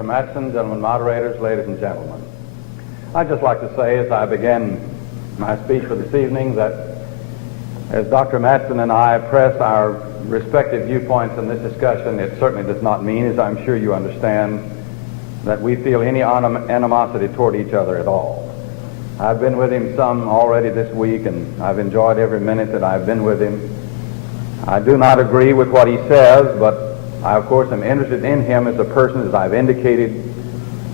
Dr. Matson, gentlemen moderators, ladies and gentlemen. I'd just like to say as I begin my speech for this evening that as Dr. Matson and I press our respective viewpoints in this discussion, it certainly does not mean, as I'm sure you understand, that we feel any animosity toward each other at all. I've been with him some already this week, and I've enjoyed every minute that I've been with him. I do not agree with what he says, but I, of course, am interested in him as a person, as I've indicated.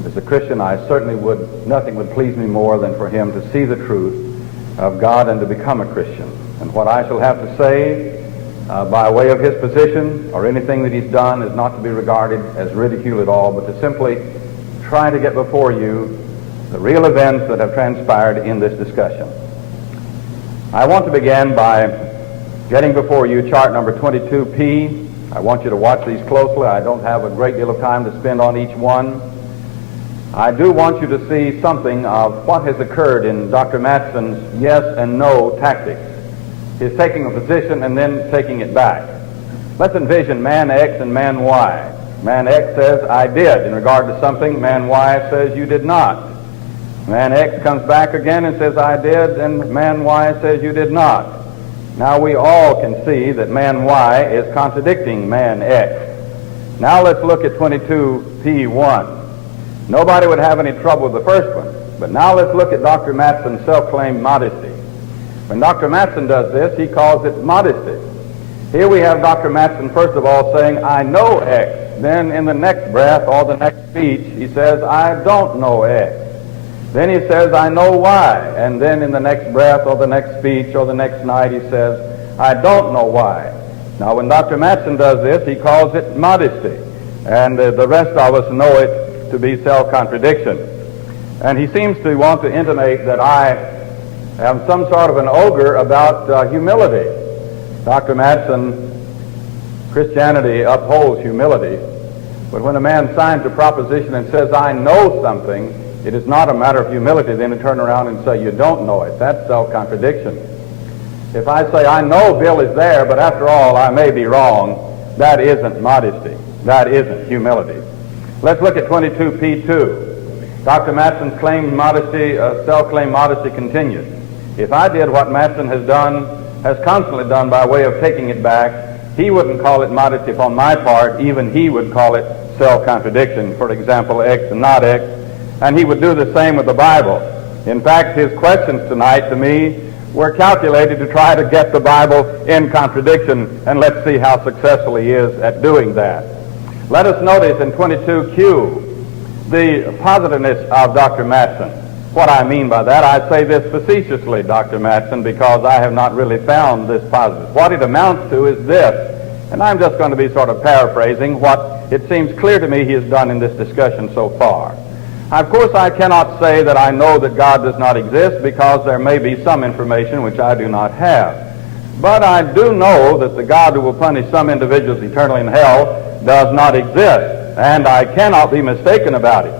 As a Christian, nothing would please me more than for him to see the truth of God and to become a Christian. And what I shall have to say by way of his position or anything that he's done is not to be regarded as ridicule at all, but to simply try to get before you the real events that have transpired in this discussion. I want to begin by getting before you chart number 22P. I want you to watch these closely. I don't have a great deal of time to spend on each one. I do want you to see something of what has occurred in Dr. Matson's yes and no tactics. His taking a position and then taking it back. Let's envision man X and man Y. Man X says, I did in regard to something. Man Y says, you did not. Man X comes back again and says, I did, and man Y says, you did not. Now we all can see that man Y is contradicting man X. Now let's look at 22P1. Nobody would have any trouble with the first one, but now let's look at Dr. Matson's self-claimed modesty. When Dr. Matson does this, he calls it modesty. Here we have Dr. Matson, first of all, saying, I know X. Then in the next breath or the next speech, he says, I don't know X. Then he says, I know Y. And then in the next breath or the next speech or the next night, he says, I don't know Y. Now, when Dr. Matson does this, he calls it modesty. And the rest of us know it to be self-contradiction. And he seems to want to intimate that I am some sort of an ogre about humility. Dr. Matson, Christianity upholds humility. But when a man signs a proposition and says, I know something, it is not a matter of humility then to turn around and say, you don't know it. That's self-contradiction. If I say, I know Bill is there, but after all, I may be wrong, that isn't modesty. That isn't humility. Let's look at 22P2. Dr. Matson's claimed modesty, self-claimed modesty continues. If I did what Matson has constantly done by way of taking it back, he wouldn't call it modesty upon my part. Even he would call it self-contradiction. For example, X and not X. And he would do the same with the Bible. In fact, his questions tonight to me were calculated to try to get the Bible in contradiction, and let's see how successful he is at doing that. Let us notice in 22Q the positiveness of Dr. Matson. What I mean by that, I say this facetiously, Dr. Matson, because I have not really found this positive. What it amounts to is this, and I'm just going to be sort of paraphrasing what it seems clear to me he has done in this discussion so far. Of course, I cannot say that I know that God does not exist because there may be some information which I do not have. But I do know that the God who will punish some individuals eternally in hell does not exist, and I cannot be mistaken about it.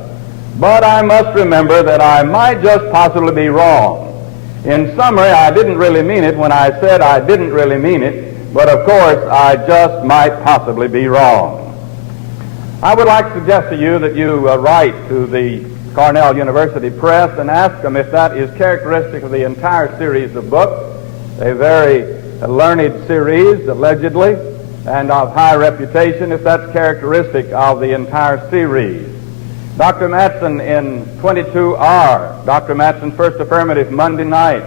But I must remember that I might just possibly be wrong. In summary, I didn't really mean it when I said I didn't really mean it, but of course, I just might possibly be wrong. I would like to suggest to you that you write to the Cornell University Press and ask them if that is characteristic of the entire series of books, a very learned series, allegedly, and of high reputation, if that's characteristic of the entire series. Dr. Matson in 22R, Dr. Matson's first affirmative Monday night,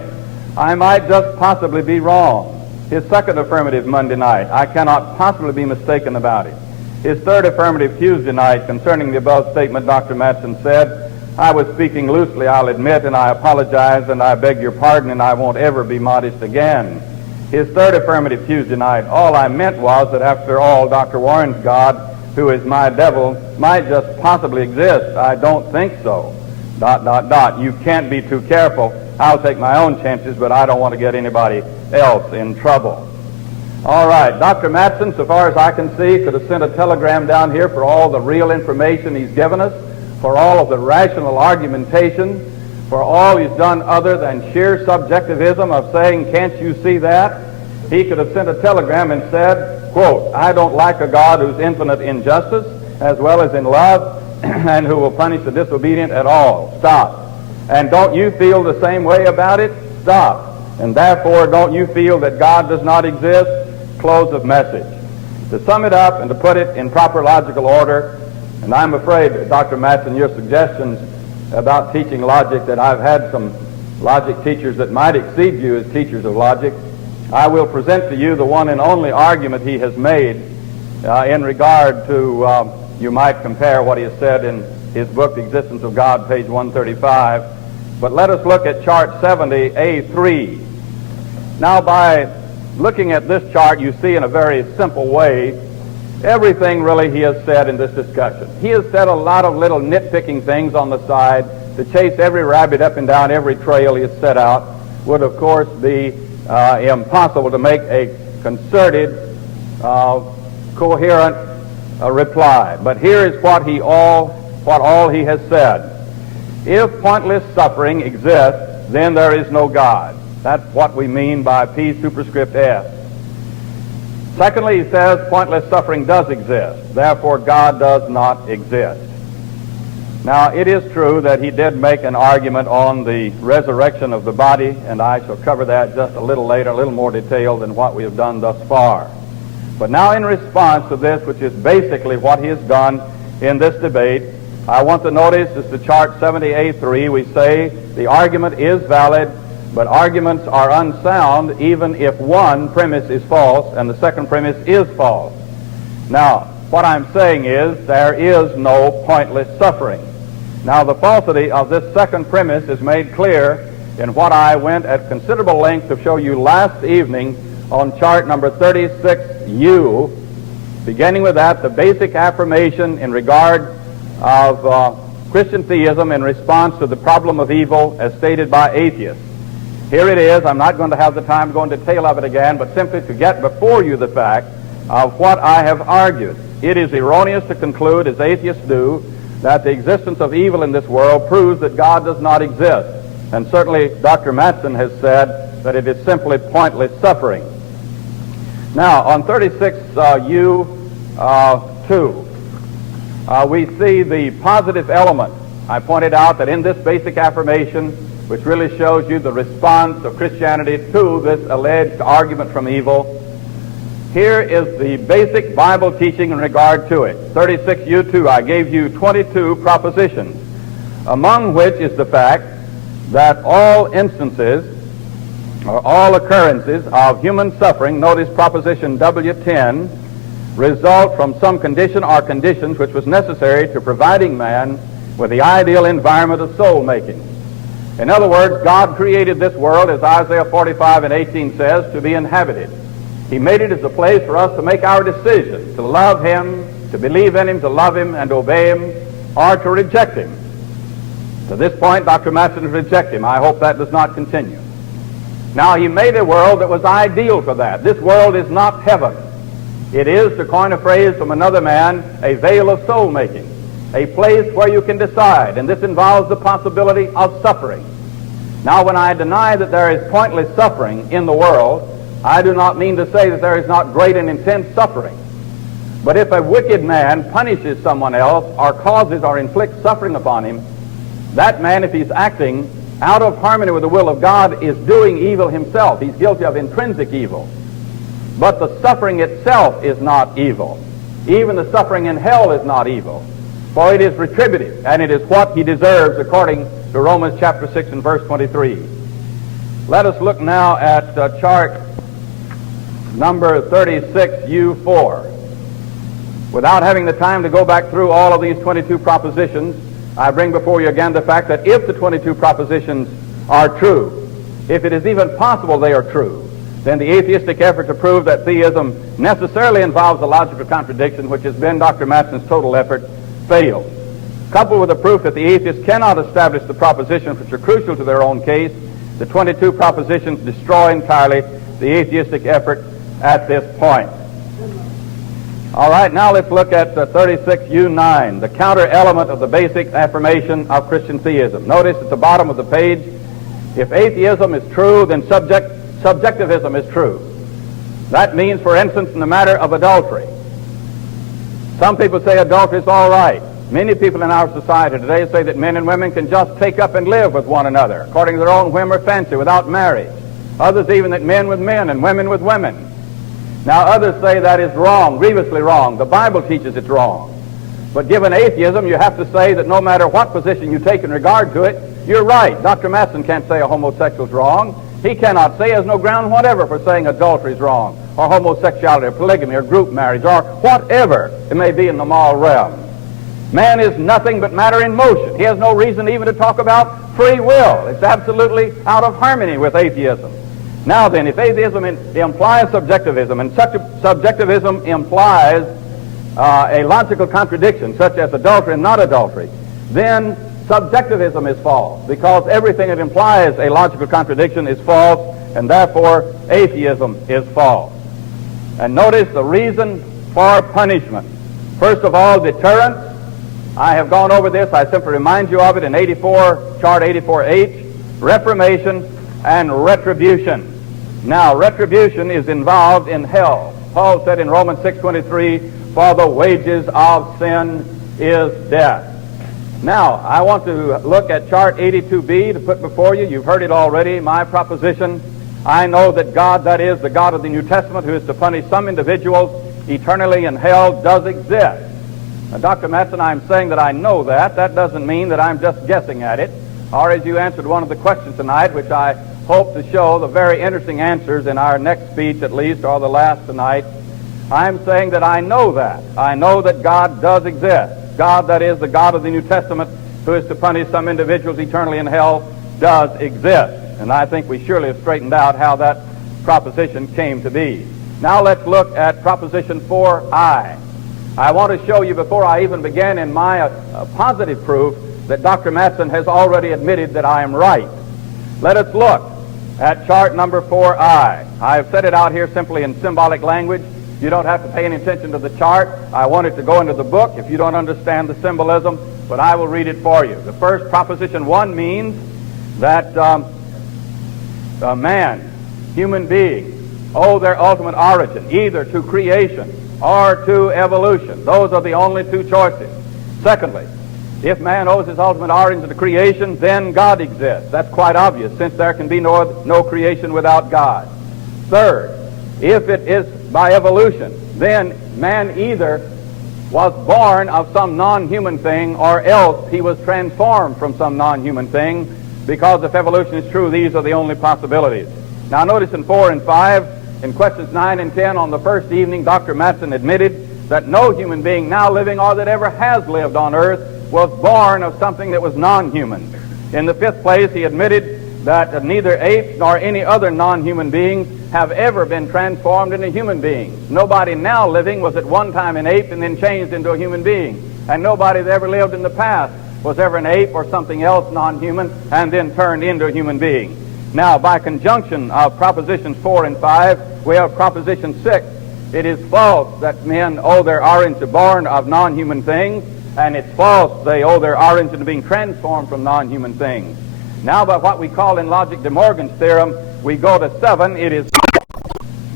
I might just possibly be wrong. His second affirmative Monday night, I cannot possibly be mistaken about it. His third affirmative Tuesday night concerning the above statement, Dr. Matson said, I was speaking loosely, I'll admit, and I apologize, and I beg your pardon, and I won't ever be modest again. His third affirmative Tuesday night, all I meant was that after all, Dr. Warren's God, who is my devil, might just possibly exist. I don't think so. ... You can't be too careful. I'll take my own chances, but I don't want to get anybody else in trouble. All right, Dr. Matson, so far as I can see, could have sent a telegram down here for all the real information he's given us, for all of the rational argumentation, for all he's done other than sheer subjectivism of saying, can't you see that? He could have sent a telegram and said, quote, I don't like a God who's infinite in justice as well as in love, and who will punish the disobedient at all. Stop. And don't you feel the same way about it? Stop. And therefore, don't you feel that God does not exist? Close of message. To sum it up and to put it in proper logical order, and I'm afraid, Dr. Matson, your suggestions about teaching logic, that I've had some logic teachers that might exceed you as teachers of logic. I will present to you the one and only argument he has made in regard to, you might compare what he has said in his book, The Existence of God, page 135. But let us look at chart 70A3. Now, by looking at this chart, you see in a very simple way everything really he has said in this discussion. He has said a lot of little nitpicking things on the side. To chase every rabbit up and down every trail he has set out would, of course, be impossible to make a concerted, coherent reply. But here is what all he has said. If pointless suffering exists, then there is no God. That's what we mean by P superscript S. Secondly, he says pointless suffering does exist. Therefore, God does not exist. Now, it is true that he did make an argument on the resurrection of the body, and I shall cover that just a little later, a little more detailed than what we have done thus far. But now, in response to this, which is basically what he has done in this debate, I want to notice, as to chart 70A3, we say the argument is valid, but arguments are unsound even if one premise is false and the second premise is false. Now, what I'm saying is there is no pointless suffering. Now, the falsity of this second premise is made clear in what I went at considerable length to show you last evening on chart number 36U, beginning with that, the basic affirmation in regard of Christian theism in response to the problem of evil as stated by atheists. Here it is. I'm not going to have the time to go into detail of it again, but simply to get before you the fact of what I have argued. It is erroneous to conclude, as atheists do, that the existence of evil in this world proves that God does not exist. And certainly Dr. Matson has said that it is simply pointless suffering. Now, on 36U2, we see the positive element. I pointed out that in this basic affirmation, which really shows you the response of Christianity to this alleged argument from evil, here is the basic Bible teaching in regard to it. 36U2, I gave you 22 propositions, among which is the fact that all instances or all occurrences of human suffering, notice proposition W10, result from some condition or conditions which was necessary to providing man with the ideal environment of soul making. In other words, God created this world, as Isaiah 45:18 says, to be inhabited. He made it as a place for us to make our decision, to love Him, to believe in Him, to love Him and obey Him, or to reject Him. To this point, Dr. Matson has rejected Him. I hope that does not continue. Now, He made a world that was ideal for that. This world is not heaven. It is, to coin a phrase from another man, a veil of soul making, a place where you can decide, and this involves the possibility of suffering. Now, when I deny that there is pointless suffering in the world, I do not mean to say that there is not great and intense suffering. But if a wicked man punishes someone else or causes or inflicts suffering upon him, that man, if he's acting out of harmony with the will of God, is doing evil himself. He's guilty of intrinsic evil. But the suffering itself is not evil. Even the suffering in hell is not evil, for it is retributive, and it is what he deserves according to Romans chapter 6 and verse 23. Let us look now at chart number 36U4. Without having the time to go back through all of these 22 propositions, I bring before you again the fact that if the 22 propositions are true, if it is even possible they are true, then the atheistic effort to prove that theism necessarily involves a logical contradiction, which has been Dr. Matson's total effort, failed. Coupled with the proof that the atheists cannot establish the propositions which are crucial to their own case, the 22 propositions destroy entirely the atheistic effort at this point. All right, now let's look at 36U9, the counter element of the basic affirmation of Christian theism. Notice at the bottom of the page, if atheism is true, then subjectivism is true. That means, for instance, in the matter of adultery. Some people say adultery is all right. Many people in our society today say that men and women can just take up and live with one another according to their own whim or fancy without marriage. Others even that men with men and women with women. Now others say that is wrong, grievously wrong. The Bible teaches it's wrong. But given atheism, you have to say that no matter what position you take in regard to it, you're right. Dr. Matson can't say a homosexual is wrong. He cannot say, has no ground whatever for saying adultery is wrong, or homosexuality, or polygamy, or group marriage, or whatever it may be in the moral realm. Man is nothing but matter in motion. He has no reason even to talk about free will. It's absolutely out of harmony with atheism. Now then, if atheism implies subjectivism, and such subjectivism implies a logical contradiction, such as adultery and not adultery, then subjectivism is false, because everything that implies a logical contradiction is false, and therefore atheism is false. And notice the reason for punishment. First of all, deterrence. I have gone over this. I simply remind you of it in chart 84H, reformation and retribution. Now, retribution is involved in hell. Paul said in Romans 6:23, "For the wages of sin is death." Now, I want to look at chart 82B to put before you. You've heard it already, my proposition. I know that God, that is, the God of the New Testament, who is to punish some individuals eternally in hell, does exist. Now, Dr. Matson, I'm saying that I know that. That doesn't mean that I'm just guessing at it. Or as you answered one of the questions tonight, which I hope to show the very interesting answers in our next speech at least, or the last tonight, I'm saying that I know that. I know that God does exist. God, that is, the God of the New Testament, who is to punish some individuals eternally in hell, does exist. And I think we surely have straightened out how that proposition came to be. Now let's look at proposition 4I. I want to show you, before I even begin in my positive proof, that Dr. Matson has already admitted that I am right. Let us look at chart number 4I. I have set it out here simply in symbolic language. You don't have to pay any attention to the chart. I want it to go into the book if you don't understand the symbolism, but I will read it for you. The first, proposition 1, means that a man, human beings, owe their ultimate origin either to creation or to evolution. Those are the only two choices. Secondly, if man owes his ultimate origin to creation, then God exists. That's quite obvious, since there can be no creation without God. Third, if it is by evolution, then man either was born of some non-human thing, or else he was transformed from some non-human thing, because if evolution is true, these are the only possibilities. Now notice in 4 and 5, in questions 9 and 10, on the first evening, Dr. Matson admitted that no human being now living or that ever has lived on earth was born of something that was non-human. In the fifth place, he admitted that neither apes nor any other non-human beings have ever been transformed into human beings. Nobody now living was at one time an ape and then changed into a human being. And nobody that ever lived in the past was ever an ape or something else non-human and then turned into a human being. Now, by conjunction of propositions 4 and 5, we have proposition 6. It is false that men owe their origin to born of non-human things, and it's false they owe their origin to being transformed from non-human things. Now, by what we call in logic De Morgan's theorem, we go to 7. It is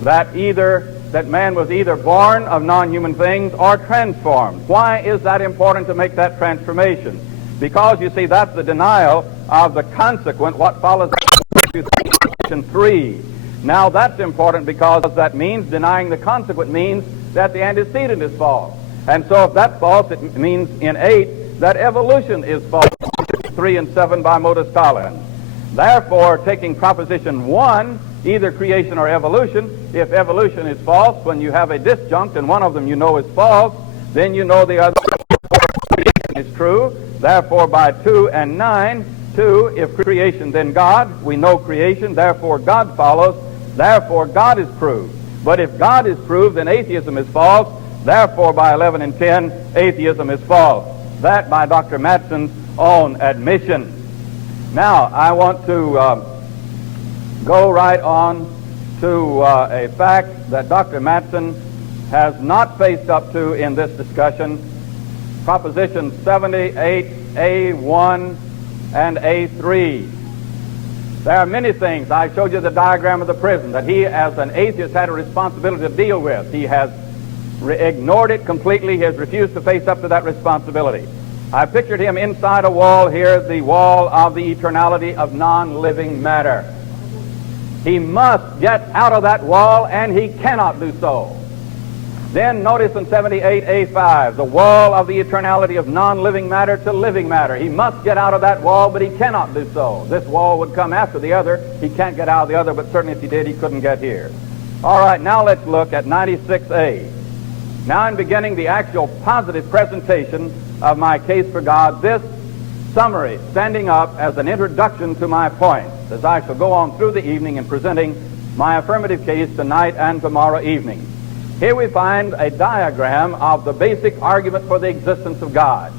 that man was either born of non-human things or transformed. Why is that important to make that transformation? Because, you see, that's the denial of the consequent, what follows proposition 3. Now, that's important because that means, denying the consequent means that the antecedent is false. And so if that's false, it means in 8 that evolution is false. 3 and 7 by Modus Tollens. Therefore, taking proposition 1, either creation or evolution, if evolution is false, when you have a disjunct and one of them you know is false, then you know the other is true. Therefore, by 2 and 9, 2, if creation, then God. We know creation, therefore God follows. Therefore, God is proved. But if God is proved, then atheism is false. Therefore, by 11 and 10, atheism is false. That by Dr. Matson's own admission. Now, I want to go right on to a fact that Dr. Matson has not faced up to in this discussion. Proposition 78, A1, and A3. There are many things. I showed you the diagram of the prison that he, as an atheist, had a responsibility to deal with. He has ignored it completely. He has refused to face up to that responsibility. I pictured him inside a wall here, the wall of the eternality of non-living matter. He must get out of that wall, and he cannot do so. Then notice in 78A5, the wall of the eternality of non-living matter to living matter. He must get out of that wall, but he cannot do so. This wall would come after the other. He can't get out of the other, but certainly if he did, he couldn't get here. All right, now let's look at 96A. Now I'm beginning the actual positive presentation of my case for God. This summary standing up as an introduction to my points, as I shall go on through the evening in presenting my affirmative case tonight and tomorrow evening. Here we find a diagram of the basic argument for the existence of God.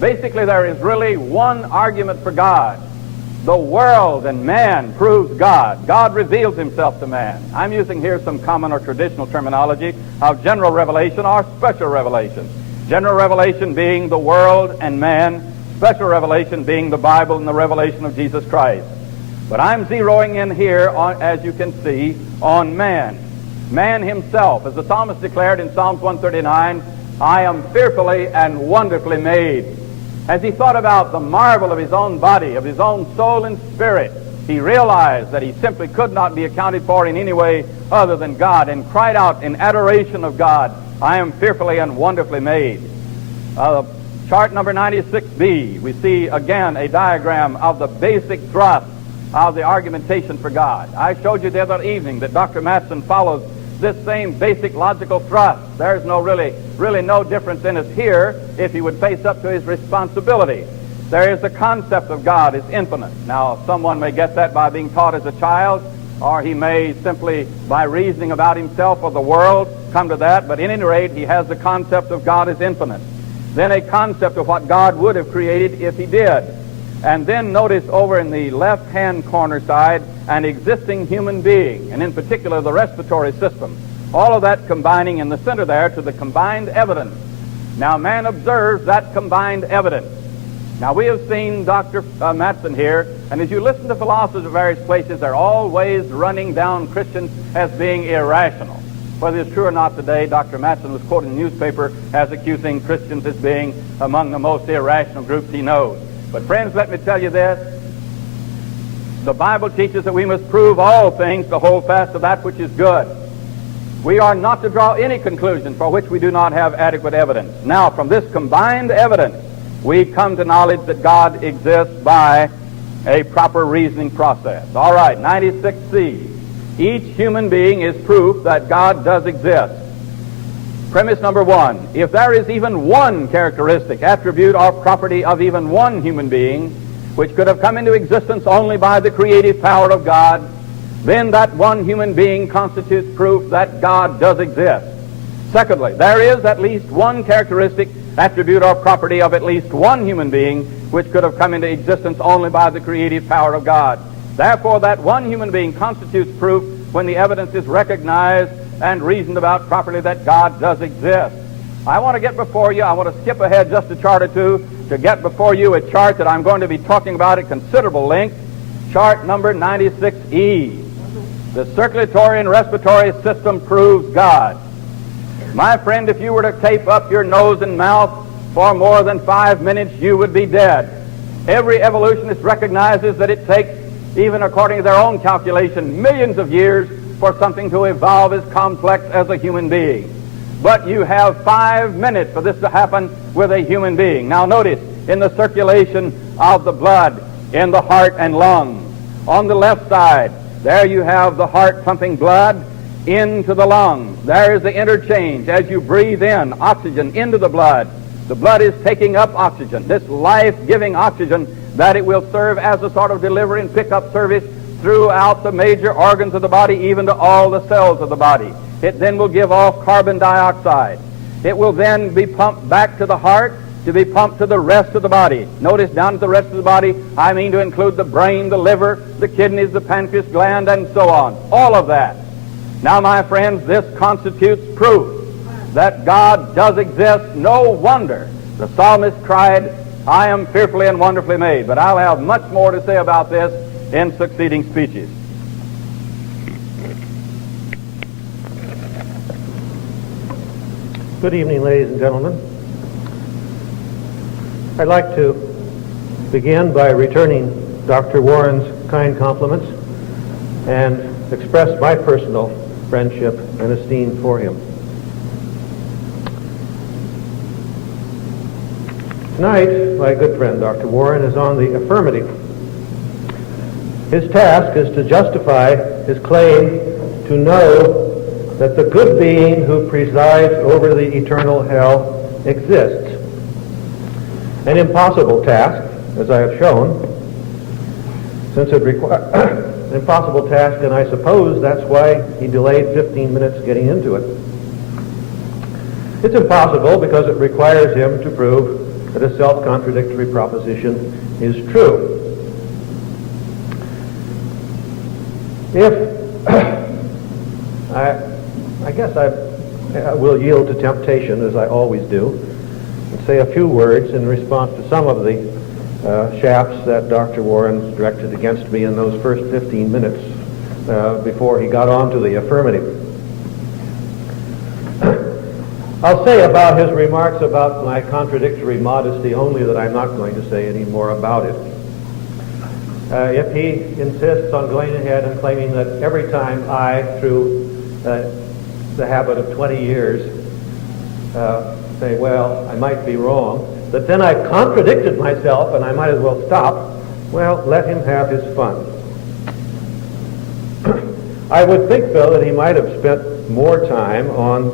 Basically, there is really one argument for God. The world and man proves God. God reveals himself to man. I'm using here some common or traditional terminology of general revelation or special revelation. General revelation being the world and man, special revelation being the Bible and the revelation of Jesus Christ. But I'm zeroing in here, on, as you can see, on man. Man himself, as the psalmist declared in Psalms 139, I am fearfully and wonderfully made. As he thought about the marvel of his own body, of his own soul and spirit, he realized that he simply could not be accounted for in any way other than God, and cried out in adoration of God, I am fearfully and wonderfully made. Chart number 96B, we see again a diagram of the basic thrust of the argumentation for God. I showed you the other evening that Dr. Matson follows this same basic logical thrust. There's no really no difference in us here if he would face up to his responsibility. There is the concept of God is infinite. Now, someone may get that by being taught as a child, or he may simply, by reasoning about himself or the world, come to that. But at any rate, he has the concept of God as infinite. Then a concept of what God would have created if he did. And then notice over in the left-hand corner side, an existing human being, and in particular the respiratory system. All of that combining in the center there to the combined evidence. Now man observes that combined evidence. Now we have seen Dr. Matson here, and as you listen to philosophers of various places, they're always running down Christians as being irrational. Whether it's true or not today, Dr. Matson was quoted in the newspaper as accusing Christians as being among the most irrational groups he knows. But friends, let me tell you this. The Bible teaches that we must prove all things to hold fast to that which is good. We are not to draw any conclusion for which we do not have adequate evidence. Now, from this combined evidence, we come to knowledge that God exists by a proper reasoning process. All right, 96C. Each human being is proof that God does exist. Premise number one, if there is even one characteristic, attribute, or property of even one human being which could have come into existence only by the creative power of God, then that one human being constitutes proof that God does exist. Secondly, there is at least one characteristic, attribute, or property of at least one human being which could have come into existence only by the creative power of God. Therefore, that one human being constitutes proof when the evidence is recognized and reasoned about properly that God does exist. I want to get before you, I want to skip ahead just a chart or two to get before you a chart that I'm going to be talking about at considerable length. Chart number 96E. The circulatory and respiratory system proves God. My friend, if you were to tape up your nose and mouth for more than 5 minutes, you would be dead. Every evolutionist recognizes that it takes, even according to their own calculation, millions of years for something to evolve as complex as a human being. But you have 5 minutes for this to happen with a human being. Now notice, in the circulation of the blood, in the heart and lungs, on the left side, there you have the heart pumping blood into the lungs. There is the interchange. As you breathe in oxygen into the blood is taking up oxygen, this life-giving oxygen, that it will serve as a sort of delivery and pickup service throughout the major organs of the body, even to all the cells of the body. It then will give off carbon dioxide. It will then be pumped back to the heart to be pumped to the rest of the body. Notice down to the rest of the body, I mean to include the brain, the liver, the kidneys, the pancreas gland, and so on. All of that. Now, my friends, this constitutes proof that God does exist. No wonder the psalmist cried, I am fearfully and wonderfully made. But I'll have much more to say about this in succeeding speeches. Good evening, ladies and gentlemen. I'd like to begin by returning Dr. Warren's kind compliments and express my personal friendship and esteem for him. Tonight, my good friend Dr. Warren is on the affirmative. His task is to justify his claim to know that the good being who presides over the eternal hell exists. An impossible task, as I have shown, since it requires an impossible task, and I suppose that's why he delayed 15 minutes getting into it. It's impossible because it requires him to prove that a self-contradictory proposition is true. If I guess I will yield to temptation, as I always do, and say a few words in response to some of the shafts that Dr. Warren directed against me in those first 15 minutes before he got on to the affirmative. I'll say about his remarks about my contradictory modesty only that I'm not going to say any more about it. If he insists on going ahead and claiming that every time I, through the habit of 20 years, say, well, I might be wrong, that then I've contradicted myself and I might as well stop, well, let him have his fun. I would think, though, that he might have spent more time on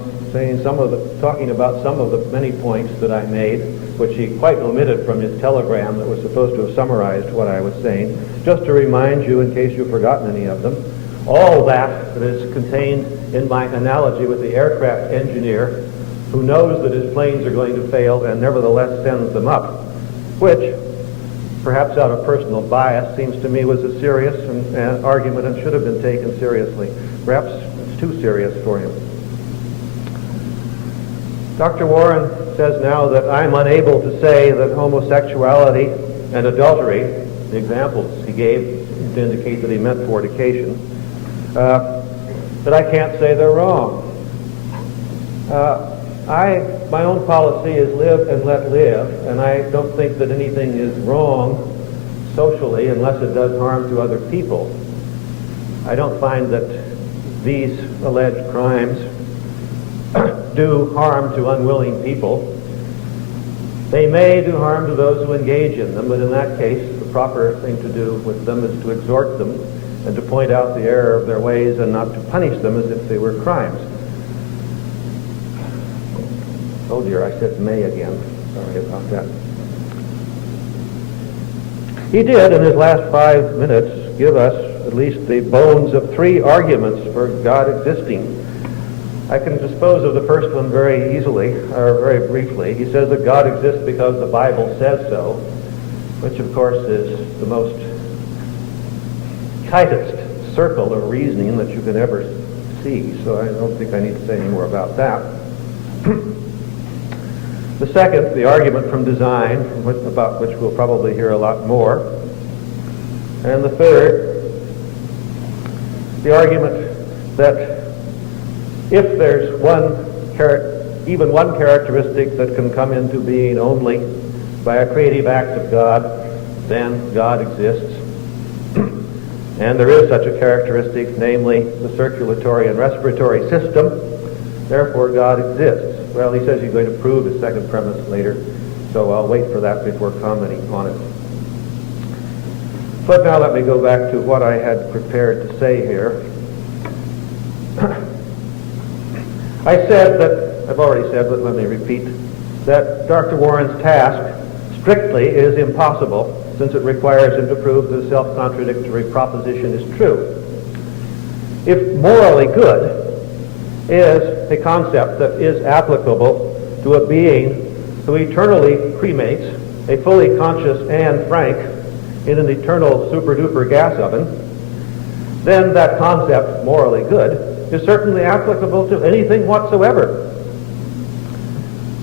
talking about some of the many points that I made, which he quite omitted from his telegram that was supposed to have summarized what I was saying, just to remind you, in case you've forgotten any of them, all that is contained in my analogy with the aircraft engineer who knows that his planes are going to fail and nevertheless sends them up, which, perhaps out of personal bias, seems to me was a serious argument and should have been taken seriously. Perhaps it's too serious for him. Dr. Warren says now that I'm unable to say that homosexuality and adultery, the examples he gave to indicate that he meant fornication, that I can't say they're wrong. My own policy is live and let live, and I don't think that anything is wrong socially unless it does harm to other people. I don't find that these alleged crimes do harm to unwilling people. They may do harm to those who engage in them, but in that case, the proper thing to do with them is to exhort them and to point out the error of their ways and not to punish them as if they were crimes. Oh dear, I said may again. Sorry about that. He did, in his last 5 minutes, give us at least the bones of 3 arguments for God existing. I can dispose of the first one very easily, or very briefly. He says that God exists because the Bible says so, which of course is the most tightest circle of reasoning that you can ever see, so I don't think I need to say any more about that. The second, the argument from design, about which we'll probably hear a lot more. And the third, the argument that if there's even one characteristic that can come into being only by a creative act of God, then God exists. And there is such a characteristic, namely the circulatory and respiratory system. Therefore, God exists. Well, he says he's going to prove his second premise later, so I'll wait for that before commenting on it. But now let me go back to what I had prepared to say here. I said that, I've already said, but let me repeat, that Dr. Warren's task strictly is impossible, since it requires him to prove that a self-contradictory proposition is true. If morally good is a concept that is applicable to a being who eternally cremates a fully conscious Anne Frank in an eternal super-duper gas oven, then that concept, morally good, is certainly applicable to anything whatsoever.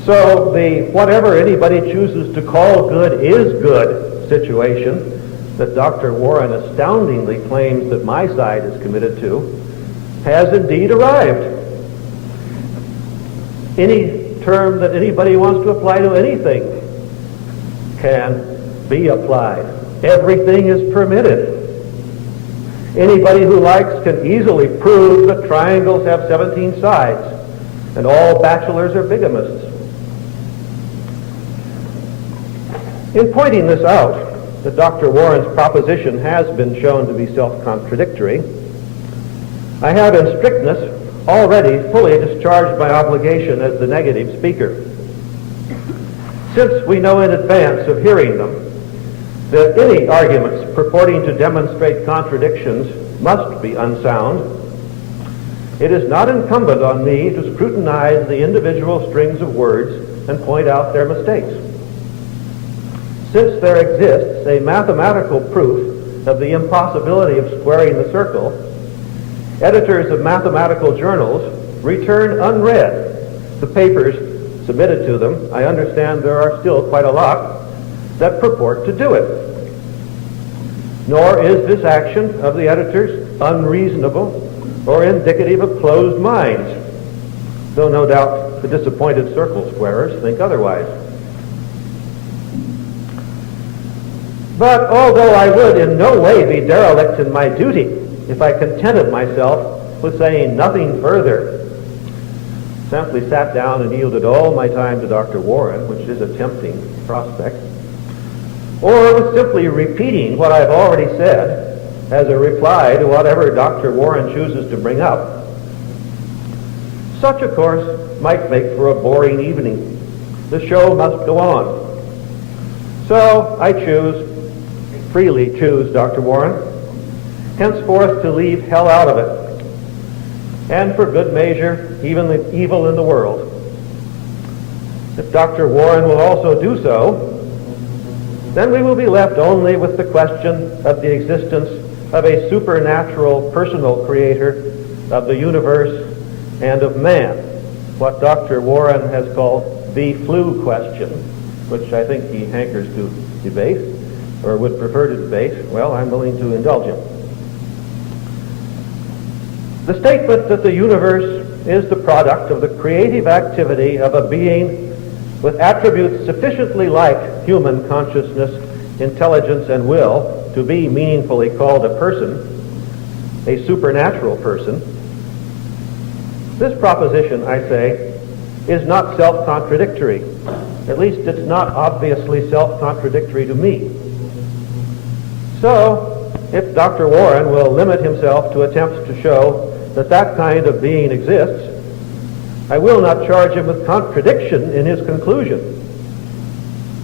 So the whatever anybody chooses to call good is good situation that Dr. Warren astoundingly claims that my side is committed to has indeed arrived. Any term that anybody wants to apply to anything can be applied. Everything is permitted. Anybody who likes can easily prove that triangles have 17 sides, and all bachelors are bigamists. In pointing this out, that Dr. Warren's proposition has been shown to be self-contradictory, I have in strictness already fully discharged my obligation as the negative speaker. Since we know in advance of hearing them that any arguments purporting to demonstrate contradictions must be unsound, it is not incumbent on me to scrutinize the individual strings of words and point out their mistakes. Since there exists a mathematical proof of the impossibility of squaring the circle, editors of mathematical journals return unread the papers submitted to them. I understand there are still quite a lot that purport to do it. Nor is this action of the editors unreasonable or indicative of closed minds, though no doubt the disappointed circle squarers think otherwise. But although I would in no way be derelict in my duty if I contented myself with saying nothing further, simply sat down and yielded all my time to Dr. Warren, which is a tempting prospect, or was simply repeating what I've already said as a reply to whatever Dr. Warren chooses to bring up, such a course might make for a boring evening. The show must go on. So I freely choose, Dr. Warren, henceforth to leave hell out of it, and for good measure, even the evil in the world. If Dr. Warren will also do so, then we will be left only with the question of the existence of a supernatural personal creator of the universe and of man, what Dr. Warren has called the flu question, which I think he hankers to debate, or would prefer to debate. Well, I'm willing to indulge him. The statement that the universe is the product of the creative activity of a being with attributes sufficiently like human consciousness, intelligence, and will to be meaningfully called a person, a supernatural person, this proposition, I say, is not self-contradictory. At least it's not obviously self-contradictory to me. So, if Dr. Warren will limit himself to attempts to show that that kind of being exists, I will not charge him with contradiction in his conclusion,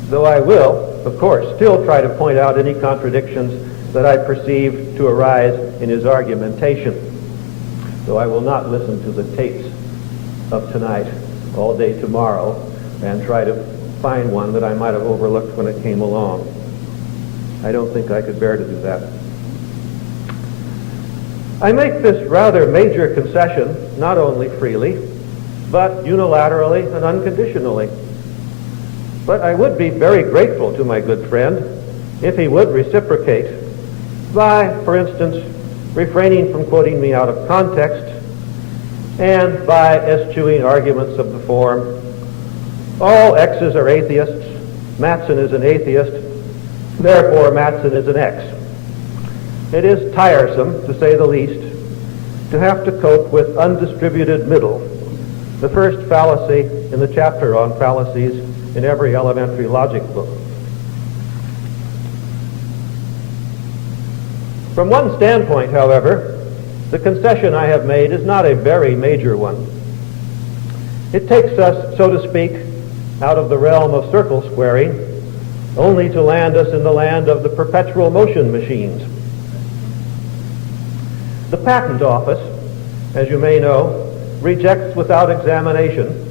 though I will, of course, still try to point out any contradictions that I perceive to arise in his argumentation, though I will not listen to the tapes of tonight all day tomorrow and try to find one that I might have overlooked when it came along. I don't think I could bear to do that. I make this rather major concession not only freely, but unilaterally and unconditionally. But I would be very grateful to my good friend if he would reciprocate by, for instance, refraining from quoting me out of context and by eschewing arguments of the form, all X's are atheists, Matson is an atheist, therefore Matson is an X. It is tiresome, to say the least, to have to cope with undistributed middle, the first fallacy in the chapter on fallacies in every elementary logic book. From one standpoint, however, the concession I have made is not a very major one. It takes us, so to speak, out of the realm of circle squaring, only to land us in the land of the perpetual motion machines. The Patent Office, as you may know, rejects without examination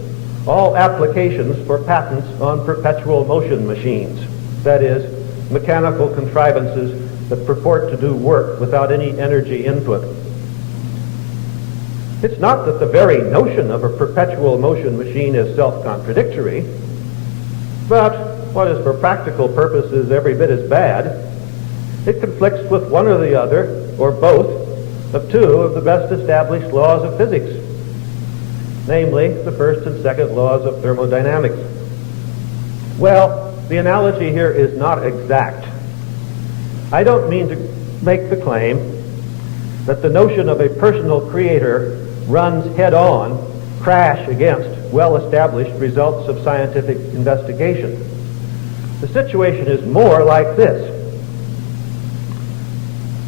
all applications for patents on perpetual motion machines, that is, mechanical contrivances that purport to do work without any energy input. It's not that the very notion of a perpetual motion machine is self-contradictory, but what is for practical purposes every bit as bad, it conflicts with one or the other, or both, of two of the best established laws of physics, namely the first and second laws of thermodynamics. Well, the analogy here is not exact. I don't mean to make the claim that the notion of a personal creator runs head-on, crash against well-established results of scientific investigation. The situation is more like this.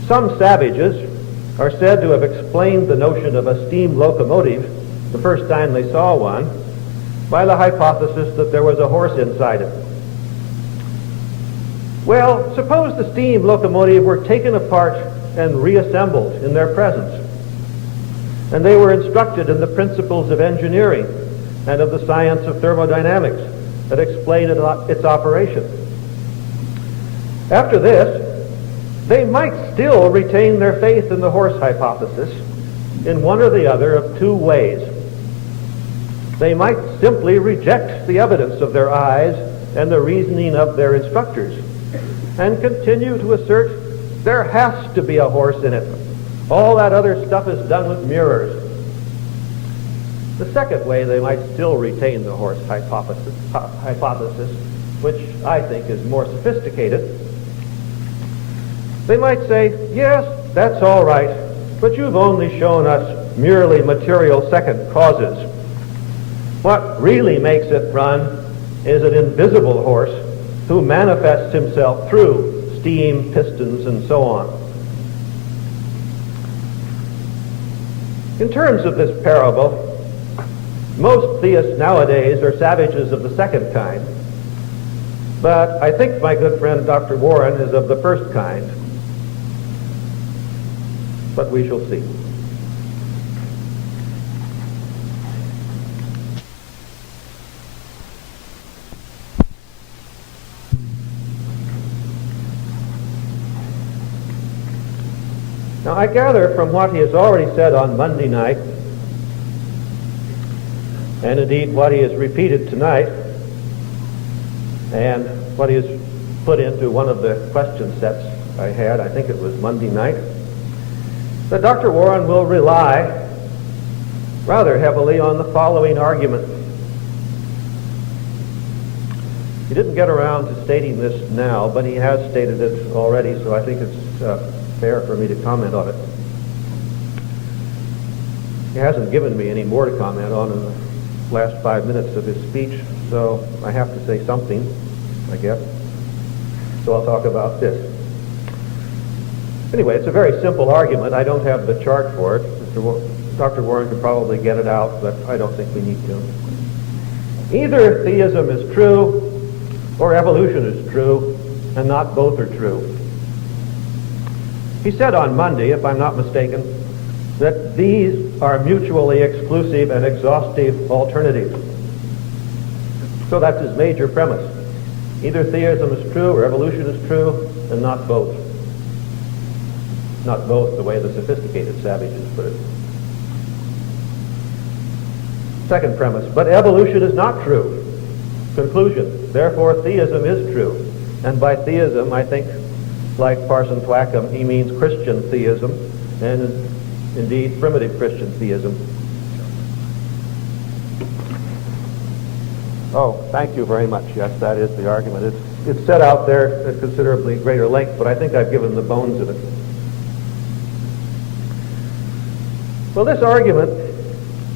Some savages are said to have explained the notion of a steam locomotive the first time they saw one by the hypothesis that there was a horse inside it. Well, suppose the steam locomotive were taken apart and reassembled in their presence, and they were instructed in the principles of engineering and of the science of thermodynamics that explain its operation. After this, they might still retain their faith in the horse hypothesis in one or the other of two ways. They might simply reject the evidence of their eyes and the reasoning of their instructors and continue to assert there has to be a horse in it. All that other stuff is done with mirrors. The second way, they might still retain the horse hypothesis, which I think is more sophisticated. They might say, yes, that's all right, but you've only shown us merely material second causes. What really makes it run is an invisible horse who manifests himself through steam, pistons, and so on. In terms of this parable, most theists nowadays are savages of the second kind, but I think my good friend Dr. Warren is of the first kind. But we shall see. Now, I gather from what he has already said on Monday night, and indeed what he has repeated tonight, and what he has put into one of the question sets I had, I think it was Monday night, that Dr. Warren will rely rather heavily on the following argument. He didn't get around to stating this now, but he has stated it already, so I think it's fair for me to comment on it. He hasn't given me any more to comment on in the last 5 minutes of his speech, so I have to say something, I guess. So I'll talk about this. Anyway, it's a very simple argument. I don't have the chart for it. Dr. Warren could probably get it out, but I don't think we need to. Either theism is true or evolution is true, and not both are true. He said on Monday, if I'm not mistaken, that these are mutually exclusive and exhaustive alternatives. So that's his major premise. Either theism is true or evolution is true, and not both. Not both the way the sophisticated savages put it. Second premise, but evolution is not true. Conclusion, therefore theism is true. And by theism, I think, like Parson Thwackum, he means Christian theism, and indeed primitive Christian theism. Oh, thank you very much. Yes, that is the argument. It's set out there at considerably greater length, but I think I've given the bones of it. Well, this argument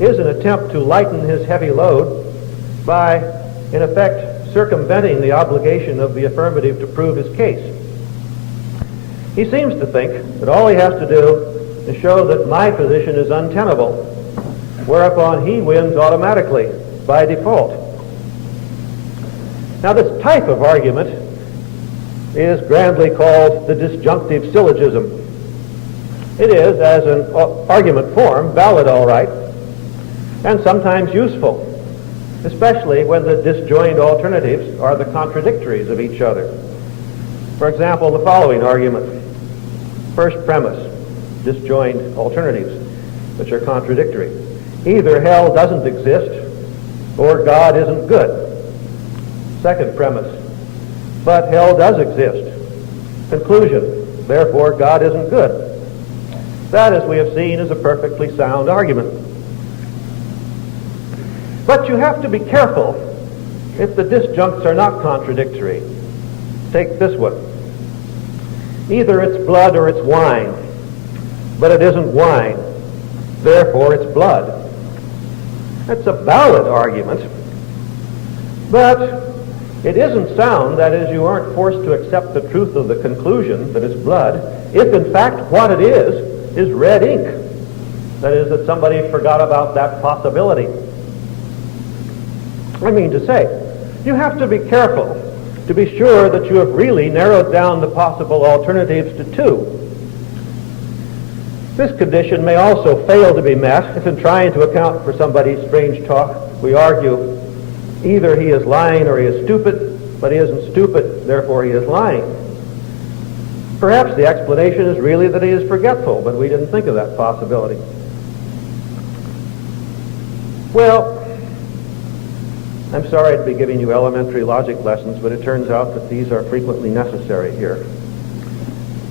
is an attempt to lighten his heavy load by, in effect, circumventing the obligation of the affirmative to prove his case. He seems to think that all he has to do is show that my position is untenable, whereupon he wins automatically, by default. Now, this type of argument is grandly called the disjunctive syllogism. It is, as an argument form, valid all right, and sometimes useful, especially when the disjoined alternatives are the contradictories of each other. For example, the following argument. First premise, disjoined alternatives, which are contradictory. Either hell doesn't exist, or God isn't good. Second premise, but hell does exist. Conclusion, therefore God isn't good. That, as we have seen, is a perfectly sound argument. But you have to be careful if the disjuncts are not contradictory. Take this one. Either it's blood or it's wine, but it isn't wine. Therefore, it's blood. That's a valid argument, but it isn't sound. That is, you aren't forced to accept the truth of the conclusion that it's blood, if in fact what it is red ink. That is, that somebody forgot about that possibility. I mean to say, you have to be careful to be sure that you have really narrowed down the possible alternatives to two. This condition may also fail to be met if, in trying to account for somebody's strange talk, we argue either he is lying or he is stupid, but he isn't stupid, therefore he is lying. Perhaps the explanation is really that he is forgetful, but we didn't think of that possibility. Well, I'm sorry to be giving you elementary logic lessons, but it turns out that these are frequently necessary here.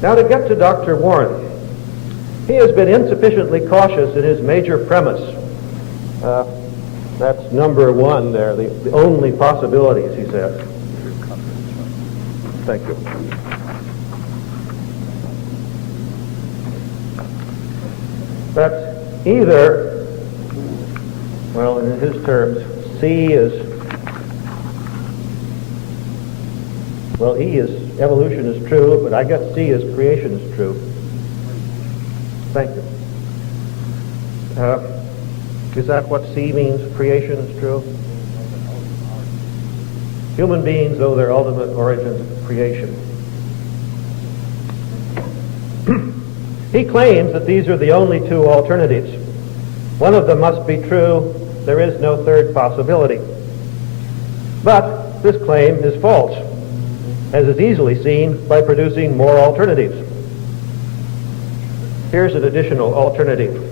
Now, to get to Dr. Warren, he has been insufficiently cautious in his major premise. That's number one there, the only possibilities, he said. Thank you. That's either, well, in his terms, C is, well, E is evolution is true, but I guess C is creation is true. Thank you. Is that what C means, creation is true? Human beings owe their ultimate origins to creation. He claims that these are the only two alternatives. One of them must be true. There is no third possibility. But this claim is false, as is easily seen by producing more alternatives. Here's an additional alternative.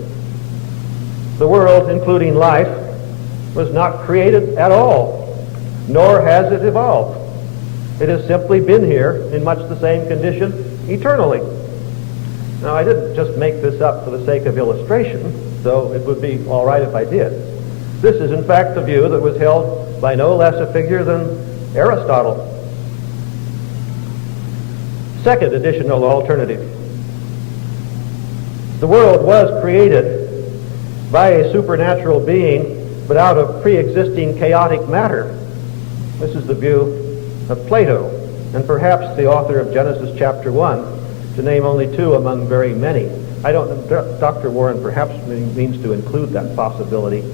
The world, including life, was not created at all, nor has it evolved. It has simply been here in much the same condition eternally. Now, I didn't just make this up for the sake of illustration, though it would be all right if I did. This is, in fact, the view that was held by no less a figure than Aristotle. Second additional alternative. The world was created by a supernatural being, but out of pre-existing chaotic matter. This is the view of Plato, and perhaps the author of Genesis chapter 1, to name only two among very many. I don't know, Dr. Warren perhaps means to include that possibility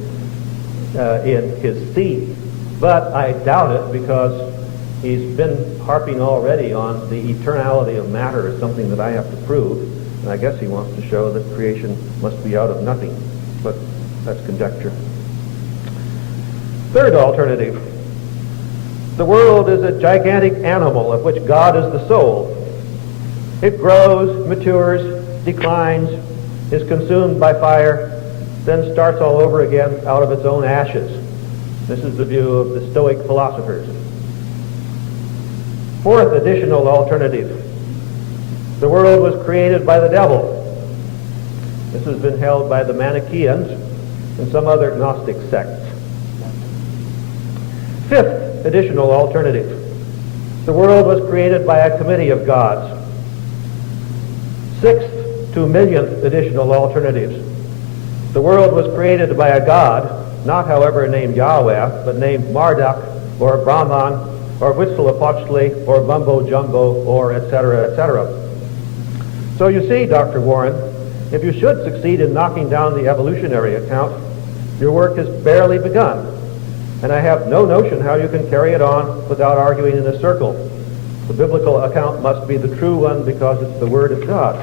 in his C, but I doubt it because he's been harping already on the eternality of matter as something that I have to prove, and I guess he wants to show that creation must be out of nothing, but that's conjecture. Third alternative. The world is a gigantic animal of which God is the soul. It grows, matures, declines, is consumed by fire, then starts all over again out of its own ashes. This is the view of the Stoic philosophers. Fourth additional alternative. The world was created by the devil. This has been held by the Manichaeans and some other Gnostic sects. Fifth additional alternative. The world was created by a committee of gods. Sixth to millionth additional alternatives. The world was created by a god, not however named Yahweh, but named Marduk, or Brahman, or Huitzilopochtli, or Mumbo Jumbo, or etc., etc. So you see, Dr. Warren, if you should succeed in knocking down the evolutionary account, your work has barely begun, and I have no notion how you can carry it on without arguing in a circle. The biblical account must be the true one because it's the Word of God.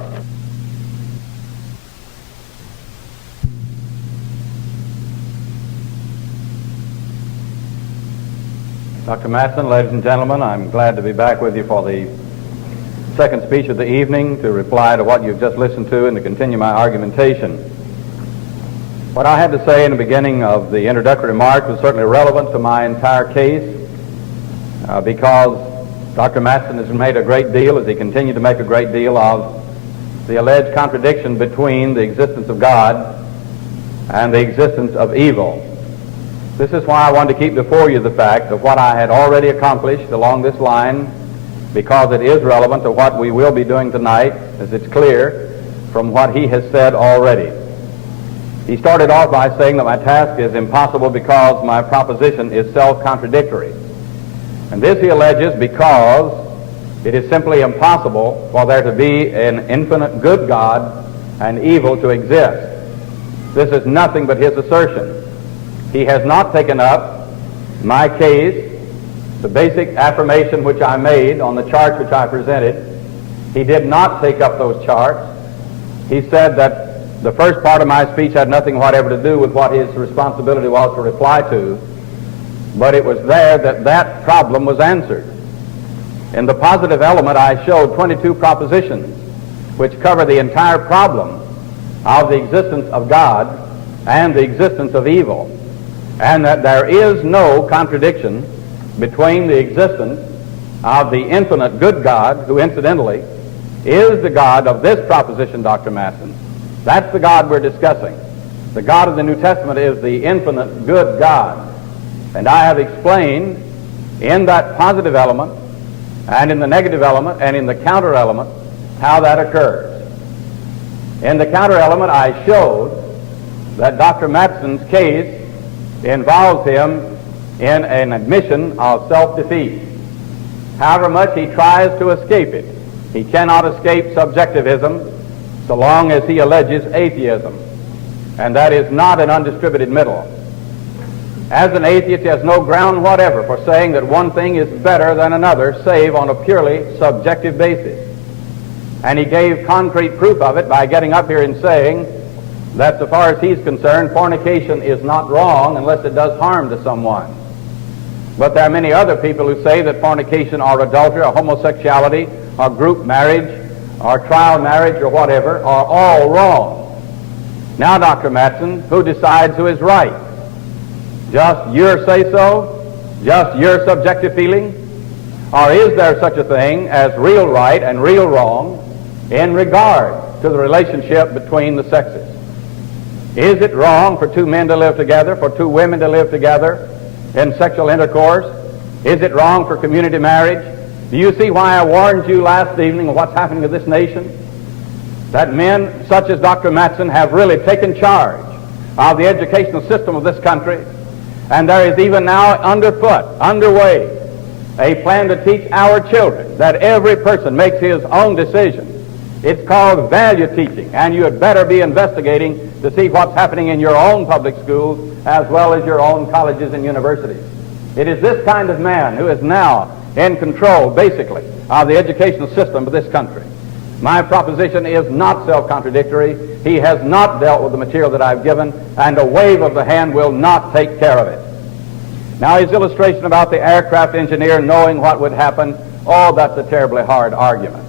Dr. Matson, ladies and gentlemen, I'm glad to be back with you for the second speech of the evening to reply to what you've just listened to and to continue my argumentation. What I had to say in the beginning of the introductory remarks was certainly relevant to my entire case because Dr. Matson has made a great deal, as he continued to make a great deal, of the alleged contradiction between the existence of God and the existence of evil. This is why I wanted to keep before you the fact of what I had already accomplished along this line, because it is relevant to what we will be doing tonight, as it's clear from what he has said already. He started off by saying that my task is impossible because my proposition is self-contradictory. And this he alleges because it is simply impossible for there to be an infinite good God and evil to exist. This is nothing but his assertion. He has not taken up my case, the basic affirmation which I made on the charts which I presented. He did not take up those charts. He said that the first part of my speech had nothing whatever to do with what his responsibility was to reply to, but it was there that that problem was answered. In the positive element, I showed 22 propositions which cover the entire problem of the existence of God and the existence of evil, and that there is no contradiction between the existence of the infinite good God, who incidentally is the God of this proposition, Dr. Matson. That's the God we're discussing. The God of the New Testament is the infinite good God. And I have explained in that positive element and in the negative element and in the counter element how that occurs. In the counter element, I showed that Dr. Matson's case involves him in an admission of self-defeat. However much he tries to escape it, he cannot escape subjectivism so long as he alleges atheism, and that is not an undistributed middle. As an atheist, he has no ground whatever for saying that one thing is better than another, save on a purely subjective basis. And he gave concrete proof of it by getting up here and saying that so far as he's concerned, fornication is not wrong unless it does harm to someone. But there are many other people who say that fornication or adultery or homosexuality or group marriage or trial marriage or whatever are all wrong. Now, Dr. Matson, who decides who is right? Just your say-so? Just your subjective feeling? Or is there such a thing as real right and real wrong in regard to the relationship between the sexes? Is it wrong for two men to live together, for two women to live together in sexual intercourse? Is it wrong for community marriage? Do you see why I warned you last evening of what's happening to this nation? That men such as Dr. Matson have really taken charge of the educational system of this country, and there is even now underway, a plan to teach our children that every person makes his own decision. It's called value teaching, and you had better be investigating to see what's happening in your own public schools as well as your own colleges and universities. It is this kind of man who is now in control, basically, of the educational system of this country. My proposition is not self-contradictory. He has not dealt with the material that I've given, and a wave of the hand will not take care of it. Now, his illustration about the aircraft engineer knowing what would happen, oh, that's a terribly hard argument.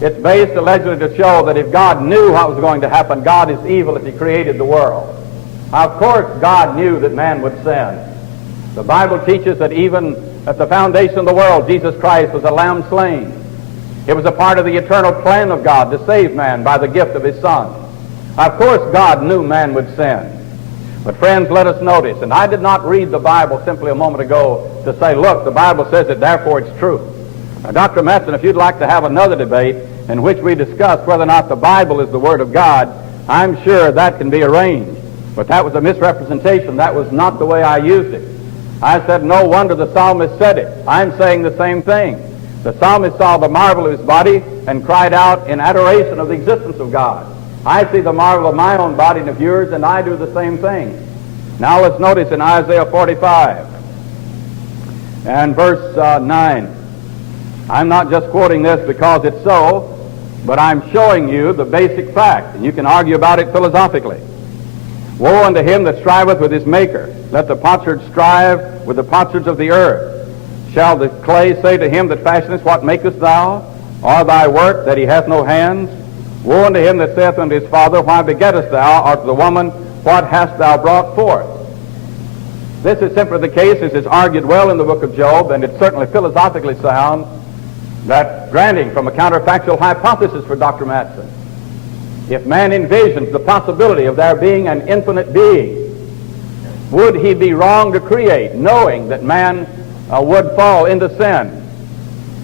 It's based allegedly to show that if God knew what was going to happen, God is evil if he created the world. Of course, God knew that man would sin. The Bible teaches that even at the foundation of the world, Jesus Christ was a lamb slain. It was a part of the eternal plan of God to save man by the gift of his Son. Of course, God knew man would sin. But friends, let us notice, and I did not read the Bible simply a moment ago to say, look, the Bible says it, therefore it's true. Now, Dr. Matson, if you'd like to have another debate in which we discuss whether or not the Bible is the Word of God, I'm sure that can be arranged. But that was a misrepresentation. That was not the way I used it. I said, no wonder the psalmist said it. I'm saying the same thing. The psalmist saw the marvel of his body and cried out in adoration of the existence of God. I see the marvel of my own body and of yours, and I do the same thing. Now let's notice in Isaiah 45 and verse 9. I'm not just quoting this because it's so, but I'm showing you the basic fact, and you can argue about it philosophically. Woe unto him that striveth with his maker. Let the potsherd strive with the potsherds of the earth. Shall the clay say to him that fashioneth, what makest thou? Or thy work, that he hath no hands? Woe unto him that saith unto his father, why begettest thou? Or to the woman, what hast thou brought forth? This is simply the case, as is argued well in the book of Job, and it's certainly philosophically sound, that granting from a counterfactual hypothesis for Dr. Matson, if man envisions the possibility of there being an infinite being, Would he be wrong to create, knowing that man would fall into sin,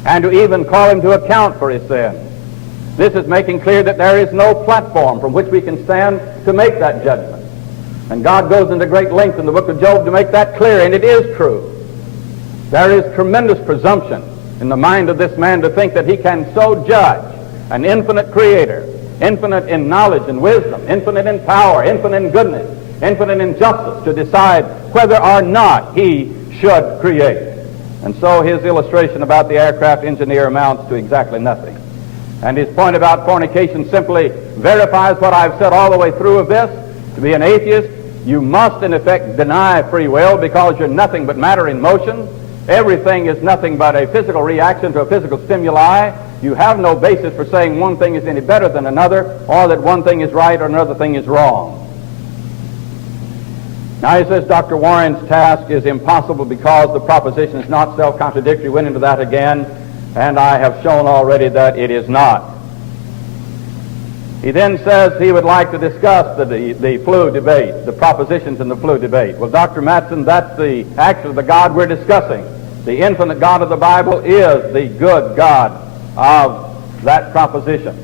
and to even call him to account for his sin? This is making clear that there is no platform from which we can stand to make that judgment. And God goes into great length in the book of Job to make that clear, and it is true. There is tremendous presumption in the mind of this man to think that he can so judge an infinite creator, infinite in knowledge and wisdom, infinite in power, infinite in goodness, infinite in justice, to decide whether or not he should create. And so his illustration about the aircraft engineer amounts to exactly nothing. And his point about fornication simply verifies what I've said all the way through of this. To be an atheist, you must in effect deny free will, because you're nothing but matter in motion. Everything is nothing but a physical reaction to a physical stimuli. You have no basis for saying one thing is any better than another, or that one thing is right or another thing is wrong. Now he says Dr. Warren's task is impossible because the proposition is not self-contradictory. Went into that again, and I have shown already that it is not. He then says he would like to discuss the flu debate, the propositions in the flu debate. Well, Dr. Matson, that's actually the God we're discussing. The infinite God of the Bible is the good God of that proposition.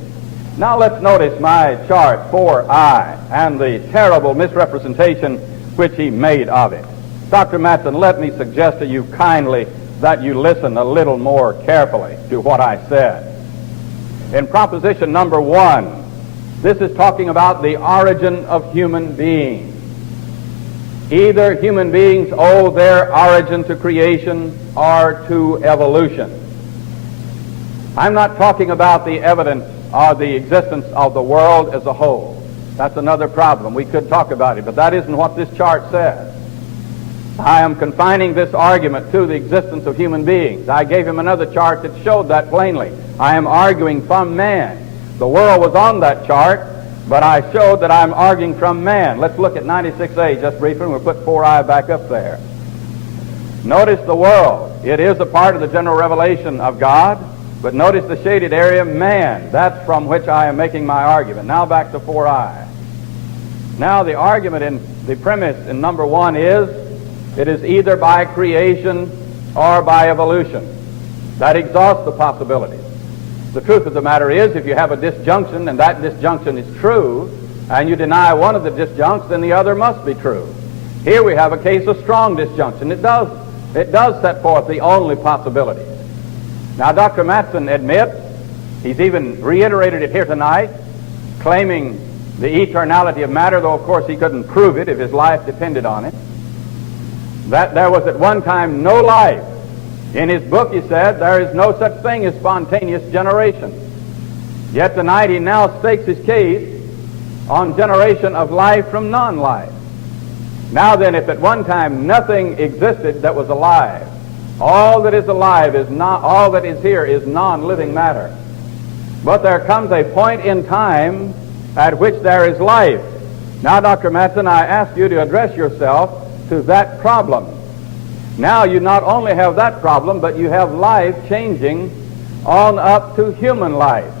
Now let's notice my chart 4I and the terrible misrepresentation which he made of it. Dr. Matson, let me suggest to you kindly that you listen a little more carefully to what I said. In proposition number 1, this is talking about the origin of human beings. Either human beings owe their origin to creation or to evolution. I'm not talking about the evidence or the existence of the world as a whole. That's another problem. We could talk about it, but that isn't what this chart says. I am confining this argument to the existence of human beings. I gave him another chart that showed that plainly. I am arguing from man. The world was on that chart, but I showed that I'm arguing from man. Let's look at 96A just briefly, and we'll put 4I back up there. Notice the world. It is a part of the general revelation of God, but notice the shaded area, man. That's from which I am making my argument. Now back to 4I. Now the argument in the premise in number 1 is, it is either by creation or by evolution. That exhausts the possibilities. The truth of the matter is, if you have a disjunction and that disjunction is true, and you deny one of the disjuncts, then the other must be true. Here we have a case of strong disjunction. It does set forth the only possibilities. Now Dr. Matson admits, he's even reiterated it here tonight, claiming the eternality of matter, though of course he couldn't prove it if his life depended on it, that there was at one time no life. In his book he said there is no such thing as spontaneous generation. Yet tonight he now stakes his case on generation of life from non-life. Now then, if at one time nothing existed that was alive, all that is alive is not, all that is here is non-living matter. But there comes a point in time at which there is life. Now, Dr. Matson, I ask you to address yourself to that problem. Now you not only have that problem, but you have life changing on up to human life.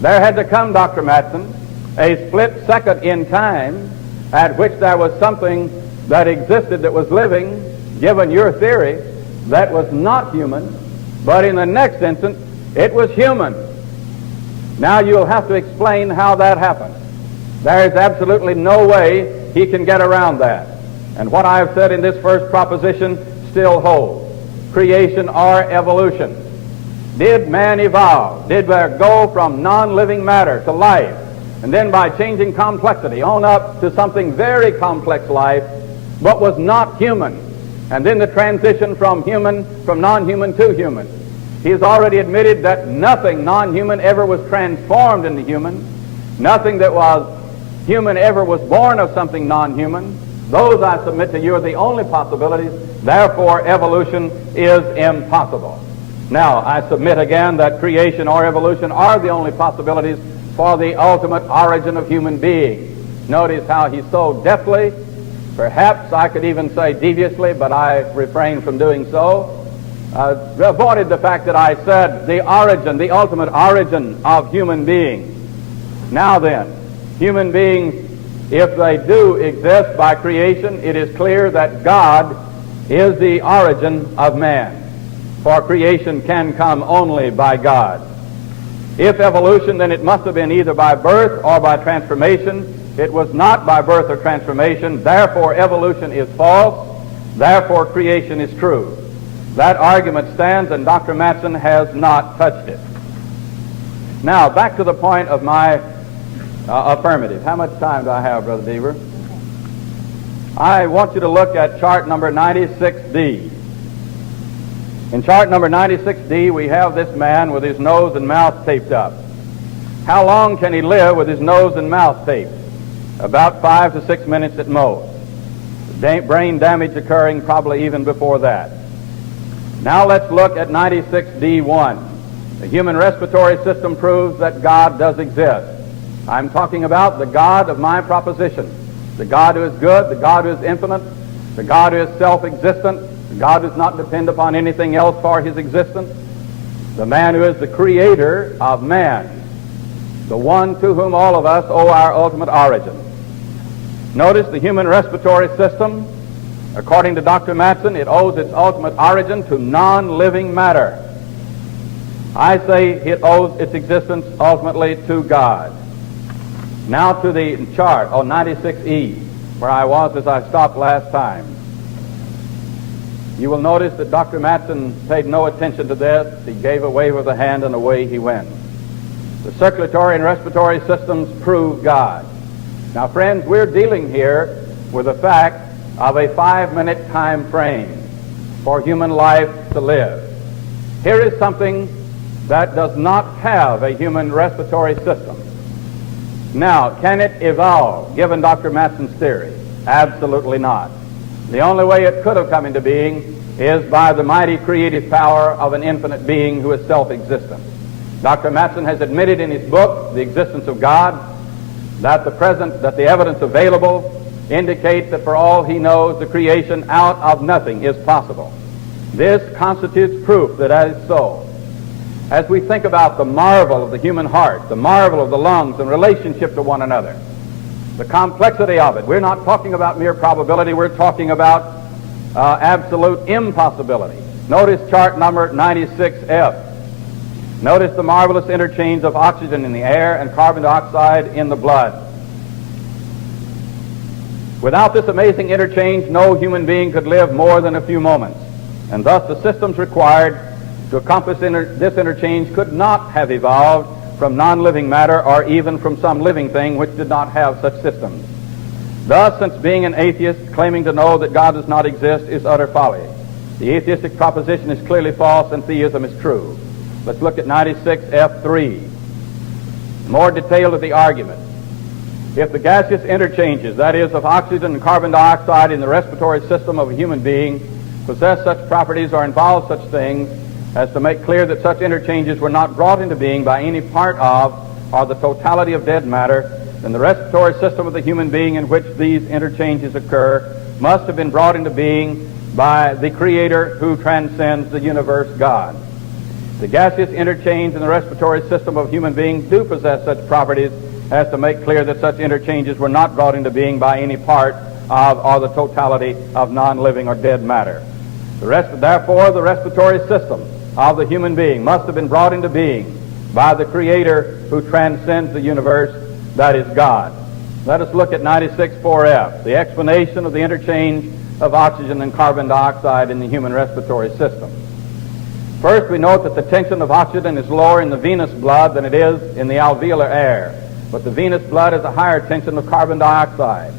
There had to come, Dr. Matson, a split second in time at which there was something that existed that was living, given your theory, that was not human, but in the next instant it was human. Now you'll have to explain how that happened. There is absolutely no way he can get around that. And what I've said in this first proposition still holds. Creation or evolution. Did man evolve? Did there go from non-living matter to life? And then by changing complexity on up to something very complex life, but was not human. And then the transition from non-human to human. He has already admitted that nothing non-human ever was transformed into human. Nothing that was human ever was born of something non-human. Those, I submit to you, are the only possibilities. Therefore, evolution is impossible. Now, I submit again that creation or evolution are the only possibilities for the ultimate origin of human beings. Notice how he so deftly, perhaps I could even say deviously, but I refrained from doing so, avoided the fact that I said the origin, the ultimate origin of human beings. Now then, human beings If they do exist by creation, it is clear that God is the origin of man, for creation can come only by God. If evolution, then it must have been either by birth or by transformation. It was not by birth or transformation, therefore evolution is false, therefore creation is true. That argument stands, and Dr. Matson has not touched it. Now, back to the point of my affirmative. How much time do I have, Brother Deaver? I want you to look at chart number 96D. In chart number 96D, we have this man with his nose and mouth taped up. How long can he live with his nose and mouth taped? About 5 to 6 minutes at most. Brain damage occurring probably even before that. Now let's look at 96D1. The human respiratory system proves that God does exist. I'm talking about the God of my proposition. The God who is good, the God who is infinite, the God who is self-existent, the God who does not depend upon anything else for his existence, the man who is the creator of man, the one to whom all of us owe our ultimate origin. Notice the human respiratory system, according to Dr. Matson, it owes its ultimate origin to non-living matter. I say it owes its existence ultimately to God. Now to the chart on 96E, where I was as I stopped last time. You will notice that Dr. Matson paid no attention to this. He gave a wave of the hand and away he went. The circulatory and respiratory systems prove God. Now, friends, we're dealing here with the fact of a 5-minute time frame for human life to live. Here is something that does not have a human respiratory system. Now, can it evolve, given Dr. Matson's theory? Absolutely not. The only way it could have come into being is by the mighty creative power of an infinite being who is self-existent. Dr. Matson has admitted in his book, The Existence of God, that the evidence available indicates that for all he knows, the creation out of nothing is possible. This constitutes proof that that is so. As we think about the marvel of the human heart, the marvel of the lungs in relationship to one another, the complexity of it, we're not talking about mere probability, we're talking about absolute impossibility. Notice chart number 96F. Notice the marvelous interchange of oxygen in the air and carbon dioxide in the blood. Without this amazing interchange, no human being could live more than a few moments, and thus the systems required to accomplish this interchange could not have evolved from non-living matter or even from some living thing which did not have such systems. Thus, since being an atheist, claiming to know that God does not exist is utter folly. The atheistic proposition is clearly false and theism is true. Let's look at 96F3. More detail of the argument. If the gaseous interchanges, that is, of oxygen and carbon dioxide in the respiratory system of a human being, possess such properties or involve such things as to make clear that such interchanges were not brought into being by any part of or the totality of dead matter, then the respiratory system of the human being in which these interchanges occur must have been brought into being by the Creator who transcends the universe, God. The gaseous interchange in the respiratory system of human beings do possess such properties as to make clear that such interchanges were not brought into being by any part of or the totality of non-living or dead matter. Therefore, the respiratory system of the human being must have been brought into being by the Creator who transcends the universe, that is God. Let us look at 96.4f, the explanation of the interchange of oxygen and carbon dioxide in the human respiratory system. First, we note that the tension of oxygen is lower in the venous blood than it is in the alveolar air, but the venous blood has a higher tension of carbon dioxide.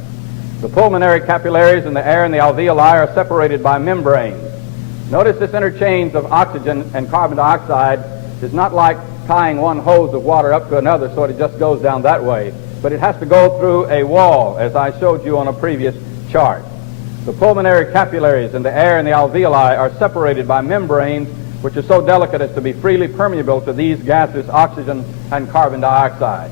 The pulmonary capillaries in the air and the alveoli are separated by membranes. Notice this interchange of oxygen and carbon dioxide is not like tying one hose of water up to another so it just goes down that way, but it has to go through a wall, as I showed you on a previous chart. The pulmonary capillaries in the air and the alveoli are separated by membranes which are so delicate as to be freely permeable to these gases, oxygen and carbon dioxide.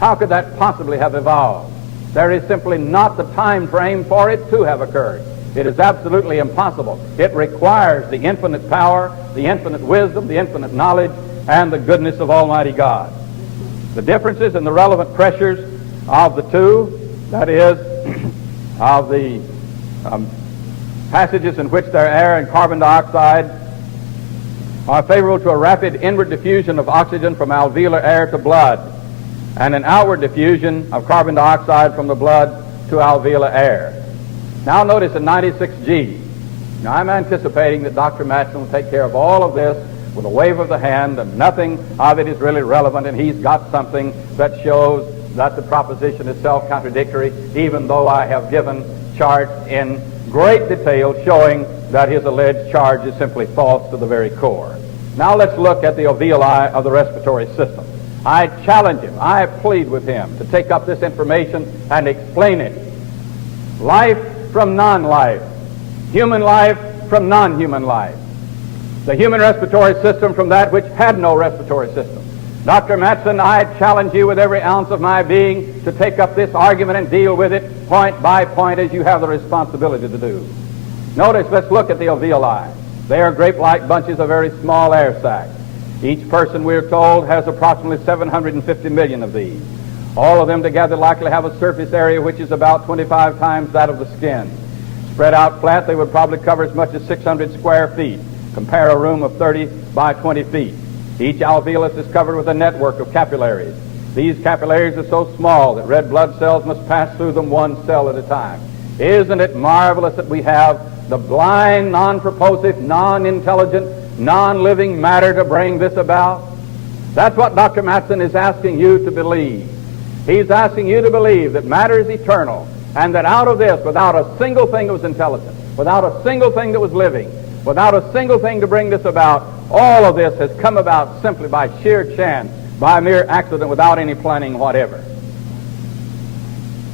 How could that possibly have evolved? There is simply not the time frame for it to have occurred. It is absolutely impossible. It requires the infinite power, the infinite wisdom, the infinite knowledge, and the goodness of Almighty God. The differences in the relevant pressures of the two that is, of the passages in which their air and carbon dioxide are favorable to a rapid inward diffusion of oxygen from alveolar air to blood, and an outward diffusion of carbon dioxide from the blood to alveolar air. Now notice in 96G, now I'm anticipating that Dr. Matson will take care of all of this with a wave of the hand, and nothing of it is really relevant, and he's got something that shows that the proposition is self-contradictory, even though I have given charts in great detail showing that his alleged charge is simply false to the very core. Now let's look at the alveoli of the respiratory system. I challenge him, I plead with him to take up this information and explain it. Life from non-life, human life from non-human life, the human respiratory system from that which had no respiratory system. Dr. Matson, I challenge you with every ounce of my being to take up this argument and deal with it point by point as you have the responsibility to do. Notice, let's look at the alveoli. They are grape-like bunches of very small air sacs. Each person, we're told, has approximately 750 million of these. All of them together likely have a surface area which is about 25 times that of the skin. Spread out flat, they would probably cover as much as 600 square feet. Compare a room of 30 by 20 feet. Each alveolus is covered with a network of capillaries. These capillaries are so small that red blood cells must pass through them one cell at a time. Isn't it marvelous that we have the blind, non-purposive, non-intelligent, non-living matter to bring this about? That's what Dr. Matson is asking you to believe. He's asking you to believe that matter is eternal, and that out of this, without a single thing that was intelligent, without a single thing that was living, without a single thing to bring this about, all of this has come about simply by sheer chance, by mere accident, without any planning whatever.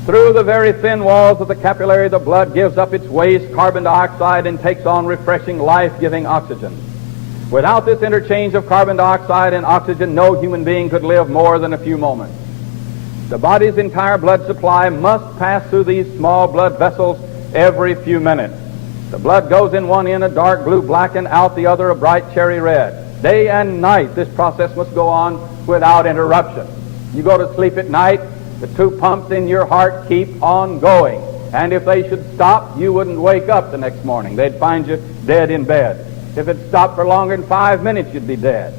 Through the very thin walls of the capillary, the blood gives up its waste, carbon dioxide, and takes on refreshing, life-giving oxygen. Without this interchange of carbon dioxide and oxygen, no human being could live more than a few moments. The body's entire blood supply must pass through these small blood vessels every few minutes. The blood goes in one end a dark blue black and out the other a bright cherry red. Day and night this process must go on without interruption. You go to sleep at night, the two pumps in your heart keep on going. And if they should stop, you wouldn't wake up the next morning. They'd find you dead in bed. If it stopped for longer than 5 minutes, you'd be dead.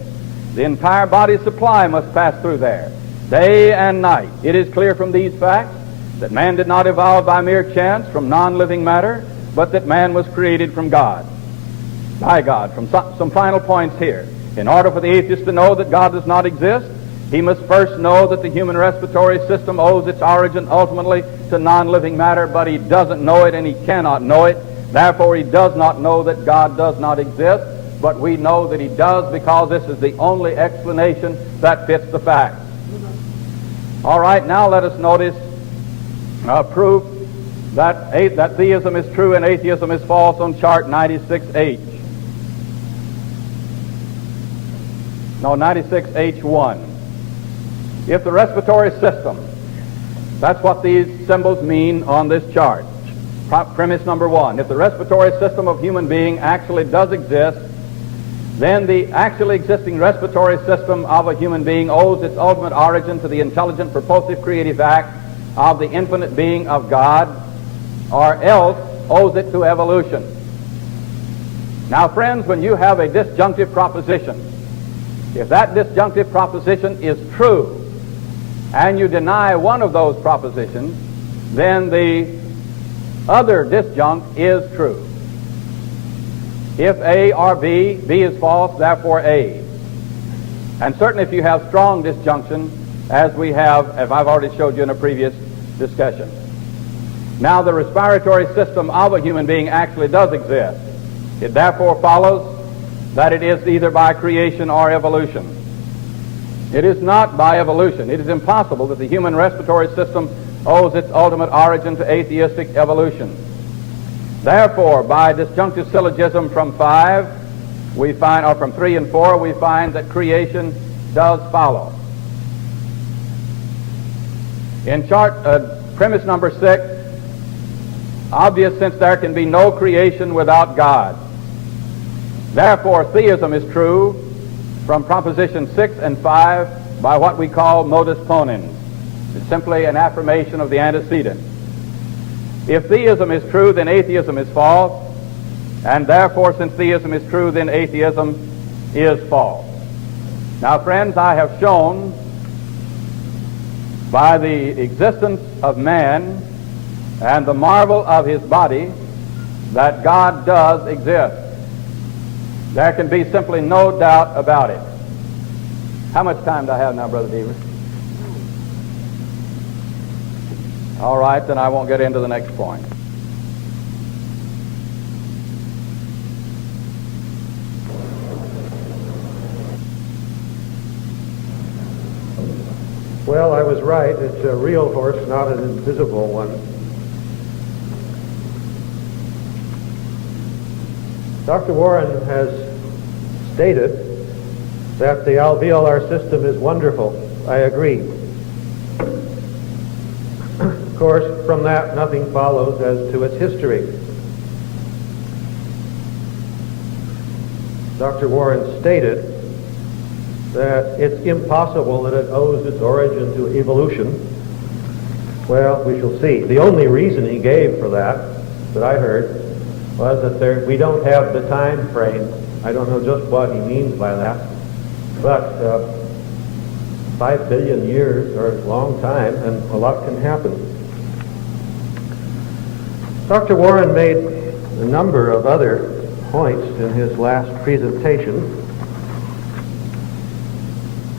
The entire body's supply must pass through there, day and night. It is clear from these facts that man did not evolve by mere chance from non-living matter, but that man was created from God, by God. From some final points here. In order for the atheist to know that God does not exist, he must first know that the human respiratory system owes its origin ultimately to non-living matter, but he doesn't know it and he cannot know it. Therefore, he does not know that God does not exist, but we know that he does because this is the only explanation that fits the facts. All right, now let us notice proof that theism is true and atheism is false on chart 96H. No, 96H1. If the respiratory system, that's what these symbols mean on this chart. Premise number one, if the respiratory system of human being actually does exist, then the actually existing respiratory system of a human being owes its ultimate origin to the intelligent, purposive, creative act of the infinite being of God, or else owes it to evolution. Now, friends, when you have a disjunctive proposition, if that disjunctive proposition is true, and you deny one of those propositions, then the other disjunct is true. If A or B, B is false, therefore A. And certainly if you have strong disjunction, as we have, as I've already showed you in a previous discussion. Now, the respiratory system of a human being actually does exist. It therefore follows that it is either by creation or evolution. It is not by evolution. It is impossible that the human respiratory system owes its ultimate origin to atheistic evolution. Therefore, by disjunctive syllogism from 5, we find, or from 3 and 4, we find that creation does follow. In premise number 6, obvious since there can be no creation without God. Therefore, theism is true from proposition 6 and 5 by what we call modus ponens. It's simply an affirmation of the antecedent. If theism is true, then atheism is false, and therefore, since theism is true, then atheism is false. Now, friends, I have shown by the existence of man and the marvel of his body that God does exist. There can be simply no doubt about it. How much time do I have now, Brother Deaver? All right, then I won't get into the next point. Well, I was right. It's a real horse, not an invisible one. Dr. Warren has stated that the alveolar system is wonderful. I agree. Of course, from that, nothing follows as to its history. Dr. Warren stated that it's impossible that it owes its origin to evolution. Well, we shall see. The only reason he gave for that I heard, was that we don't have the time frame. I don't know just what he means by that, but 5 billion years are a long time, and a lot can happen. Dr. Warren made a number of other points in his last presentation.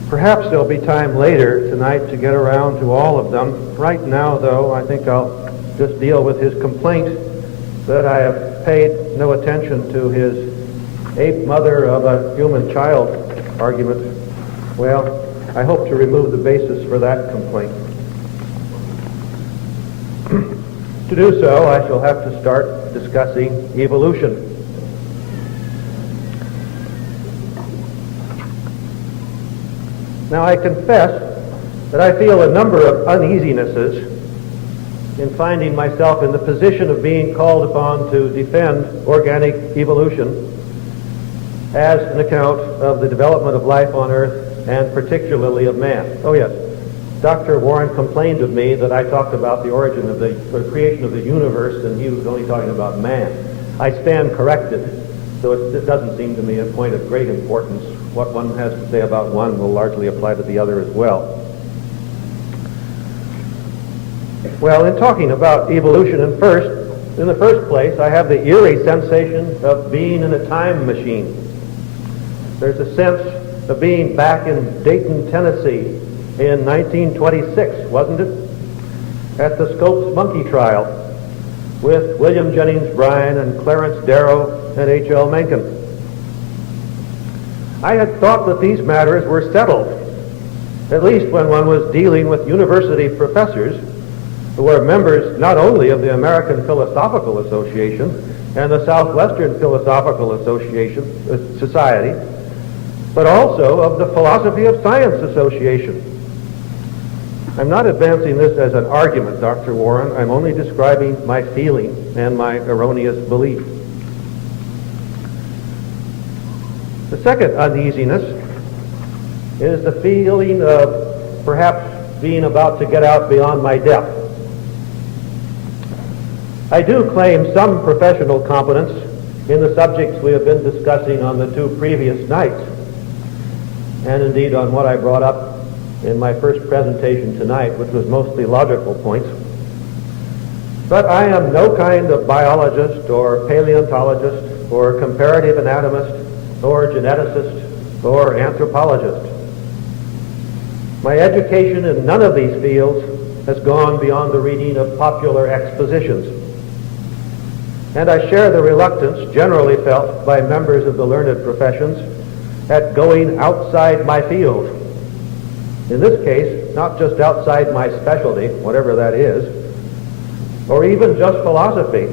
Perhaps there'll be time later tonight to get around to all of them. Right now, though, I think I'll just deal with his complaint that I have paid no attention to his ape mother of a human child argument. Well, I hope to remove the basis for that complaint. To do so, I shall have to start discussing evolution. Now, I confess that I feel a number of uneasinesses in finding myself in the position of being called upon to defend organic evolution as an account of the development of life on Earth and particularly of man. Oh yes, Dr. Warren complained of me that I talked about the origin of the creation of the universe and he was only talking about man. I stand corrected, so it doesn't seem to me a point of great importance. What one has to say about one will largely apply to the other as well. Well, in talking about evolution, in the first place, I have the eerie sensation of being in a time machine. There's a sense of being back in Dayton, Tennessee in 1926, wasn't it? At the Scopes monkey trial with William Jennings Bryan and Clarence Darrow and H.L. Mencken. I had thought that these matters were settled, at least when one was dealing with university professors who were members not only of the American Philosophical Association and the Southwestern Philosophical Association Society, but also of the Philosophy of Science Association. I'm not advancing this as an argument, Dr. Warren. I'm only describing my feeling and my erroneous belief. The second uneasiness is the feeling of perhaps being about to get out beyond my depth. I do claim some professional competence in the subjects we have been discussing on the two previous nights, and indeed on what I brought up in my first presentation tonight, which was mostly logical points. But I am no kind of biologist or paleontologist or comparative anatomist or geneticist or anthropologist. My education in none of these fields has gone beyond the reading of popular expositions. And I share the reluctance generally felt by members of the learned professions at going outside my field. In this case, not just outside my specialty, whatever that is, or even just philosophy,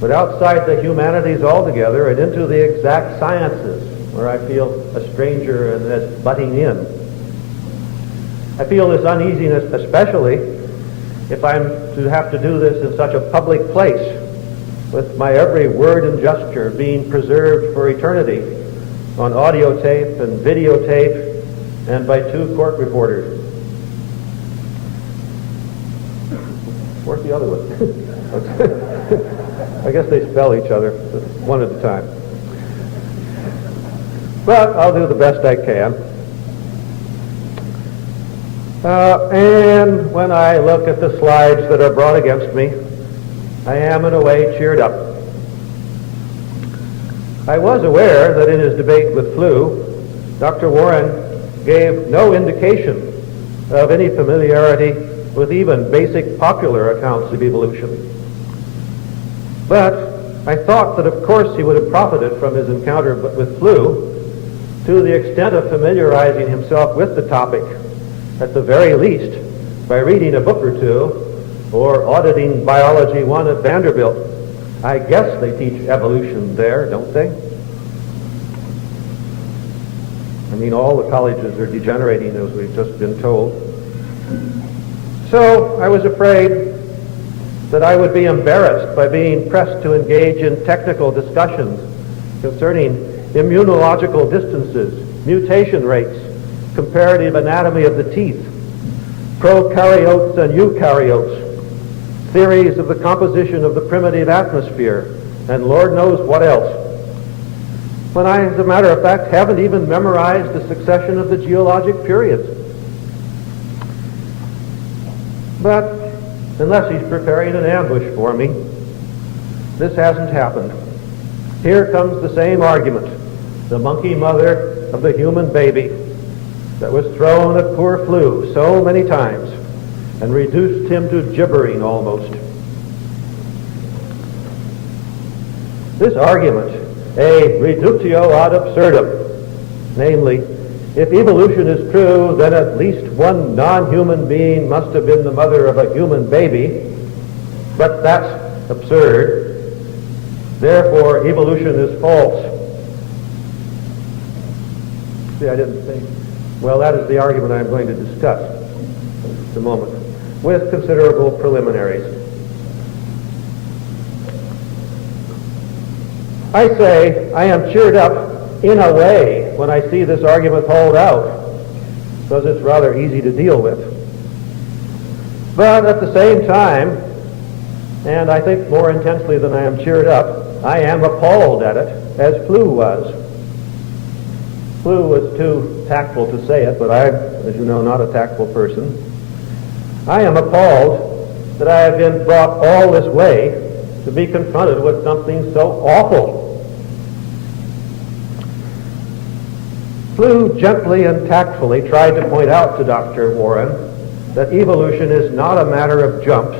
but outside the humanities altogether and into the exact sciences, where I feel a stranger and as butting in. I feel this uneasiness especially if I'm to have to do this in such a public place, with my every word and gesture being preserved for eternity on audio tape and videotape and by two court reporters. the other one? I guess they spell each other one at a time. But I'll do the best I can. And when I look at the slides that are brought against me, I am in a way cheered up. I was aware that in his debate with Flew, Dr. Warren gave no indication of any familiarity with even basic popular accounts of evolution. But I thought that of course he would have profited from his encounter with Flew to the extent of familiarizing himself with the topic, at the very least, by reading a book or two or auditing Biology 1 at Vanderbilt. I guess they teach evolution there, don't they? I mean, all the colleges are degenerating, as we've just been told. So I was afraid that I would be embarrassed by being pressed to engage in technical discussions concerning immunological distances, mutation rates, comparative anatomy of the teeth, prokaryotes and eukaryotes, theories of the composition of the primitive atmosphere, and Lord knows what else, when I, as a matter of fact, haven't even memorized the succession of the geologic periods. But unless he's preparing an ambush for me, this hasn't happened. Here comes the same argument, the monkey mother of the human baby that was thrown at poor Flew so many times and reduced him to gibbering almost. This argument, a reductio ad absurdum, namely, if evolution is true, then at least one non-human being must have been the mother of a human baby, but that's absurd. Therefore, evolution is false. See, I didn't say. Well, that is the argument I'm going to discuss in a moment, with considerable preliminaries. I say I am cheered up in a way when I see this argument hold out, because it's rather easy to deal with. But at the same time, and I think more intensely than I am cheered up, I am appalled at it, as Flew was. Flew was too tactful to say it, but I'm, as you know, not a tactful person. I am appalled that I have been brought all this way to be confronted with something so awful. Flew gently and tactfully tried to point out to Dr. Warren that evolution is not a matter of jumps,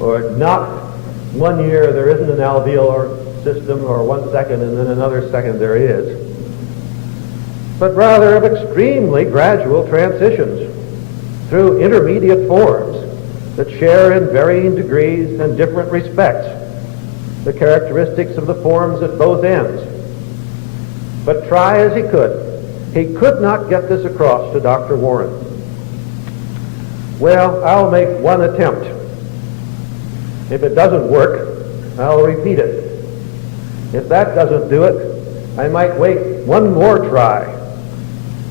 or not 1 year there isn't an alveolar system, or 1 second and then another second there is, but rather of extremely gradual transitions through intermediate forms that share in varying degrees and different respects the characteristics of the forms at both ends. But try as he could not get this across to Dr. Warren. Well, I'll make one attempt. If it doesn't work, I'll repeat it. If that doesn't do it, I might wait one more try.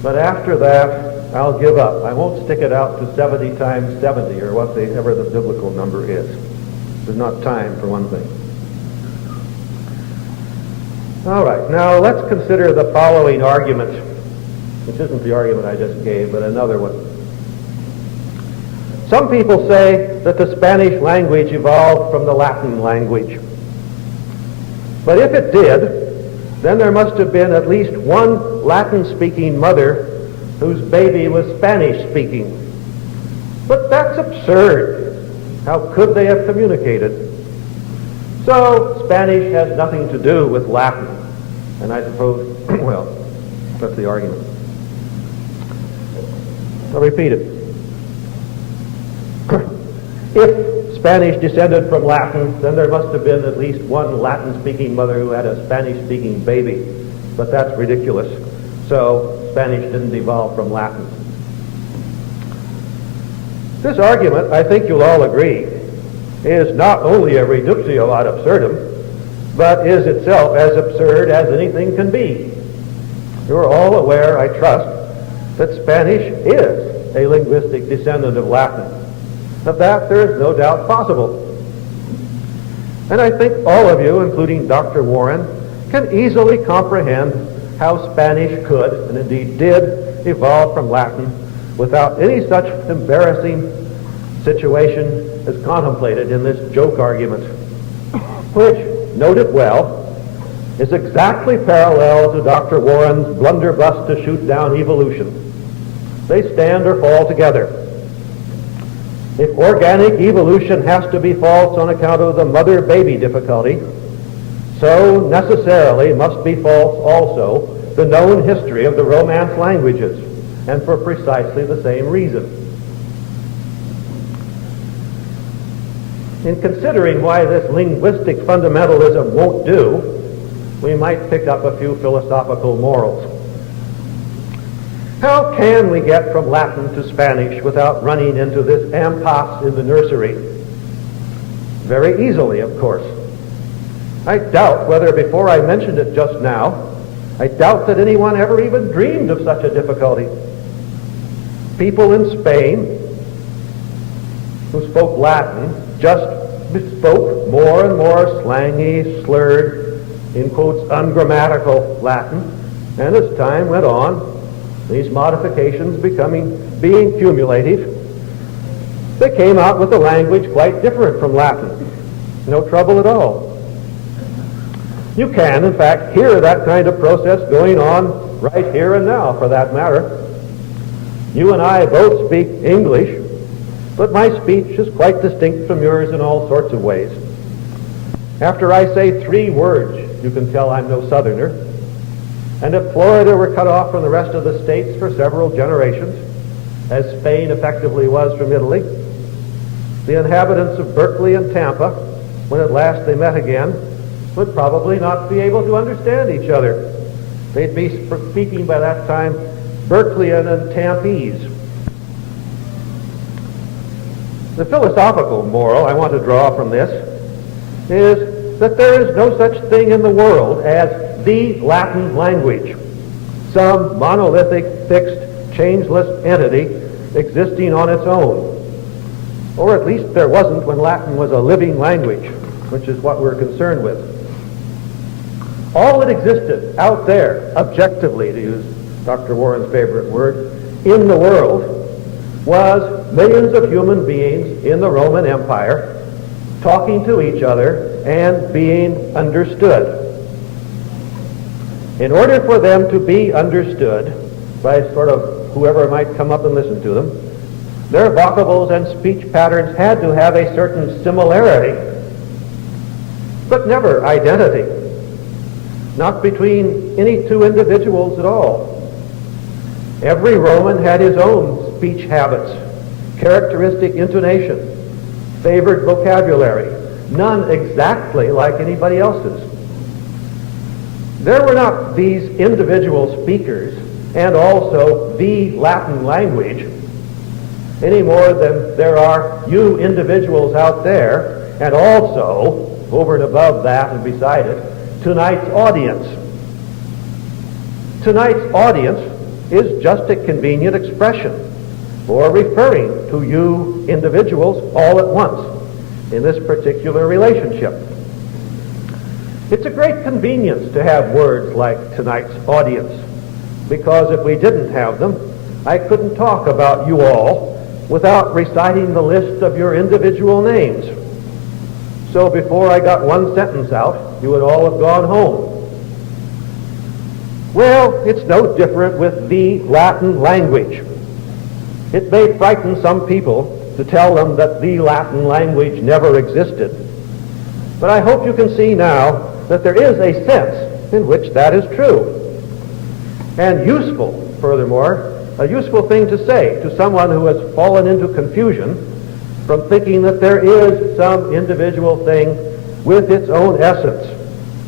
But after that, I'll give up. I won't stick it out to 70 times 70, or whatever the biblical number is. There's not time, for one thing. All right, now let's consider the following argument, which isn't the argument I just gave, but another one. Some people say that the Spanish language evolved from the Latin language. But if it did, then there must have been at least one Latin-speaking mother whose baby was Spanish-speaking. But that's absurd. How could they have communicated? So Spanish has nothing to do with Latin. And I suppose, well, that's the argument. I'll repeat it. If Spanish descended from Latin, then there must have been at least one Latin-speaking mother who had a Spanish-speaking baby. But that's ridiculous. So Spanish didn't evolve from Latin. This argument, I think you'll all agree, is not only a reductio ad absurdum, but is itself as absurd as anything can be. You're all aware, I trust, that Spanish is a linguistic descendant of Latin. Of that, there is no doubt possible. And I think all of you, including Dr. Warren, can easily comprehend how Spanish could, and indeed did, evolve from Latin without any such embarrassing situation as contemplated in this joke argument, which, note it well, is exactly parallel to Dr. Warren's blunderbuss to shoot down evolution. They stand or fall together. If organic evolution has to be false on account of the mother-baby difficulty, so necessarily must be false also the known history of the Romance languages, and for precisely the same reason. In considering why this linguistic fundamentalism won't do, we might pick up a few philosophical morals. How can we get from Latin to Spanish without running into this impasse in the nursery? Very easily, of course. I doubt whether, before I mentioned it just now, I doubt that anyone ever even dreamed of such a difficulty. People in Spain who spoke Latin just spoke more and more slangy, slurred, in quotes, ungrammatical Latin, and as time went on, these modifications being cumulative, they came out with a language quite different from Latin. No trouble at all. You can, in fact, hear that kind of process going on right here and now, for that matter. You and I both speak English, but my speech is quite distinct from yours in all sorts of ways. After I say 3 words, you can tell I'm no Southerner. And if Florida were cut off from the rest of the states for several generations, as Spain effectively was from Italy, the inhabitants of Berkeley and Tampa, when at last they met again, would probably not be able to understand each other. They'd be speaking by that time Berkeleyan and Tampese. The philosophical moral I want to draw from this is that there is no such thing in the world as the Latin language, some monolithic, fixed, changeless entity existing on its own. Or at least there wasn't when Latin was a living language, which is what we're concerned with. All that existed out there, objectively, to use Dr. Warren's favorite word, in the world, was millions of human beings in the Roman Empire talking to each other and being understood. In order for them to be understood by sort of whoever might come up and listen to them, their vocables and speech patterns had to have a certain similarity, but never identity, not between any 2 individuals at all. Every Roman had his own speech habits, characteristic intonation, favored vocabulary, none exactly like anybody else's. There were not these individual speakers and also the Latin language any more than there are you individuals out there, and also, over and above that and beside it, tonight's audience. Tonight's audience is just a convenient expression for referring to you individuals all at once in this particular relationship. It's a great convenience to have words like tonight's audience, because if we didn't have them, I couldn't talk about you all without reciting the list of your individual names. So before I got one sentence out, you would all have gone home. Well, it's no different with the Latin language. It may frighten some people to tell them that the Latin language never existed, but I hope you can see now that there is a sense in which that is true. And useful, furthermore, a useful thing to say to someone who has fallen into confusion from thinking that there is some individual thing with its own essence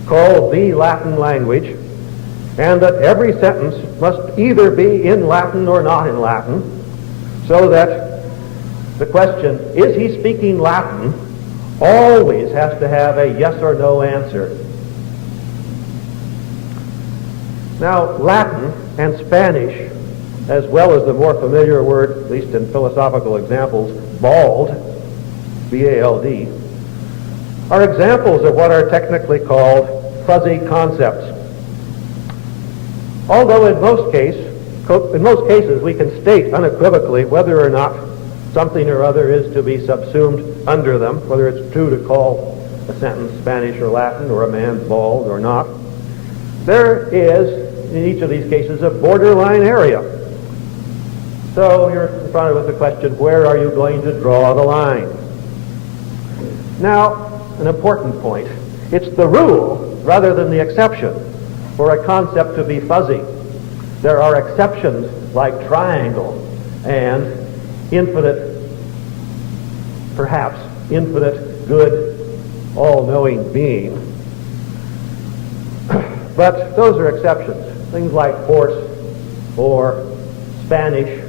called the Latin language, and that every sentence must either be in Latin or not in Latin, so that the question, is he speaking Latin, always has to have a yes or no answer. Now, Latin and Spanish, as well as the more familiar word, at least in philosophical examples, bald, B-A-L-D, are examples of what are technically called fuzzy concepts. Although in most cases we can state unequivocally whether or not something or other is to be subsumed under them, whether it's true to call a sentence Spanish or Latin, or a man bald or not, there is, in each of these cases, a borderline area. So you're confronted with the question, where are you going to draw the line? Now, an important point. It's the rule rather than the exception for a concept to be fuzzy. There are exceptions like triangle and infinite, perhaps infinite good, all-knowing being. But those are exceptions. Things like horse or Spanish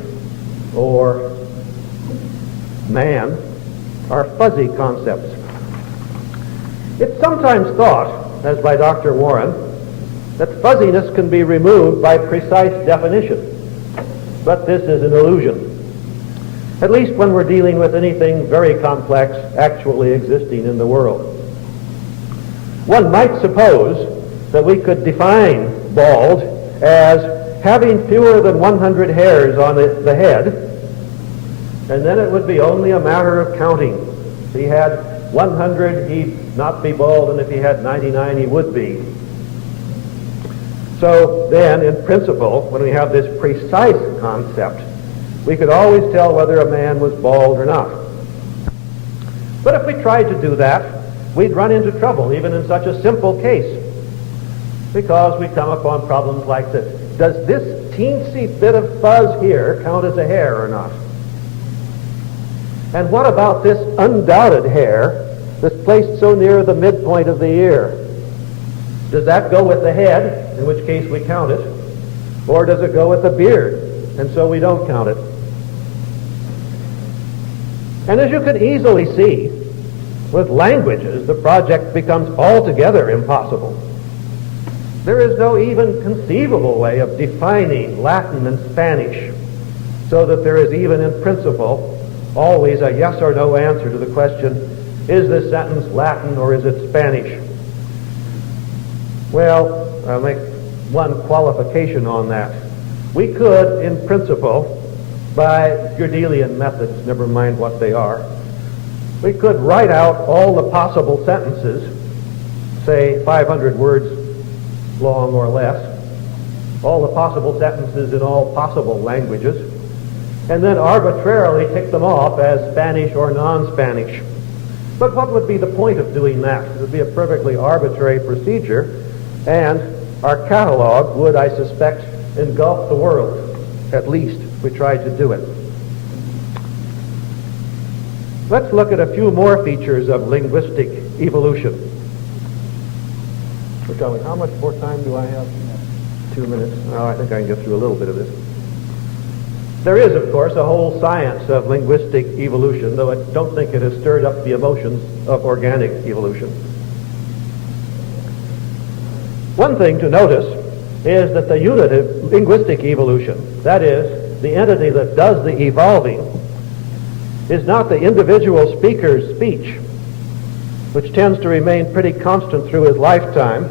or man are fuzzy concepts. It's sometimes thought, as by Dr. Warren, that fuzziness can be removed by precise definition. But this is an illusion, at least when we're dealing with anything very complex actually existing in the world. One might suppose that we could define bald as having fewer than 100 hairs on the head, and then it would be only a matter of counting. If he had 100, he'd not be bald, and if he had 99, he would be. So then, in principle, when we have this precise concept, we could always tell whether a man was bald or not. But if we tried to do that, we'd run into trouble, even in such a simple case, because we come upon problems like this. Does this teensy bit of fuzz here count as a hair or not? And what about this undoubted hair that's placed so near the midpoint of the ear? Does that go with the head, in which case we count it, or does it go with the beard, and so we don't count it? And as you can easily see, with languages, the project becomes altogether impossible. There is no even conceivable way of defining Latin and Spanish so that there is even in principle always a yes or no answer to the question, is this sentence Latin or is it Spanish? Well, I'll make one qualification on that. We could, in principle, by Gödelian methods, never mind what they are, we could write out all the possible sentences, say 500 words long or less, all the possible sentences in all possible languages, and then arbitrarily tick them off as Spanish or non-Spanish. But what would be the point of doing that? It would be a perfectly arbitrary procedure, and our catalog would, I suspect, engulf the world, at least if we tried to do it. Let's look at a few more features of linguistic evolution. So tell me, how much more time do I have? 2 minutes. Oh, I think I can get through a little bit of this. There is, of course, a whole science of linguistic evolution, though I don't think it has stirred up the emotions of organic evolution. One thing to notice is that the unit of linguistic evolution, that is, the entity that does the evolving, is not the individual speaker's speech, which tends to remain pretty constant through his lifetime,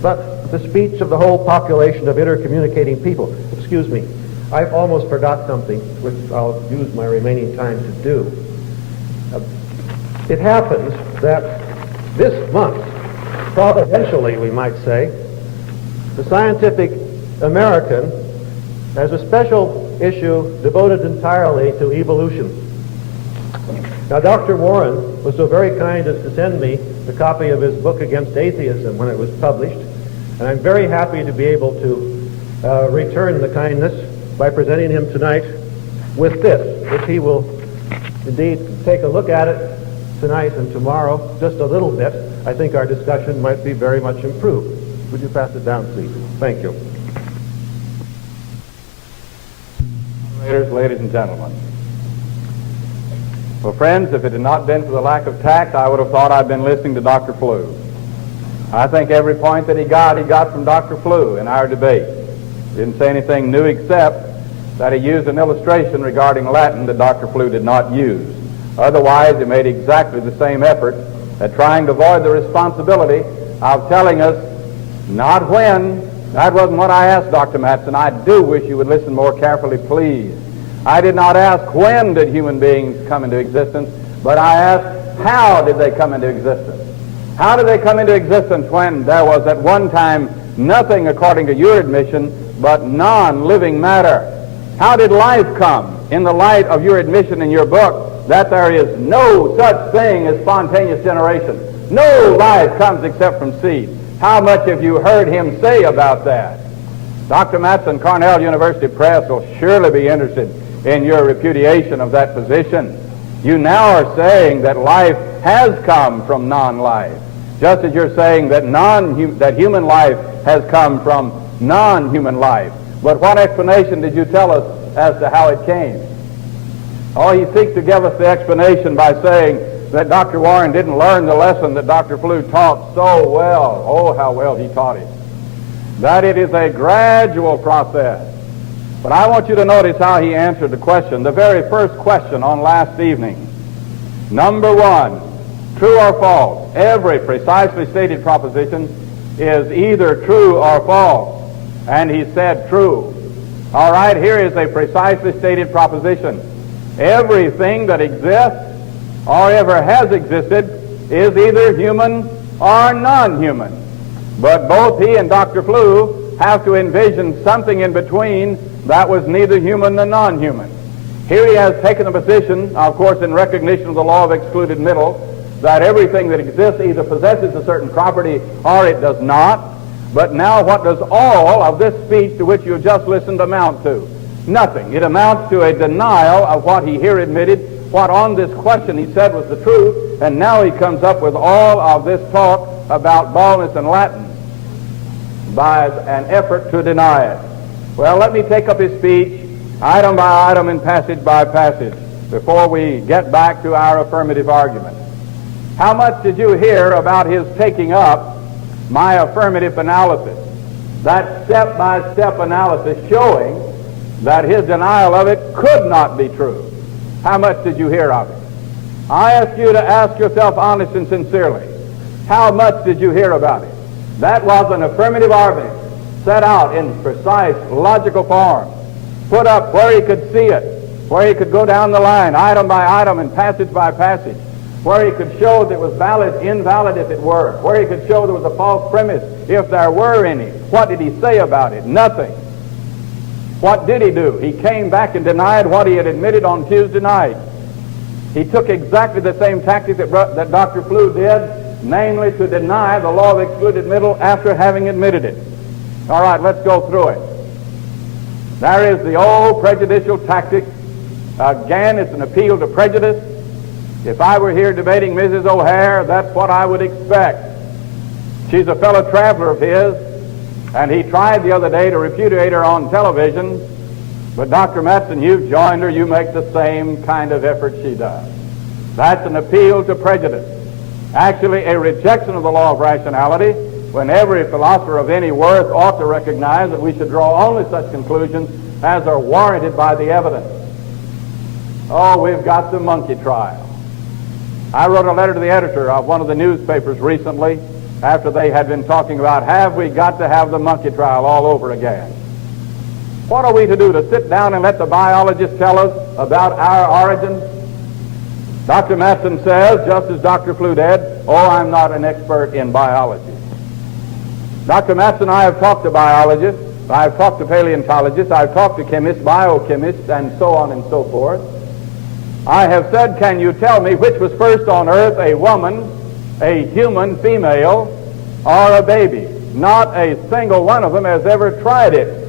but the speech of the whole population of intercommunicating people. Excuse me, I almost forgot something, which I'll use my remaining time to do. It happens that this month, providentially we might say, the Scientific American has a special issue devoted entirely to evolution. Now, Dr. Warren was so very kind as to send me a copy of his book Against Atheism when it was published, and I'm very happy to be able to return the kindness by presenting him tonight with this, which he will indeed take a look at it tonight and tomorrow, just a little bit. I think our discussion might be very much improved. Would you pass it down, please? Thank you. Ladies and gentlemen. Well, friends, if it had not been for the lack of tact, I would have thought I'd been listening to Dr. Flew. I think every point that he got from Dr. Flew in our debate. Didn't say anything new except that he used an illustration regarding Latin that Dr. Flew did not use. Otherwise, he made exactly the same effort at trying to avoid the responsibility of telling us not when. That wasn't what I asked, Dr. Matson. I do wish you would listen more carefully, please. I did not ask when did human beings come into existence, but I asked how did they come into existence. How did they come into existence when there was at one time nothing, according to your admission, but non-living matter? How did life come in the light of your admission in your book that there is no such thing as spontaneous generation? No life comes except from seed. How much have you heard him say about that? Dr. Matson, Cornell University Press will surely be interested in your repudiation of that position. You now are saying that life has come from non-life, just as you're saying that that human life has come from non-human life. But what explanation did you tell us as to how it came? Oh, he seeks to give us the explanation by saying that Dr. Warren didn't learn the lesson that Dr. Flew taught so well. Oh, how well he taught it. That it is a gradual process. But I want you to notice how he answered the question, the very first question on last evening. Number one, true or false? Every precisely stated proposition is either true or false. And he said true. All right, here is a precisely stated proposition. Everything that exists or ever has existed is either human or non-human. But both he and Dr. Flew have to envision something in between that was neither human nor non-human. Here he has taken a position, of course, in recognition of the law of excluded middle, that everything that exists either possesses a certain property or it does not. But now what does all of this speech to which you just listened amount to? Nothing. It amounts to a denial of what he here admitted, what on this question he said was the truth, and now he comes up with all of this talk about baldness and Latin by an effort to deny it. Well, let me take up his speech item by item and passage by passage before we get back to our affirmative argument. How much did you hear about his taking up my affirmative analysis? That step-by-step analysis showing that his denial of it could not be true. How much did you hear of it? I ask you to ask yourself honestly and sincerely, how much did you hear about it? That was an affirmative argument set out in precise, logical form, put up where he could see it, where he could go down the line, item by item and passage by passage, where he could show that it was valid, invalid if it were, where he could show there was a false premise if there were any. What did he say about it? Nothing. What did he do? He came back and denied what he had admitted on Tuesday night. He took exactly the same tactic that Dr. Flew did, namely to deny the law of excluded middle after having admitted it. All right, let's go through it. There is the old prejudicial tactic. Again, it's an appeal to prejudice. If I were here debating Mrs. O'Hare, that's what I would expect. She's a fellow traveler of his, and he tried the other day to repudiate her on television. But Dr. Matson, you've joined her. You make the same kind of effort she does. That's an appeal to prejudice. Actually, a rejection of the law of rationality, when every philosopher of any worth ought to recognize that we should draw only such conclusions as are warranted by the evidence. Oh, we've got the monkey trial. I wrote a letter to the editor of one of the newspapers recently after they had been talking about, have we got to have the monkey trial all over again? What are we to do, to sit down and let the biologists tell us about our origins? Dr. Matson says, just as Dr. Flew did, oh, I'm not an expert in biology. Dr. Matson, I have talked to biologists, I've talked to paleontologists, I've talked to chemists, biochemists, and so on and so forth. I have said, can you tell me which was first on earth, a woman, a human female, or a baby? Not a single one of them has ever tried it.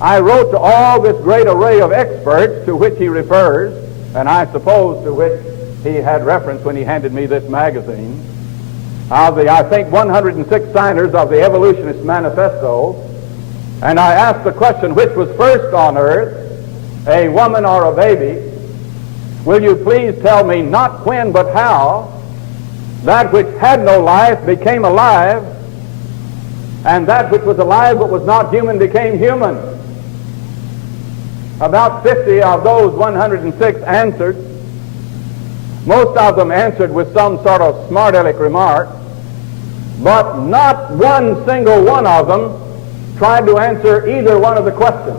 I wrote to all this great array of experts to which he refers, and I suppose to which he had reference when he handed me this magazine, of the, I think, 106 signers of the Evolutionist Manifesto, and I asked the question, which was first on earth, a woman or a baby? Will you please tell me not when but how that which had no life became alive, and that which was alive but was not human became human? About 50 of those 106 answered, Most of them answered with some sort of smart aleck remark, but not one single one of them tried to answer either one of the questions.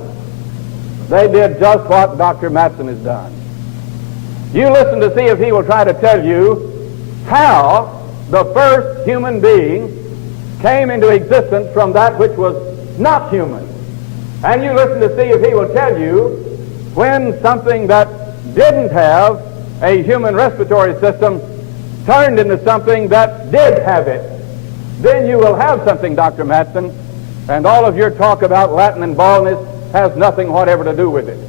They did just what Dr. Matson has done. You listen to see if he will try to tell you how the first human being came into existence from that which was not human. And you listen to see if he will tell you when something that didn't have a human respiratory system turned into something that did have it. Then you will have something, Dr. Matson, and all of your talk about Latin and baldness has nothing whatever to do with it.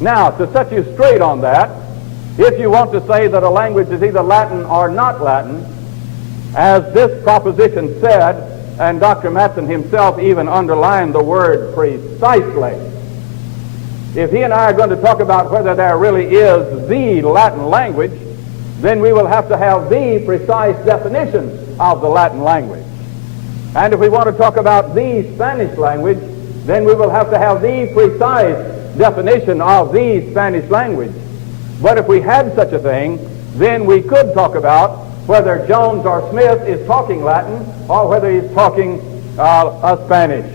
Now, to set you straight on that, if you want to say that a language is either Latin or not Latin, as this proposition said, and Dr. Matson himself even underlined the word precisely, if he and I are going to talk about whether there really is the Latin language, then we will have to have the precise definition of the Latin language. And if we want to talk about the Spanish language, then we will have to have the precise definition of the Spanish language. But if we had such a thing, then we could talk about whether Jones or Smith is talking Latin or whether he's talking Spanish.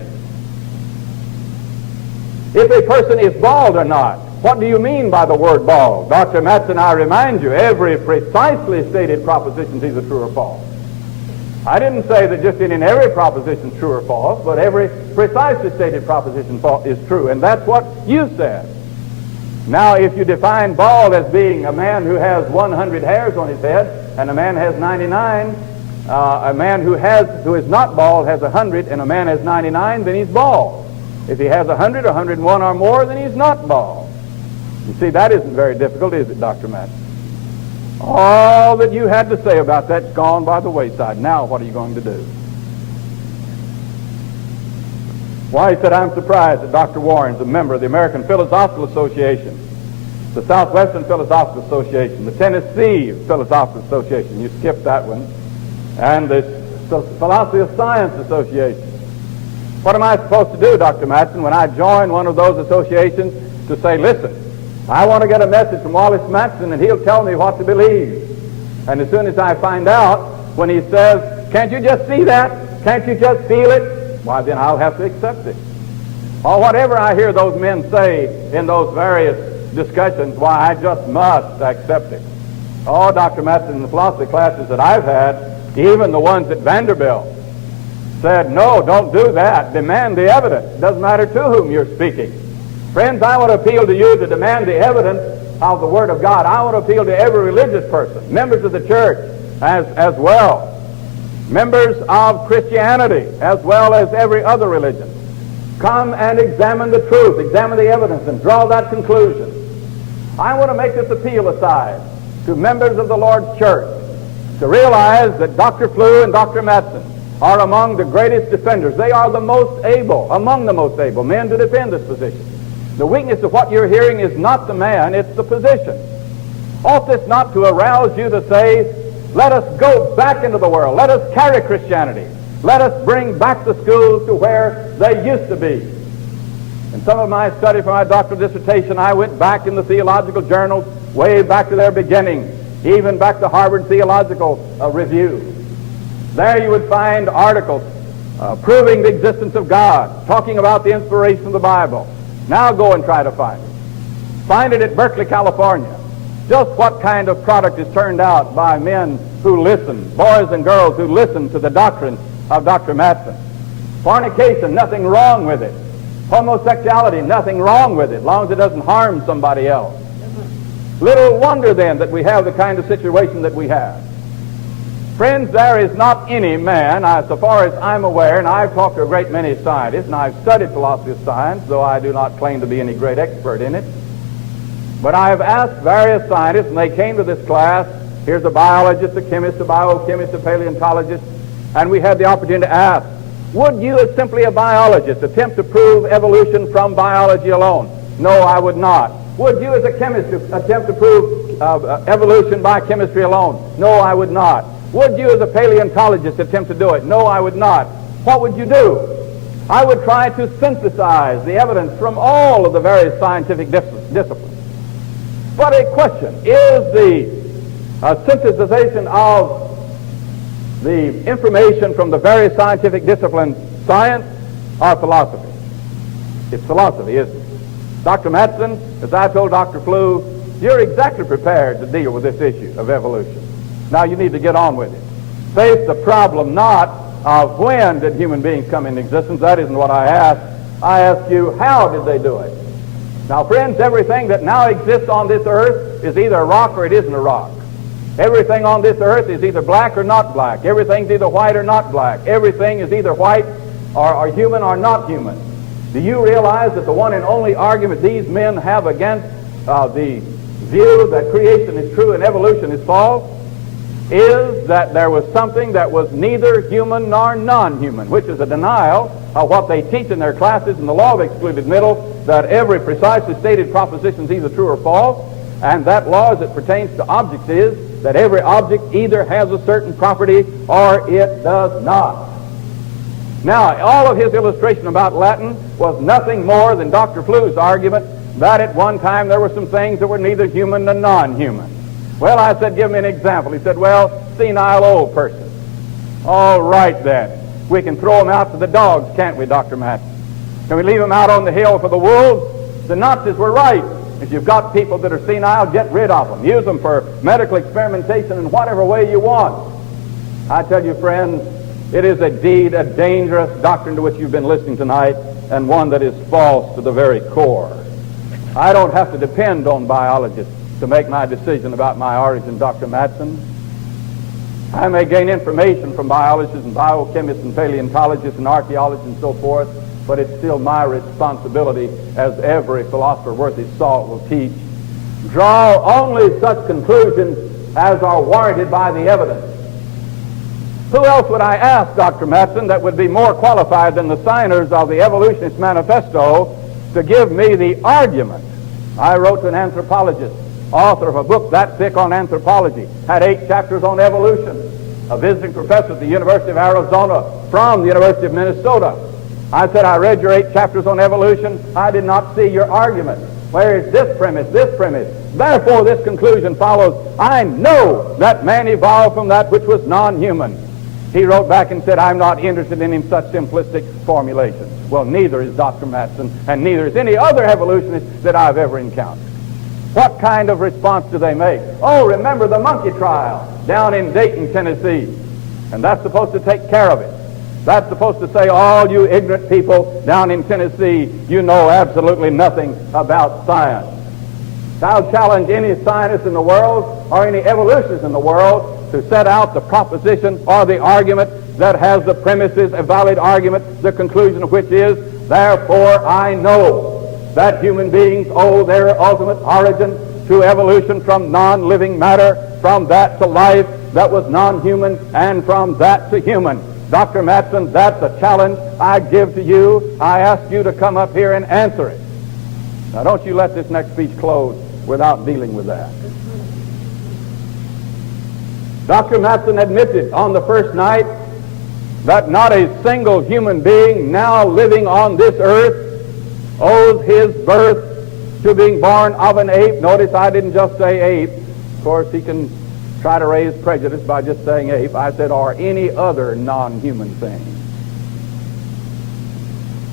If a person is bald or not, what do you mean by the word bald? Dr. Matson, I remind you, every precisely stated proposition is either true or false. I didn't say that just in every proposition is true or false, but every precisely stated proposition is true, and that's what you said. Now, if you define bald as being a man who has 100 hairs on his head, and a man has 99, a man who is not bald has 100, and a man has 99, then he's bald. If he has 100, 101 or more, then he's not bald. You see, that isn't very difficult, is it, Dr. Matson? All that you had to say about that's gone by the wayside. Now what are you going to do? Why, he said, I'm surprised that Dr. Warren's a member of the American Philosophical Association, the Southwestern Philosophical Association, the Tennessee Philosophical Association. You skipped that one. And the Philosophy of Science Association. What am I supposed to do, Dr. Matson, when I join one of those associations to say, listen, I want to get a message from Wallace Matson and he'll tell me what to believe. And as soon as I find out, when he says, can't you just see that? Can't you just feel it? Why, then I'll have to accept it. Or whatever I hear those men say in those various discussions, why, I just must accept it. Oh, Dr. Matson, in the philosophy classes that I've had, even the ones at Vanderbilt, said, no, don't do that. Demand the evidence. Doesn't matter to whom you're speaking. Friends, I want to appeal to you to demand the evidence of the Word of God. I want to appeal to every religious person, members of the church as well, members of Christianity as well as every other religion. Come and examine the truth, examine the evidence, and draw that conclusion. I want to make this appeal aside to members of the Lord's church to realize that Dr. Flew and Dr. Matson are among the greatest defenders. They are the most able, among the most able men to defend this position. The weakness of what you're hearing is not the man, it's the position. Ought this not to arouse you to say, let us go back into the world. Let us carry Christianity. Let us bring back the schools to where they used to be. In some of my study for my doctoral dissertation, I went back in the theological journals, way back to their beginning, even back to Harvard Theological Review. There you would find articles proving the existence of God, talking about the inspiration of the Bible. Now go and try to find it. Find it at Berkeley, California. Just what kind of product is turned out by men who listen, boys and girls who listen to the doctrine of Dr. Matson. Fornication, nothing wrong with it. Homosexuality, nothing wrong with it, as long as it doesn't harm somebody else. Little wonder then that we have the kind of situation that we have. Friends, there is not any man, so far as I'm aware, and I've talked to a great many scientists, and I've studied philosophy of science, though I do not claim to be any great expert in it. But I have asked various scientists, and they came to this class. Here's a biologist, a chemist, a biochemist, a paleontologist, and we had the opportunity to ask, would you, as simply a biologist, attempt to prove evolution from biology alone? No, I would not. Would you, as a chemist, attempt to prove evolution by chemistry alone? No, I would not. Would you, as a paleontologist, attempt to do it? No, I would not. What would you do? I would try to synthesize the evidence from all of the various scientific disciplines. But a question, is the a synthesization of the information from the various scientific disciplines, science or philosophy. It's philosophy, isn't it? Dr. Matson, as I told Dr. Flew, you're exactly prepared to deal with this issue of evolution. Now you need to get on with it. Face the problem not of when did human beings come into existence. That isn't what I asked. I ask you, how did they do it? Now, friends, everything that now exists on this earth is either a rock or it isn't a rock. Everything on this earth is either black or not black. Everything's either white or not black. Everything is either white or human or not human. Do you realize that the one and only argument these men have against the view that creation is true and evolution is false is that there was something that was neither human nor non-human, which is a denial of what they teach in their classes in the law of excluded middle, that every precisely stated proposition is either true or false, and that law as it pertains to objects is that every object either has a certain property or it does not. Now, all of his illustration about Latin was nothing more than Dr. Flew's argument that at one time there were some things that were neither human nor non-human. Well, I said, give me an example. He said, well, senile old person. All right, then. We can throw them out to the dogs, can't we, Dr. Matson? Can we leave them out on the hill for the wolves? The Nazis were right. If you've got people that are senile, get rid of them. Use them for medical experimentation in whatever way you want. I tell you, friends, it is indeed a dangerous doctrine to which you've been listening tonight, and one that is false to the very core. I don't have to depend on biologists to make my decision about my origin, Dr. Matson. I may gain information from biologists and biochemists and paleontologists and archaeologists and so forth, but it's still my responsibility, as every philosopher worth his salt will teach. Draw only such conclusions as are warranted by the evidence. Who else would I ask, Dr. Matson, that would be more qualified than the signers of the Evolutionist Manifesto to give me the argument? I wrote to an anthropologist, author of a book that thick on anthropology, had 8 chapters on evolution, a visiting professor at the University of Arizona from the University of Minnesota. I said, I read your 8 chapters on evolution. I did not see your argument. Where is this premise, this premise? Therefore, this conclusion follows. I know that man evolved from that which was non-human. He wrote back and said, I'm not interested in such simplistic formulations. Well, neither is Dr. Matson, and neither is any other evolutionist that I've ever encountered. What kind of response do they make? Oh, remember the monkey trial down in Dayton, Tennessee. And that's supposed to take care of it. That's supposed to say, all you ignorant people down in Tennessee, you know absolutely nothing about science. I'll challenge any scientist in the world or any evolutionist in the world to set out the proposition or the argument that has the premises, a valid argument, the conclusion of which is, therefore I know that human beings owe their ultimate origin to evolution from non-living matter, from that to life that was non-human, and from that to human. Dr. Matson, that's a challenge I give to you. I ask you to come up here and answer it. Now, don't you let this next speech close without dealing with that. Dr. Matson admitted on the first night that not a single human being now living on this earth owes his birth to being born of an ape. Notice I didn't just say ape. Of course, he can try to raise prejudice by just saying ape. I said, or any other non-human thing.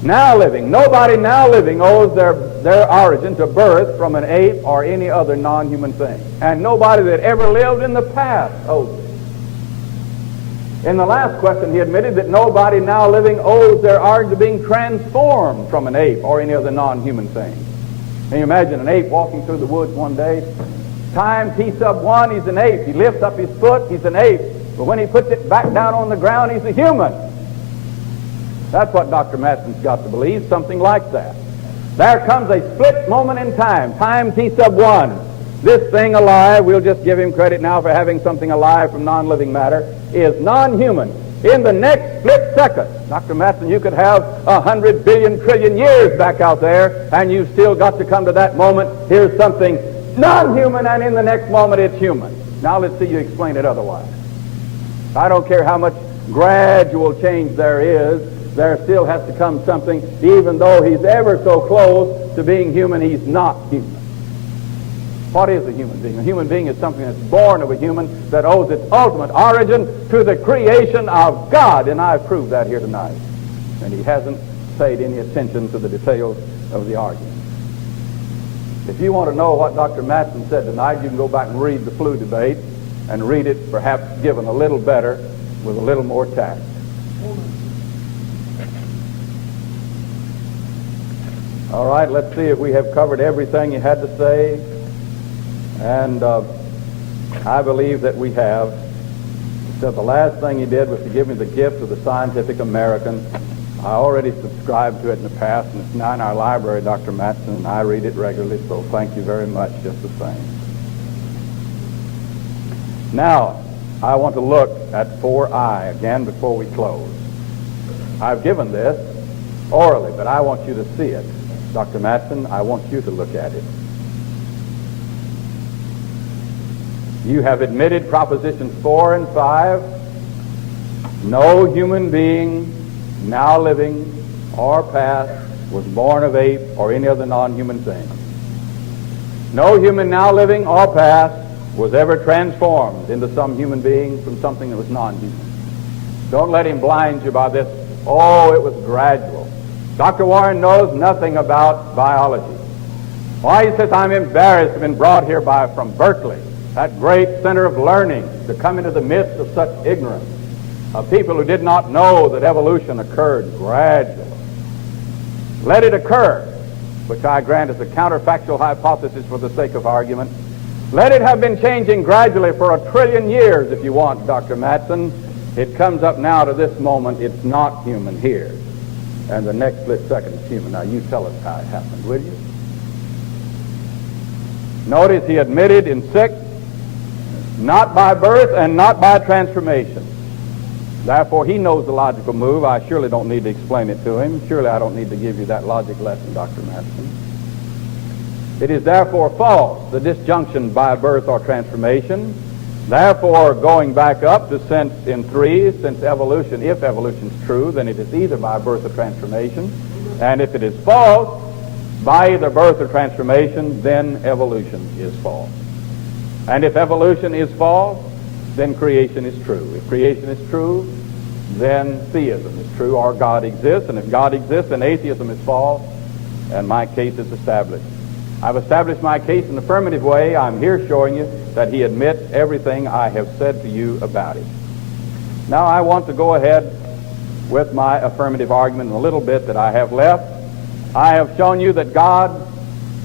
Now living, nobody now living owes their origin to birth from an ape or any other non-human thing. And nobody that ever lived in the past owes it. In the last question, he admitted that nobody now living owes their origin to being transformed from an ape or any other non-human thing. Can you imagine an ape walking through the woods one day? Time T sub 1, he's an ape. He lifts up his foot, he's an ape. But when he puts it back down on the ground, he's a human. That's what Dr. Matson's got to believe, something like that. There comes a split moment in time, time T sub 1. This thing alive, we'll just give him credit now for having something alive from non-living matter, is non-human. In the next split second, Dr. Matson, you could have 100 billion trillion years back out there, and you've still got to come to that moment. Here's something non-human, and in the next moment it's human. Now let's see you explain it otherwise. I don't care how much gradual change there is, there still has to come something, even though he's ever so close to being human, he's not human. What is a human being? A human being is something that's born of a human that owes its ultimate origin to the creation of God, and I've proved that here tonight. And he hasn't paid any attention to the details of the argument. If you want to know what Dr. Matson said tonight, you can go back and read the flu debate and read it perhaps given a little better with a little more tact. All right, let's see if we have covered everything you had to say. And I believe that we have. So the last thing he did was to give me the gift of the Scientific American. I already subscribed to it in the past, and it's now in our library, Dr. Matson, and I read it regularly, so thank you very much just the same. Now, I want to look at 4I again before we close. I've given this orally, but I want you to see it. Dr. Matson, I want you to look at it. You have admitted propositions 4 and 5. No human being now living or past was born of ape or any other non-human thing. No human now living or past was ever transformed into some human being from something that was non-human. Don't let him blind you by this, oh, it was gradual. Dr. Warren knows nothing about biology. Why, he says, I'm embarrassed to have been brought here from Berkeley, that great center of learning, to come into the midst of such ignorance, of people who did not know that evolution occurred gradually. Let it occur, which I grant is a counterfactual hypothesis for the sake of argument. Let it have been changing gradually for 1 trillion years, if you want, Dr. Matson. It comes up now to this moment, it's not human here. And the next split second is human. Now you tell us how it happened, will you? Notice he admitted in 6, not by birth and not by transformation. Therefore, he knows the logical move. I surely don't need to explain it to him. Surely I don't need to give you that logic lesson, Dr. Matson. It is therefore false, the disjunction by birth or transformation. Therefore, going back up to sense in 3, since evolution, if evolution is true, then it is either by birth or transformation. And if it is false, by either birth or transformation, then evolution is false. And if evolution is false, then creation is true. If creation is true, then theism is true, or God exists. And if God exists, then atheism is false, and my case is established. I've established my case in an affirmative way. I'm here showing you that he admits everything I have said to you about it. Now I want to go ahead with my affirmative argument in a little bit that I have left. I have shown you that God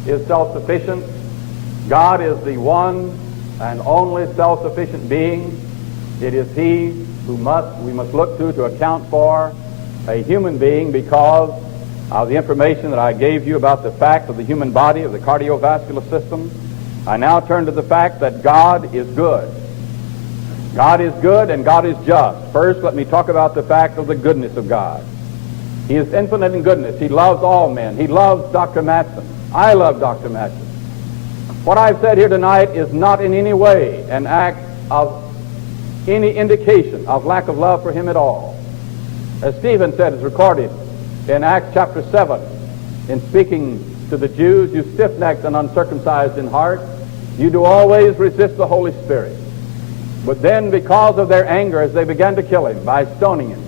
is self-sufficient. God is the one and only self-sufficient being. It is he who we must look to account for a human being because of the information that I gave you about the fact of the human body, of the cardiovascular system. I now turn to the fact that God is good. God is good and God is just. First, let me talk about the fact of the goodness of God. He is infinite in goodness. He loves all men. He loves Dr. Matson. I love Dr. Matson. What I've said here tonight is not in any way an act of any indication of lack of love for him at all. As Stephen said, is recorded in Acts chapter 7, in speaking to the Jews, you stiff-necked and uncircumcised in heart, you do always resist the Holy Spirit. But then, because of their anger, as they began to kill him by stoning him,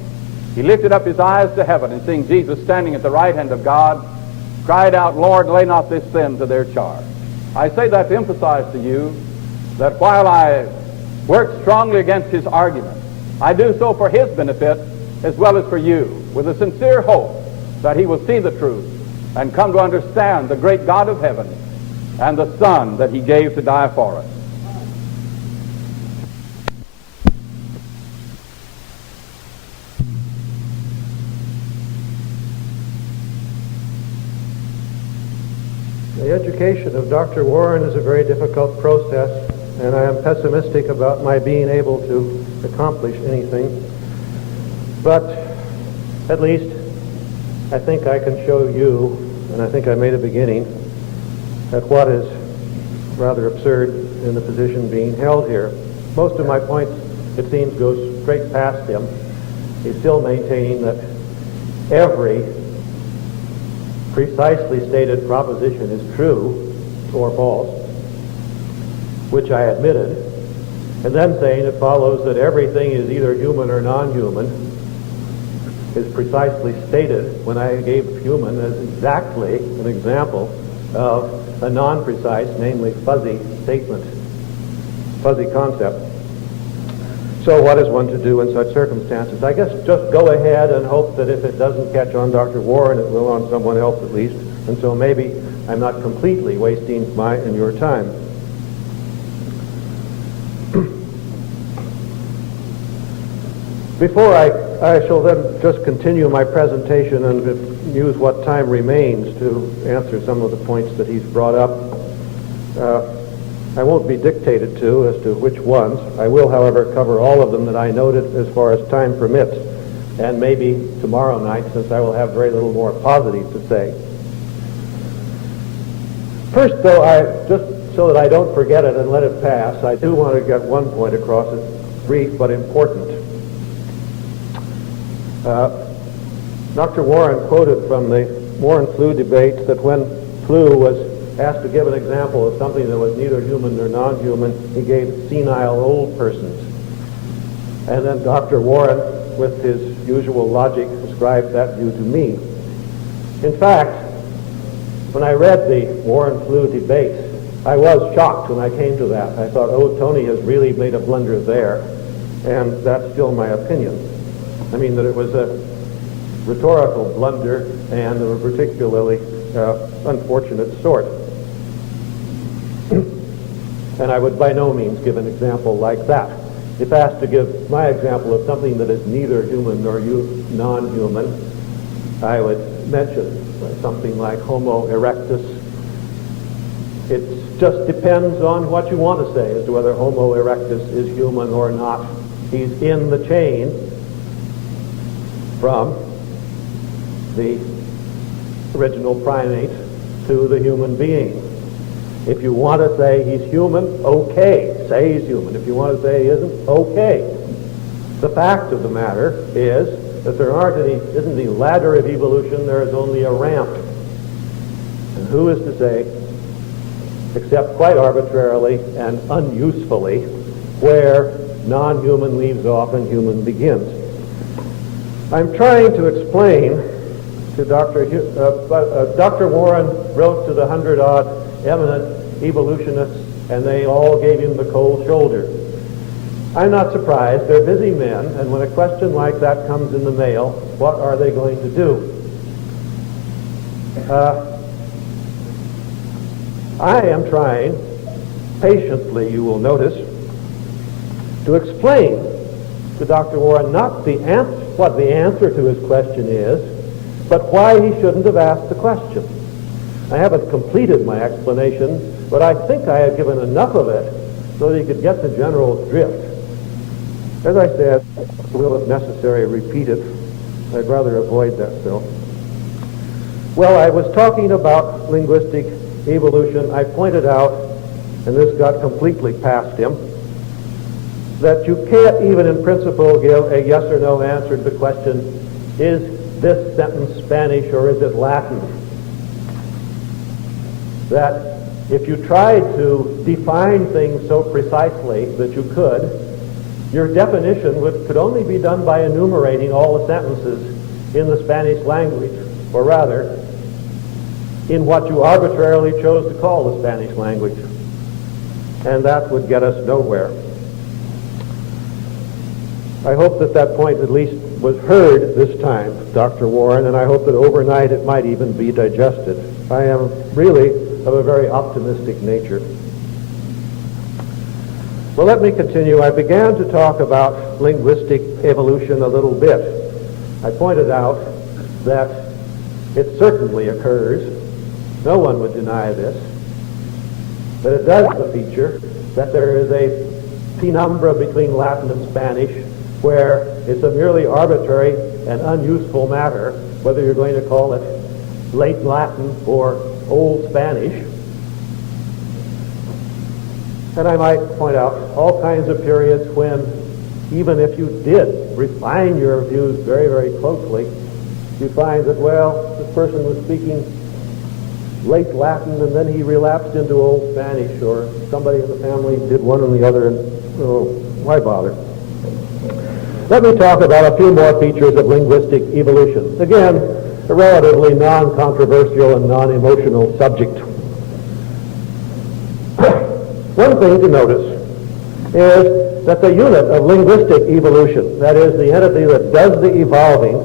he lifted up his eyes to heaven and seeing Jesus standing at the right hand of God, cried out, Lord, lay not this sin to their charge. I say that to emphasize to you that while I work strongly against his argument, I do so for his benefit as well as for you, with a sincere hope that he will see the truth and come to understand the great God of heaven and the Son that he gave to die for us. The education of Dr. Warren is a very difficult process, and I am pessimistic about my being able to accomplish anything. But at least I think I can show you, and I think I made a beginning, at what is rather absurd in the position being held here. Most of my points, it seems, go straight past him. He's still maintaining that every precisely stated proposition is true or false. which I admitted, and then saying it follows that everything is either human or non-human, is precisely stated when I gave human as exactly an example of a non-precise, namely fuzzy statement, fuzzy concept. So what is one to do in such circumstances? I guess just go ahead and hope that if it doesn't catch on Dr. Warren, it will on someone else at least, and so maybe I'm not completely wasting my and your time. Before I shall then just continue my presentation and use what time remains to answer some of the points that he's brought up. I won't be dictated to as to which ones. I will, however, cover all of them that I noted as far as time permits, and maybe tomorrow night, since I will have very little more positive to say. First, though, just so that I don't forget it and let it pass, I do want to get one point across. It's brief but important. Dr. Warren quoted from the Warren-Flew debates that when Flew was asked to give an example of something that was neither human nor non-human, he gave senile old persons. And then Dr. Warren, with his usual logic, ascribed that view to me. In fact, when I read the Warren-Flew debates, I was shocked when I came to that. I thought, oh, Tony has really made a blunder there, and that's still my opinion. I mean that it was a rhetorical blunder and of a particularly unfortunate sort. And I would by no means give an example like that. If asked to give my example of something that is neither human nor non-human, I would mention something like Homo erectus. It just depends on what you want to say as to whether Homo erectus is human or not. He's in the chain from the original primate to the human being. If you want to say he's human, okay, say he's human. If you want to say he isn't, okay. The fact of the matter is that there isn't any ladder of evolution, there is only a ramp. And who is to say, except quite arbitrarily and unusefully, where non-human leaves off and human begins? I'm trying to explain to Dr. Warren wrote to the 100-odd eminent evolutionists, and they all gave him the cold shoulder. I'm not surprised. They're busy men, and when a question like that comes in the mail, what are they going to do? I am trying, patiently, you will notice, to explain to Dr. Warren not what the answer to his question is, but why he shouldn't have asked the question. I haven't completed my explanation, but I think I have given enough of it so that he could get the general drift. As I said, I will, if necessary, repeat it. I'd rather avoid that, though. Well, I was talking about linguistic evolution. I pointed out, and this got completely past him, that you can't even in principle give a yes or no answer to the question, is this sentence Spanish or is it Latin? That if you tried to define things so precisely that you could, your definition could only be done by enumerating all the sentences in the Spanish language, or rather, in what you arbitrarily chose to call the Spanish language. And that would get us nowhere. I hope that that point at least was heard this time, Dr. Warren, and I hope that overnight it might even be digested. I am really of a very optimistic nature. Well, let me continue. I began to talk about linguistic evolution a little bit. I pointed out that it certainly occurs. No one would deny this. But it does have a feature that there is a penumbra between Latin and Spanish where it's a merely arbitrary and unuseful matter whether you're going to call it late Latin or Old Spanish. And I might point out all kinds of periods when, even if you did refine your views very, very closely, you find that, well, this person was speaking late Latin, and then he relapsed into Old Spanish, or somebody in the family did one and the other, and why bother? Let me talk about a few more features of linguistic evolution. Again, a relatively non-controversial and non-emotional subject. One thing to notice is that the unit of linguistic evolution, that is, the entity that does the evolving,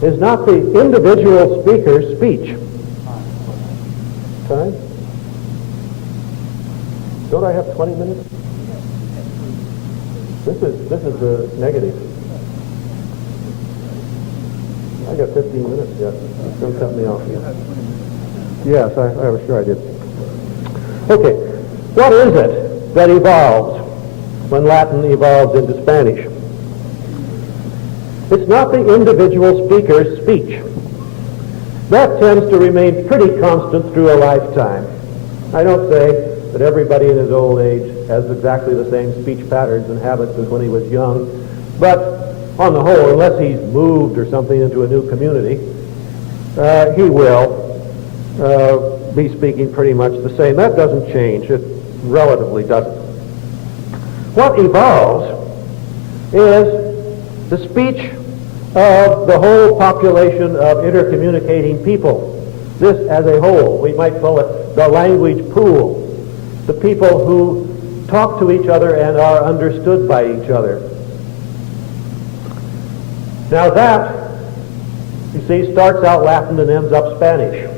is not the individual speaker's speech. Time? Don't I have 20 minutes? This is the negative. I got 15 minutes yet. Don't cut me off yet. Yes, I was sure I did. Okay, what is it that evolves when Latin evolves into Spanish? It's not the individual speaker's speech. That tends to remain pretty constant through a lifetime. I don't say that everybody in his old age has exactly the same speech patterns and habits as when he was young, but on the whole, unless he's moved or something into a new community, he will be speaking pretty much the same. That doesn't change. It relatively doesn't. What evolves is the speech of the whole population of intercommunicating people. This as a whole, we might call it the language pool. The people who talk to each other and are understood by each other. Now that, you see, starts out Latin and ends up Spanish.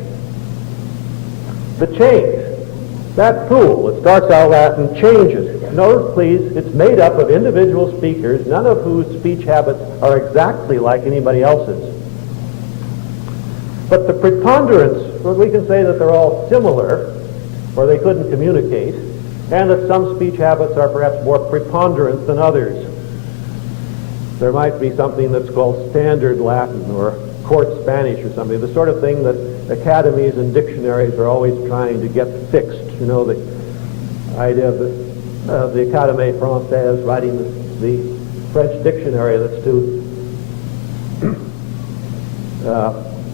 The change, that pool that starts out Latin changes. Notice, please, it's made up of individual speakers, none of whose speech habits are exactly like anybody else's. But the preponderance, well, we can say that they're all similar, or they couldn't communicate, and that some speech habits are perhaps more preponderant than others. There might be something that's called standard Latin or court Spanish or something, the sort of thing that academies and dictionaries are always trying to get fixed. You know, the idea of the Académie Française writing the French dictionary that's to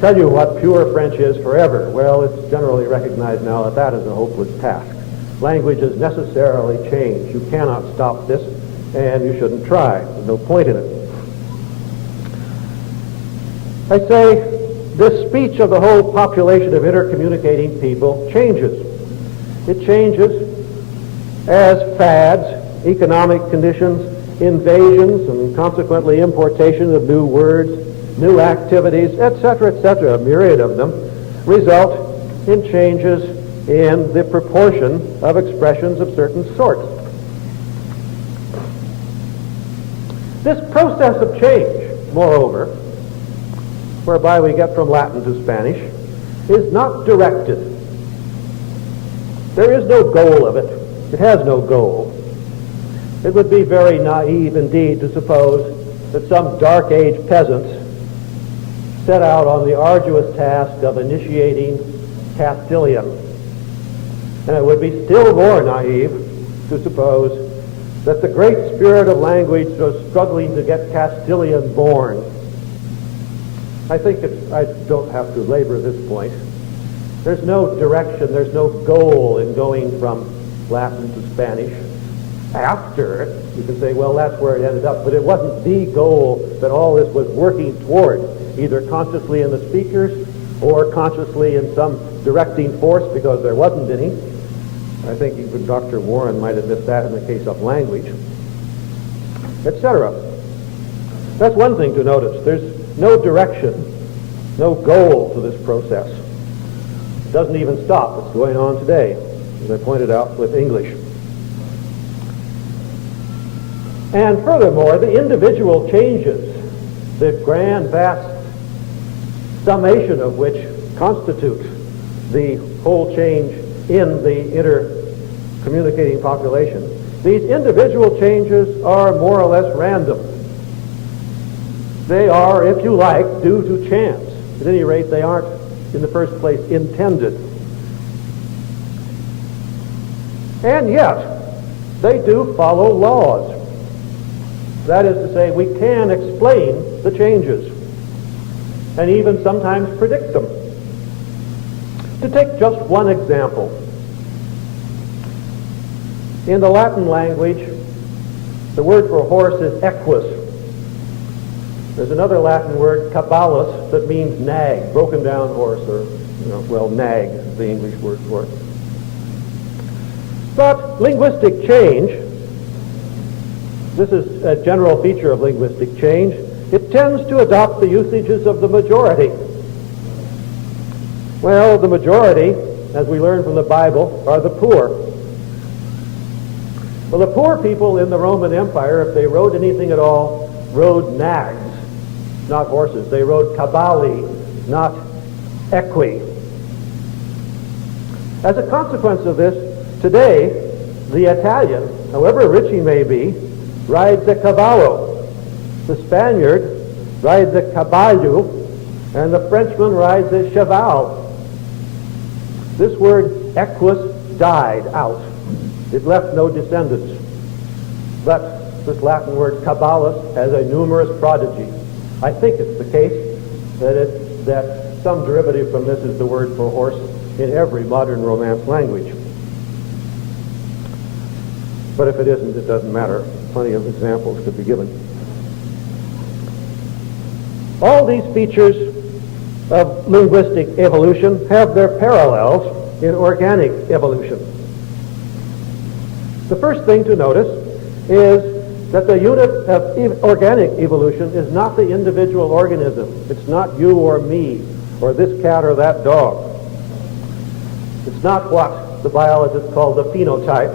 tell you what pure French is forever. Well, it's generally recognized now that that is a hopeless task. Languages necessarily change. You cannot stop this, and you shouldn't try. There's no point in it. I say this speech of the whole population of intercommunicating people changes. It changes as fads, economic conditions, invasions, and consequently importation of new words, new activities, etc., a myriad of them, result in changes in the proportion of expressions of certain sorts. This process of change, moreover, whereby we get from Latin to Spanish, is not directed. There is no goal of it. It has no goal. It would be very naive indeed to suppose that some Dark Age peasants set out on the arduous task of initiating Castilian. And it would be still more naive to suppose that the great spirit of language was struggling to get Castilian born. I think I don't have to labor this point. There's no direction, there's no goal in going from Latin to Spanish. After it, you can say, well, that's where it ended up, but it wasn't the goal that all this was working toward, either consciously in the speakers or consciously in some directing force, because there wasn't any. I think even Dr. Warren might admit that in the case of language, etc. That's one thing to notice. There's no direction, no goal to this process. It doesn't even stop. It's going on today, as I pointed out with English. And furthermore, the individual changes, the grand, vast summation of which constitutes the whole change in the intercommunicating population, these individual changes are more or less random. They are, if you like, due to chance. At any rate, they aren't, in the first place, intended. And yet, they do follow laws. That is to say, we can explain the changes and even sometimes predict them. To take just one example, in the Latin language, the word for horse is equus. There's another Latin word, caballus, that means nag, broken down horse, or, nag is the English word for it. But linguistic change, this is a general feature of linguistic change, it tends to adopt the usages of the majority. Well, the majority, as we learn from the Bible, are the poor. Well, the poor people in the Roman Empire, if they rode anything at all, rode nags, not horses. They rode cavalli, not equi. As a consequence of this, today, the Italian, however rich he may be, rides a cavallo. The Spaniard rides a caballo, and the Frenchman rides a cheval. This word equus died out. It left no descendants. But this Latin word caballus has a numerous prodigy. I think it's the case that some derivative from this is the word for horse in every modern Romance language. But if it isn't, it doesn't matter. Plenty of examples could be given. All these features of linguistic evolution have their parallels in organic evolution. The first thing to notice is that the unit of organic evolution is not the individual organism. It's not you or me, or this cat or that dog. It's not what the biologists call the phenotype.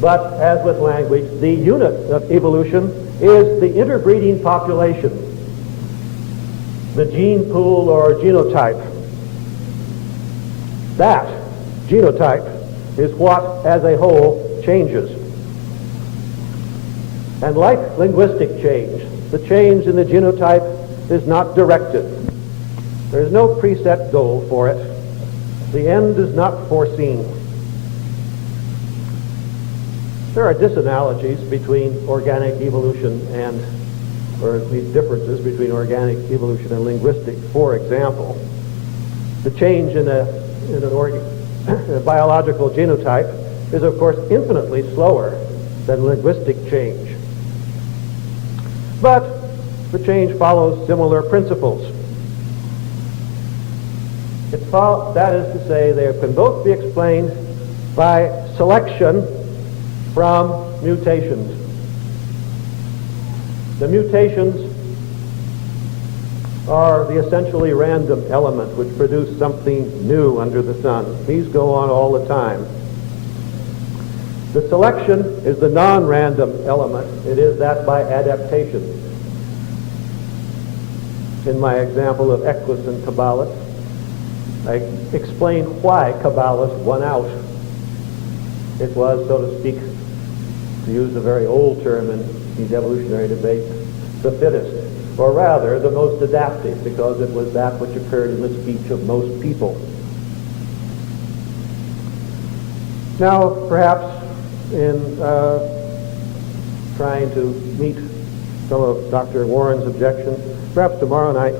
But as with language, the unit of evolution is the interbreeding population, the gene pool or genotype. That genotype is what, as a whole, changes. And like linguistic change, the change in the genotype is not directed. There is no preset goal for it. The end is not foreseen. There are disanalogies between organic evolution or at least differences between organic evolution and linguistic. For example, the change in a biological genotype is, of course, infinitely slower than linguistic change. But the change follows similar principles. That is to say, they can both be explained by selection from mutations. The mutations are the essentially random element which produce something new under the sun. These go on all the time. The selection is the non-random element. It is that by adaptation. In my example of equus and caballus, I explained why caballus won out. It was, so to speak, to use a very old term in these evolutionary debates, the fittest, or rather the most adaptive, because it was that which occurred in the speech of most people. Now, perhaps in trying to meet some of Dr. Warren's objections, perhaps tomorrow night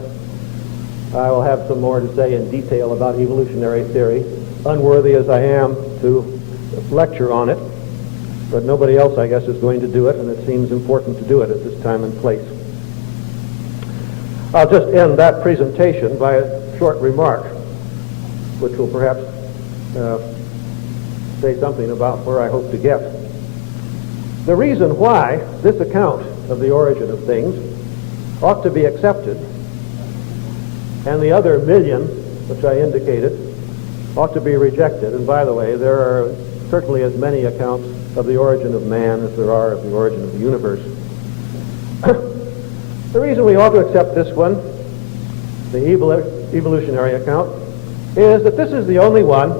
I will have some more to say in detail about evolutionary theory, unworthy as I am to lecture on it. But nobody else, I guess, is going to do it, and it seems important to do it at this time and place. I'll just end that presentation by a short remark, which will perhaps say something about where I hope to get. The reason why this account of the origin of things ought to be accepted, and the other million, which I indicated, ought to be rejected. And by the way, there are certainly as many accounts of the origin of man as there are of the origin of the universe. The reason we ought to accept this one, the evolutionary account, is that this is the only one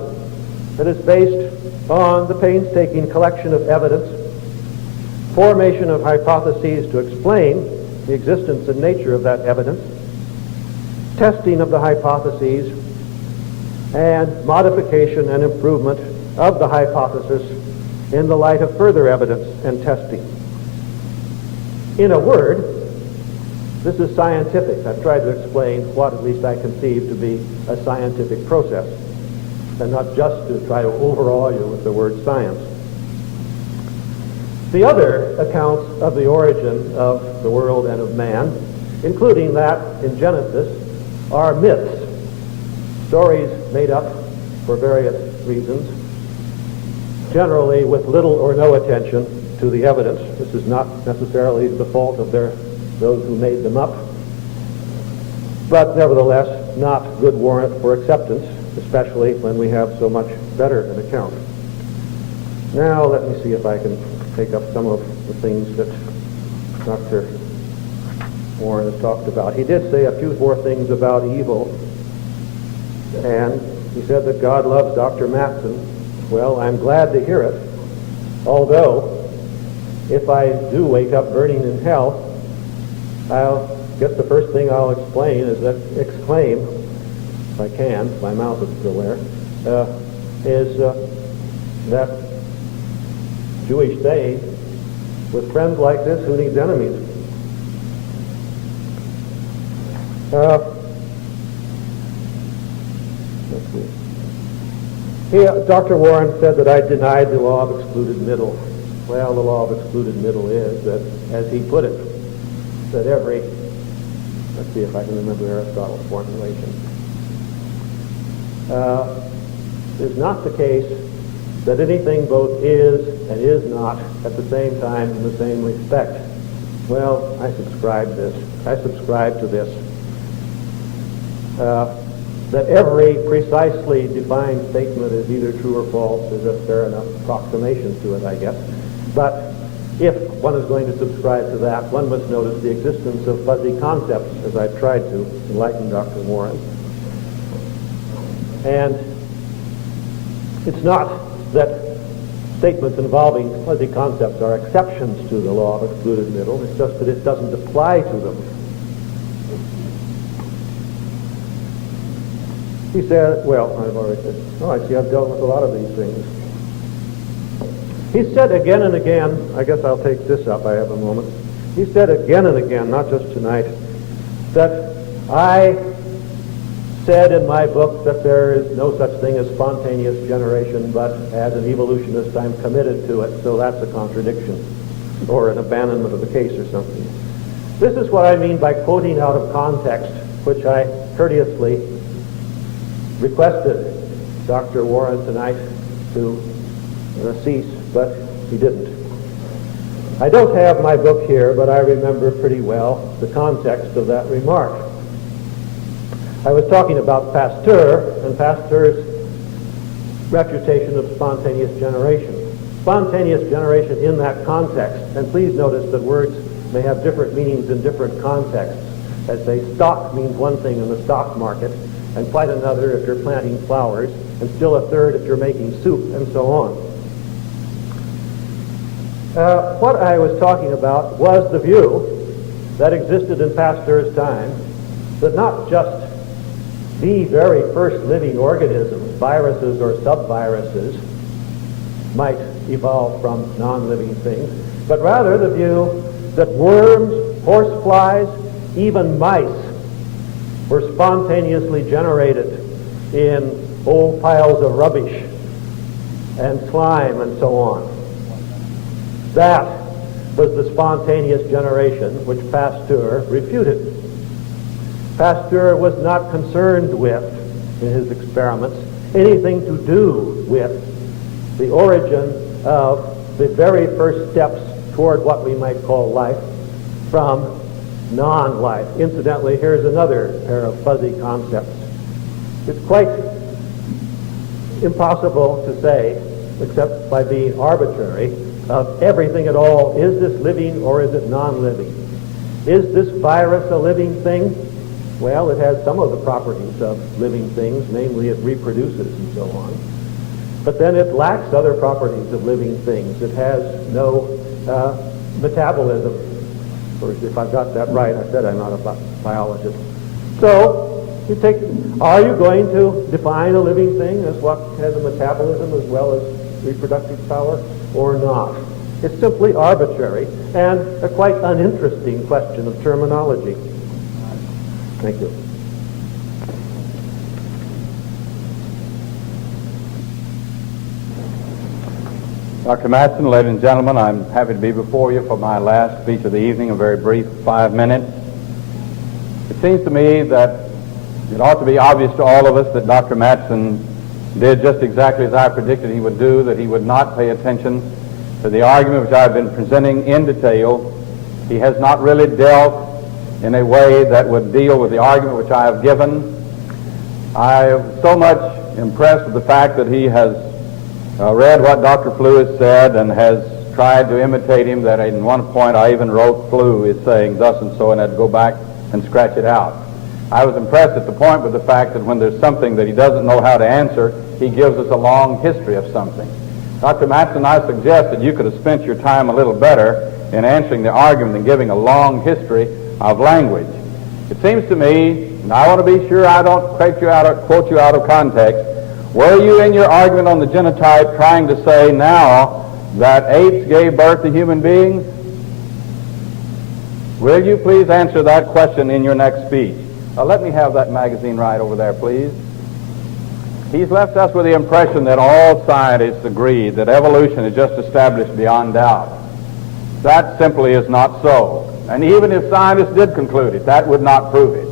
that is based on the painstaking collection of evidence, formation of hypotheses to explain the existence and nature of that evidence, testing of the hypotheses, and modification and improvement of the hypothesis in the light of further evidence and testing. In a word, This is scientific. I've tried to explain what at least I conceive to be a scientific process, and not just to try to overawe you with the word science. The other accounts of the origin of the world and of man, including that in Genesis, are myths, stories made up for various reasons, generally with little or no attention to the evidence. This is not necessarily the fault of those who made them up, but nevertheless not good warrant for acceptance, especially when we have so much better an account. Now let me see if I can take up some of the things that Dr. Warren has talked about. He did say a few more things about evil, and he said that God loves Dr. Matson. Well, I'm glad to hear it, although if I do wake up burning in hell, I'll guess the first thing I'll exclaim, if I can, if my mouth is still there, is that Jewish saying, with friends like this, who needs enemies? Let's see. Dr. Warren said that I denied the law of excluded middle. Well, the law of excluded middle is that, as he put it, that every, let's see if I can remember Aristotle's formulation, is not the case that anything both is and is not at the same time in the same respect. Well, I subscribe to this. That every precisely defined statement is either true or false is a fair enough approximation to it, I guess. But if one is going to subscribe to that, one must notice the existence of fuzzy concepts, as I've tried to enlighten Dr. Warren. And it's not that statements involving fuzzy concepts are exceptions to the law of excluded middle. It's just that it doesn't apply to them. He said, well, I've already said, I see I've dealt with a lot of these things. He said again and again, I guess I'll take this up, I have a moment. He said again and again, not just tonight, that I said in my book that there is no such thing as spontaneous generation, but as an evolutionist I'm committed to it, so that's a contradiction, or an abandonment of the case or something. This is what I mean by quoting out of context, which I courteously requested Dr. Warren tonight to cease, but he didn't. I don't have my book here, but I remember pretty well the context of that remark. I was talking about Pasteur and Pasteur's refutation of spontaneous generation. Spontaneous generation in that context, and please notice that words may have different meanings in different contexts. As say, stock means one thing in the stock market, and quite another if you're planting flowers, and still a third if you're making soup, and so on. What I was talking about was the view that existed in Pasteur's time that not just the very first living organisms, viruses or subviruses, might evolve from non-living things, but rather the view that worms, horseflies, even mice were spontaneously generated in old piles of rubbish and slime and so on. That was the spontaneous generation which Pasteur refuted. Pasteur was not concerned with, in his experiments, anything to do with the origin of the very first steps toward what we might call life from non-life. Incidentally, here's another pair of fuzzy concepts. It's quite impossible to say, except by being arbitrary, of everything at all. Is this living or is it non-living? Is this virus a living thing? Well, it has some of the properties of living things, namely it reproduces and so on. But then it lacks other properties of living things. It has no metabolism. Or if I've got that right, I said I'm not a biologist. So, are you going to define a living thing as what has a metabolism as well as reproductive power or not? It's simply arbitrary and a quite uninteresting question of terminology. Thank you. Dr. Matson, ladies and gentlemen, I'm happy to be before you for my last speech of the evening, a very brief 5 minutes. It seems to me that it ought to be obvious to all of us that Dr. Matson did just exactly as I predicted he would do, that he would not pay attention to the argument which I've been presenting in detail. He has not really dealt in a way that would deal with the argument which I have given. I am so much impressed with the fact that he has read what Dr. Flew has said and has tried to imitate him, that in one point I even wrote Flew is saying thus and so, and had to go back and scratch it out. I was impressed at the point with the fact that when there's something that he doesn't know how to answer, he gives us a long history of something. Dr. Matson, I suggest that you could have spent your time a little better in answering the argument than giving a long history of language. It seems to me, and I want to be sure I don't quote you out of context, were you in your argument on the genotype trying to say now that apes gave birth to human beings? Will you please answer that question in your next speech? Let me have that magazine right over there, please. He's left us with the impression that all scientists agree that evolution is just established beyond doubt. That simply is not so. And even if scientists did conclude it, that would not prove it.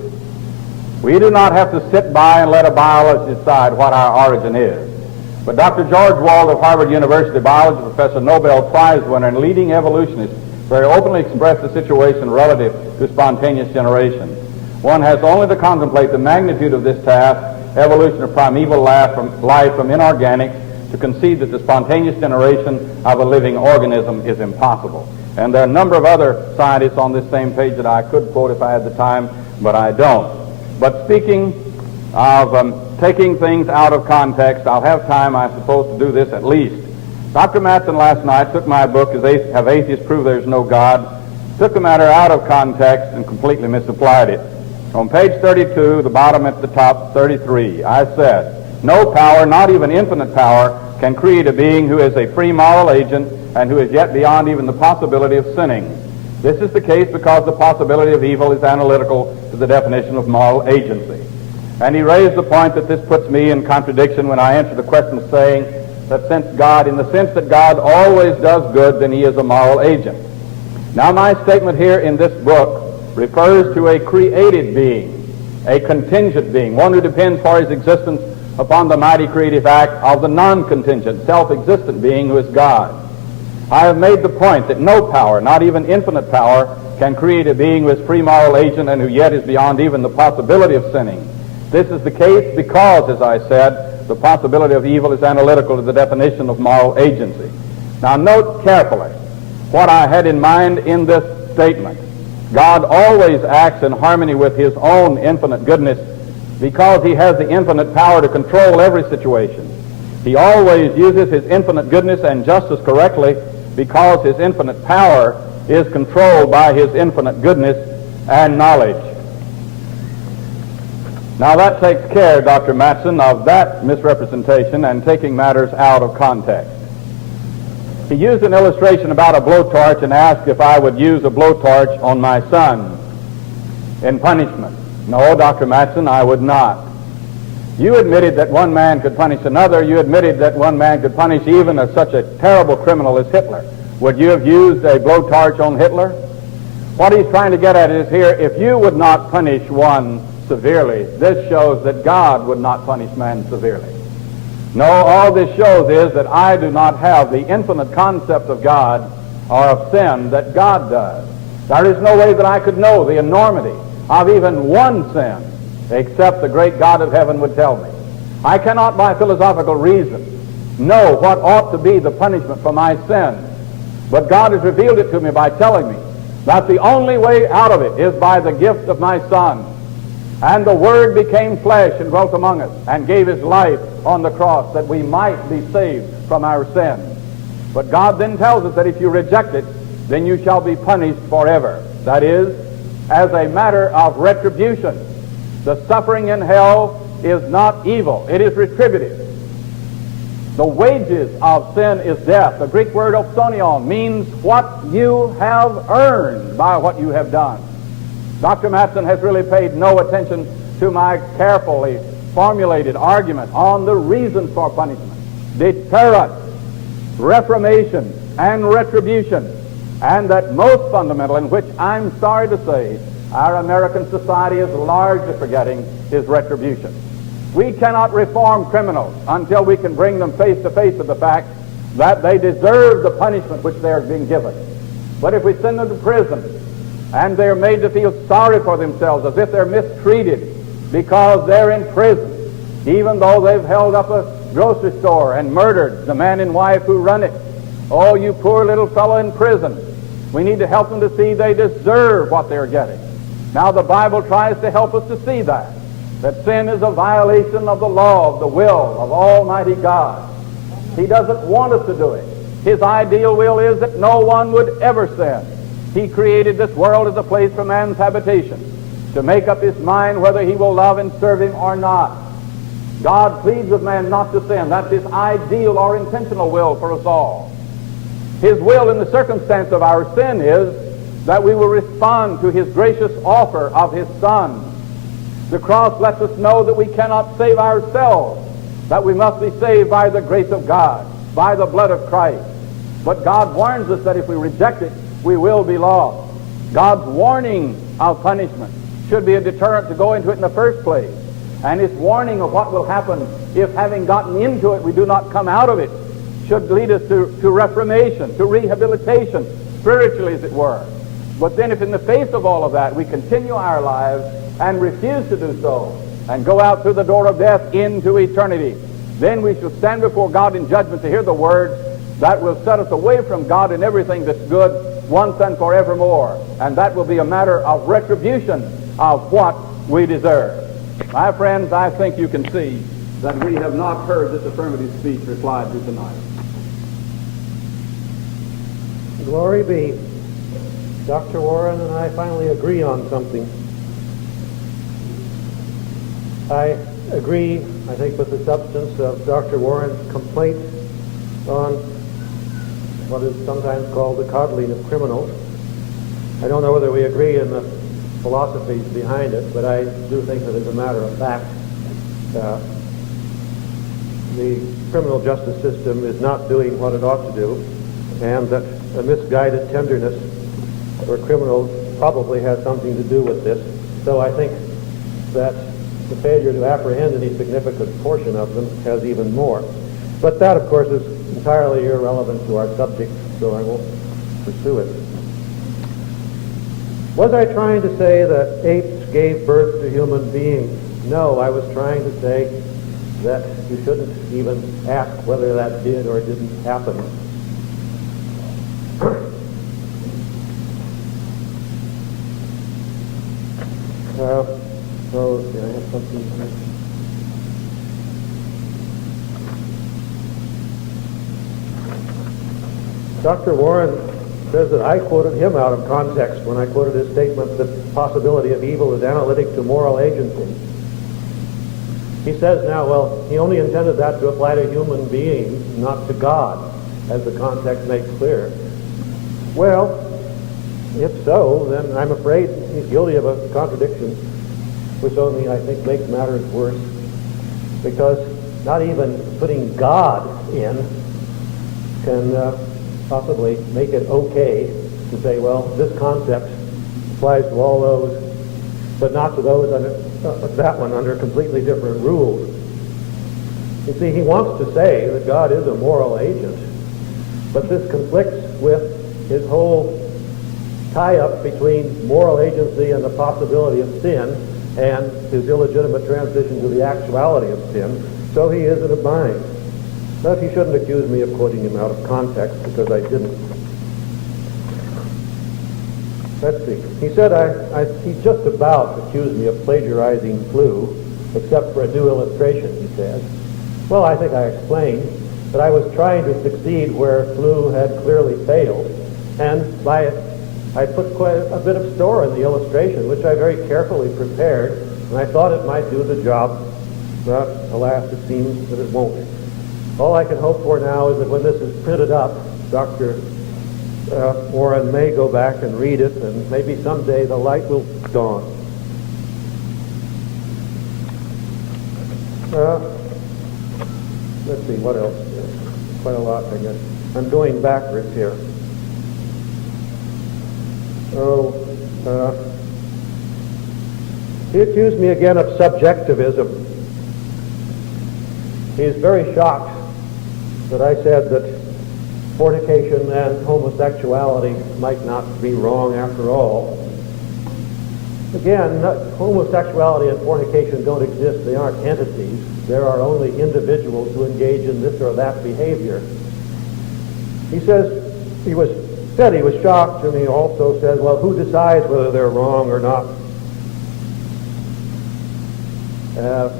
We do not have to sit by and let a biologist decide what our origin is. But Dr. George Wald of Harvard University, biology professor, Nobel Prize winner, and leading evolutionist, very openly expressed the situation relative to spontaneous generation. One has only to contemplate the magnitude of this task, evolution of primeval life from inorganics, to concede that the spontaneous generation of a living organism is impossible. And there are a number of other scientists on this same page that I could quote if I had the time, but I don't. But speaking of taking things out of context, I'll have time, I suppose, to do this at least. Dr. Matson last night took my book, Have Atheists Proved There's No God, took the matter out of context and completely misapplied it. On page 32, the bottom at the top, 33, I said, no power, not even infinite power, can create a being who is a free moral agent and who is yet beyond even the possibility of sinning. This is the case because the possibility of evil is analytical to the definition of moral agency. And he raised the point that this puts me in contradiction when I answer the question saying that in the sense that God always does good, then he is a moral agent. Now my statement here in this book refers to a created being, a contingent being, one who depends for his existence upon the mighty creative act of the non-contingent, self-existent being who is God. I have made the point that no power, not even infinite power, can create a being who is free moral agent and who yet is beyond even the possibility of sinning. This is the case because, as I said, the possibility of evil is analytical to the definition of moral agency. Now note carefully what I had in mind in this statement. God always acts in harmony with his own infinite goodness because he has the infinite power to control every situation. He always uses his infinite goodness and justice correctly because his infinite power is controlled by his infinite goodness and knowledge. Now that takes care, Dr. Matson, of that misrepresentation and taking matters out of context. He used an illustration about a blowtorch and asked if I would use a blowtorch on my son in punishment. No, Dr. Matson, I would not. You admitted that one man could punish another. You admitted that one man could punish even such a terrible criminal as Hitler. Would you have used a blowtorch on Hitler? What he's trying to get at is here, if you would not punish one severely, this shows that God would not punish man severely. No, all this shows is that I do not have the infinite concept of God or of sin that God does. There is no way that I could know the enormity of even one sin except the great God of heaven would tell me. I cannot by philosophical reason know what ought to be the punishment for my sin, but God has revealed it to me by telling me that the only way out of it is by the gift of my Son. And the Word became flesh and dwelt among us and gave his life on the cross that we might be saved from our sin. But God then tells us that if you reject it, then you shall be punished forever. That is, as a matter of retribution. The suffering in hell is not evil. It is retributive. The wages of sin is death. The Greek word opsonion means what you have earned by what you have done. Dr. Matson has really paid no attention to my carefully formulated argument on the reason for punishment: deterrent, reformation, and retribution. And that most fundamental, in which I'm sorry to say our American society is largely forgetting, is retribution. We cannot reform criminals until we can bring them face to face with the fact that they deserve the punishment which they are being given. But if we send them to prison and they're made to feel sorry for themselves, as if they're mistreated because they're in prison, even though they've held up a grocery store and murdered the man and wife who run it, oh, you poor little fellow in prison, we need to help them to see they deserve what they're getting. Now, the Bible tries to help us to see that sin is a violation of the law, of the will of Almighty God. He doesn't want us to do it. His ideal will is that no one would ever sin. He created this world as a place for man's habitation, to make up his mind whether he will love and serve him or not. God pleads with man not to sin. That's his ideal or intentional will for us all. His will in the circumstance of our sin is that we will respond to his gracious offer of his Son. The cross lets us know that we cannot save ourselves, that we must be saved by the grace of God, by the blood of Christ. But God warns us that if we reject it, we will be lost. God's warning of punishment should be a deterrent to go into it in the first place. And his warning of what will happen if, having gotten into it, we do not come out of it, should lead us to reformation, to rehabilitation, spiritually as it were. But then if in the face of all of that we continue our lives and refuse to do so, and go out through the door of death into eternity, then we shall stand before God in judgment to hear the words that will set us away from God and everything that's good once and forevermore. And that will be a matter of retribution of what we deserve. My friends, I think you can see that we have not heard this affirmative speech replied to tonight. Glory be. Dr. Warren and I finally agree on something. I agree, I think, with the substance of Dr. Warren's complaint on what is sometimes called the coddling of criminals. I don't know whether we agree in the philosophies behind it, but I do think that as a matter of fact, the criminal justice system is not doing what it ought to do, and that a misguided tenderness for criminals probably has something to do with this. So I think that the failure to apprehend any significant portion of them has even more. But that, of course, is entirely irrelevant to our subject, so I won't pursue it. Was I trying to say that apes gave birth to human beings? No, I was trying to say that you shouldn't even ask whether that did or didn't happen. I have something here. Dr. Warren says that I quoted him out of context when I quoted his statement that the possibility of evil is analytic to moral agency. He says now, well, he only intended that to apply to human beings, not to God, as the context makes clear. Well, if so, then I'm afraid he's guilty of a contradiction, which only, I think, makes matters worse, because not even putting God in can possibly make it okay to say, well, this concept applies to all those, but not to those under that one under completely different rules. You see, he wants to say that God is a moral agent, but this conflicts with his whole tie-up between moral agency and the possibility of sin and his illegitimate transition to the actuality of sin, so he is in a bind. But he shouldn't accuse me of quoting him out of context, because I didn't. Let's see. He said he just about accused me of plagiarizing Flew, except for a new illustration, he said. Well, I think I explained that I was trying to succeed where Flew had clearly failed, and by it I put quite a bit of store in the illustration, which I very carefully prepared, and I thought it might do the job, but alas, it seems that it won't. All I can hope for now is that when this is printed up, Dr. Warren may go back and read it, and maybe someday the light will dawn. Let's see, what else? Quite a lot, I guess. I'm going backwards here. He accused me again of subjectivism. He's very shocked that I said that fornication and homosexuality might not be wrong after all. Again, homosexuality and fornication don't exist. They aren't entities. There are only individuals who engage in this or that behavior. He says he was shocked, and he also says, well, who decides whether they're wrong or not?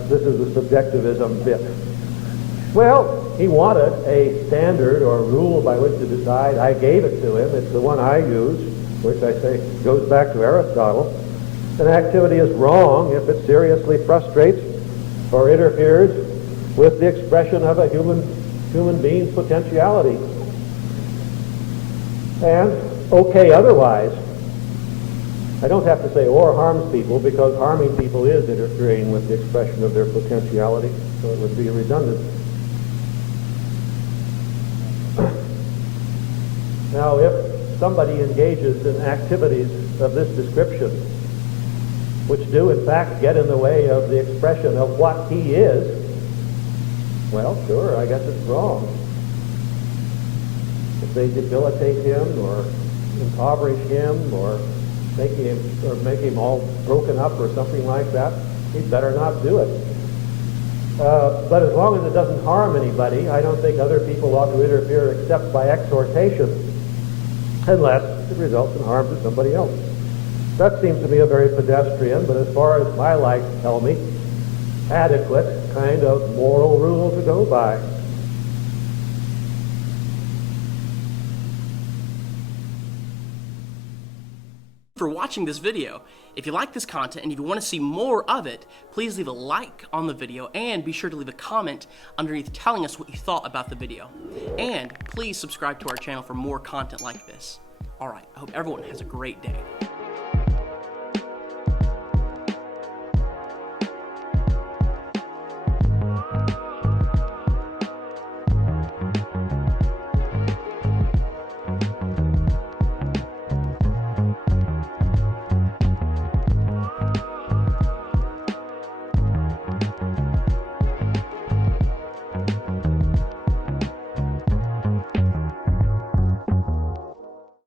This is the subjectivism bit. Well, he wanted a standard or rule by which to decide. I gave it to him. It's the one I use, which I say goes back to Aristotle. An activity is wrong if it seriously frustrates or interferes with the expression of a human being's potentiality. And okay otherwise. I don't have to say or harms people, because harming people is interfering with the expression of their potentiality, so it would be redundant. Now, if somebody engages in activities of this description, which do in fact get in the way of the expression of what he is, well, sure, I guess it's wrong. If they debilitate him or impoverish him or make him all broken up or something like that, he'd better not do it. But as long as it doesn't harm anybody, I don't think other people ought to interfere except by exhortation, unless it results in harm to somebody else. That seems to be a very pedestrian, but as far as my lights tell me, adequate kind of moral rule to go by. For watching this video. If you like this content and if you want to see more of it, please leave a like on the video and be sure to leave a comment underneath telling us what you thought about the video. And please subscribe to our channel for more content like this. Alright, I hope everyone has a great day.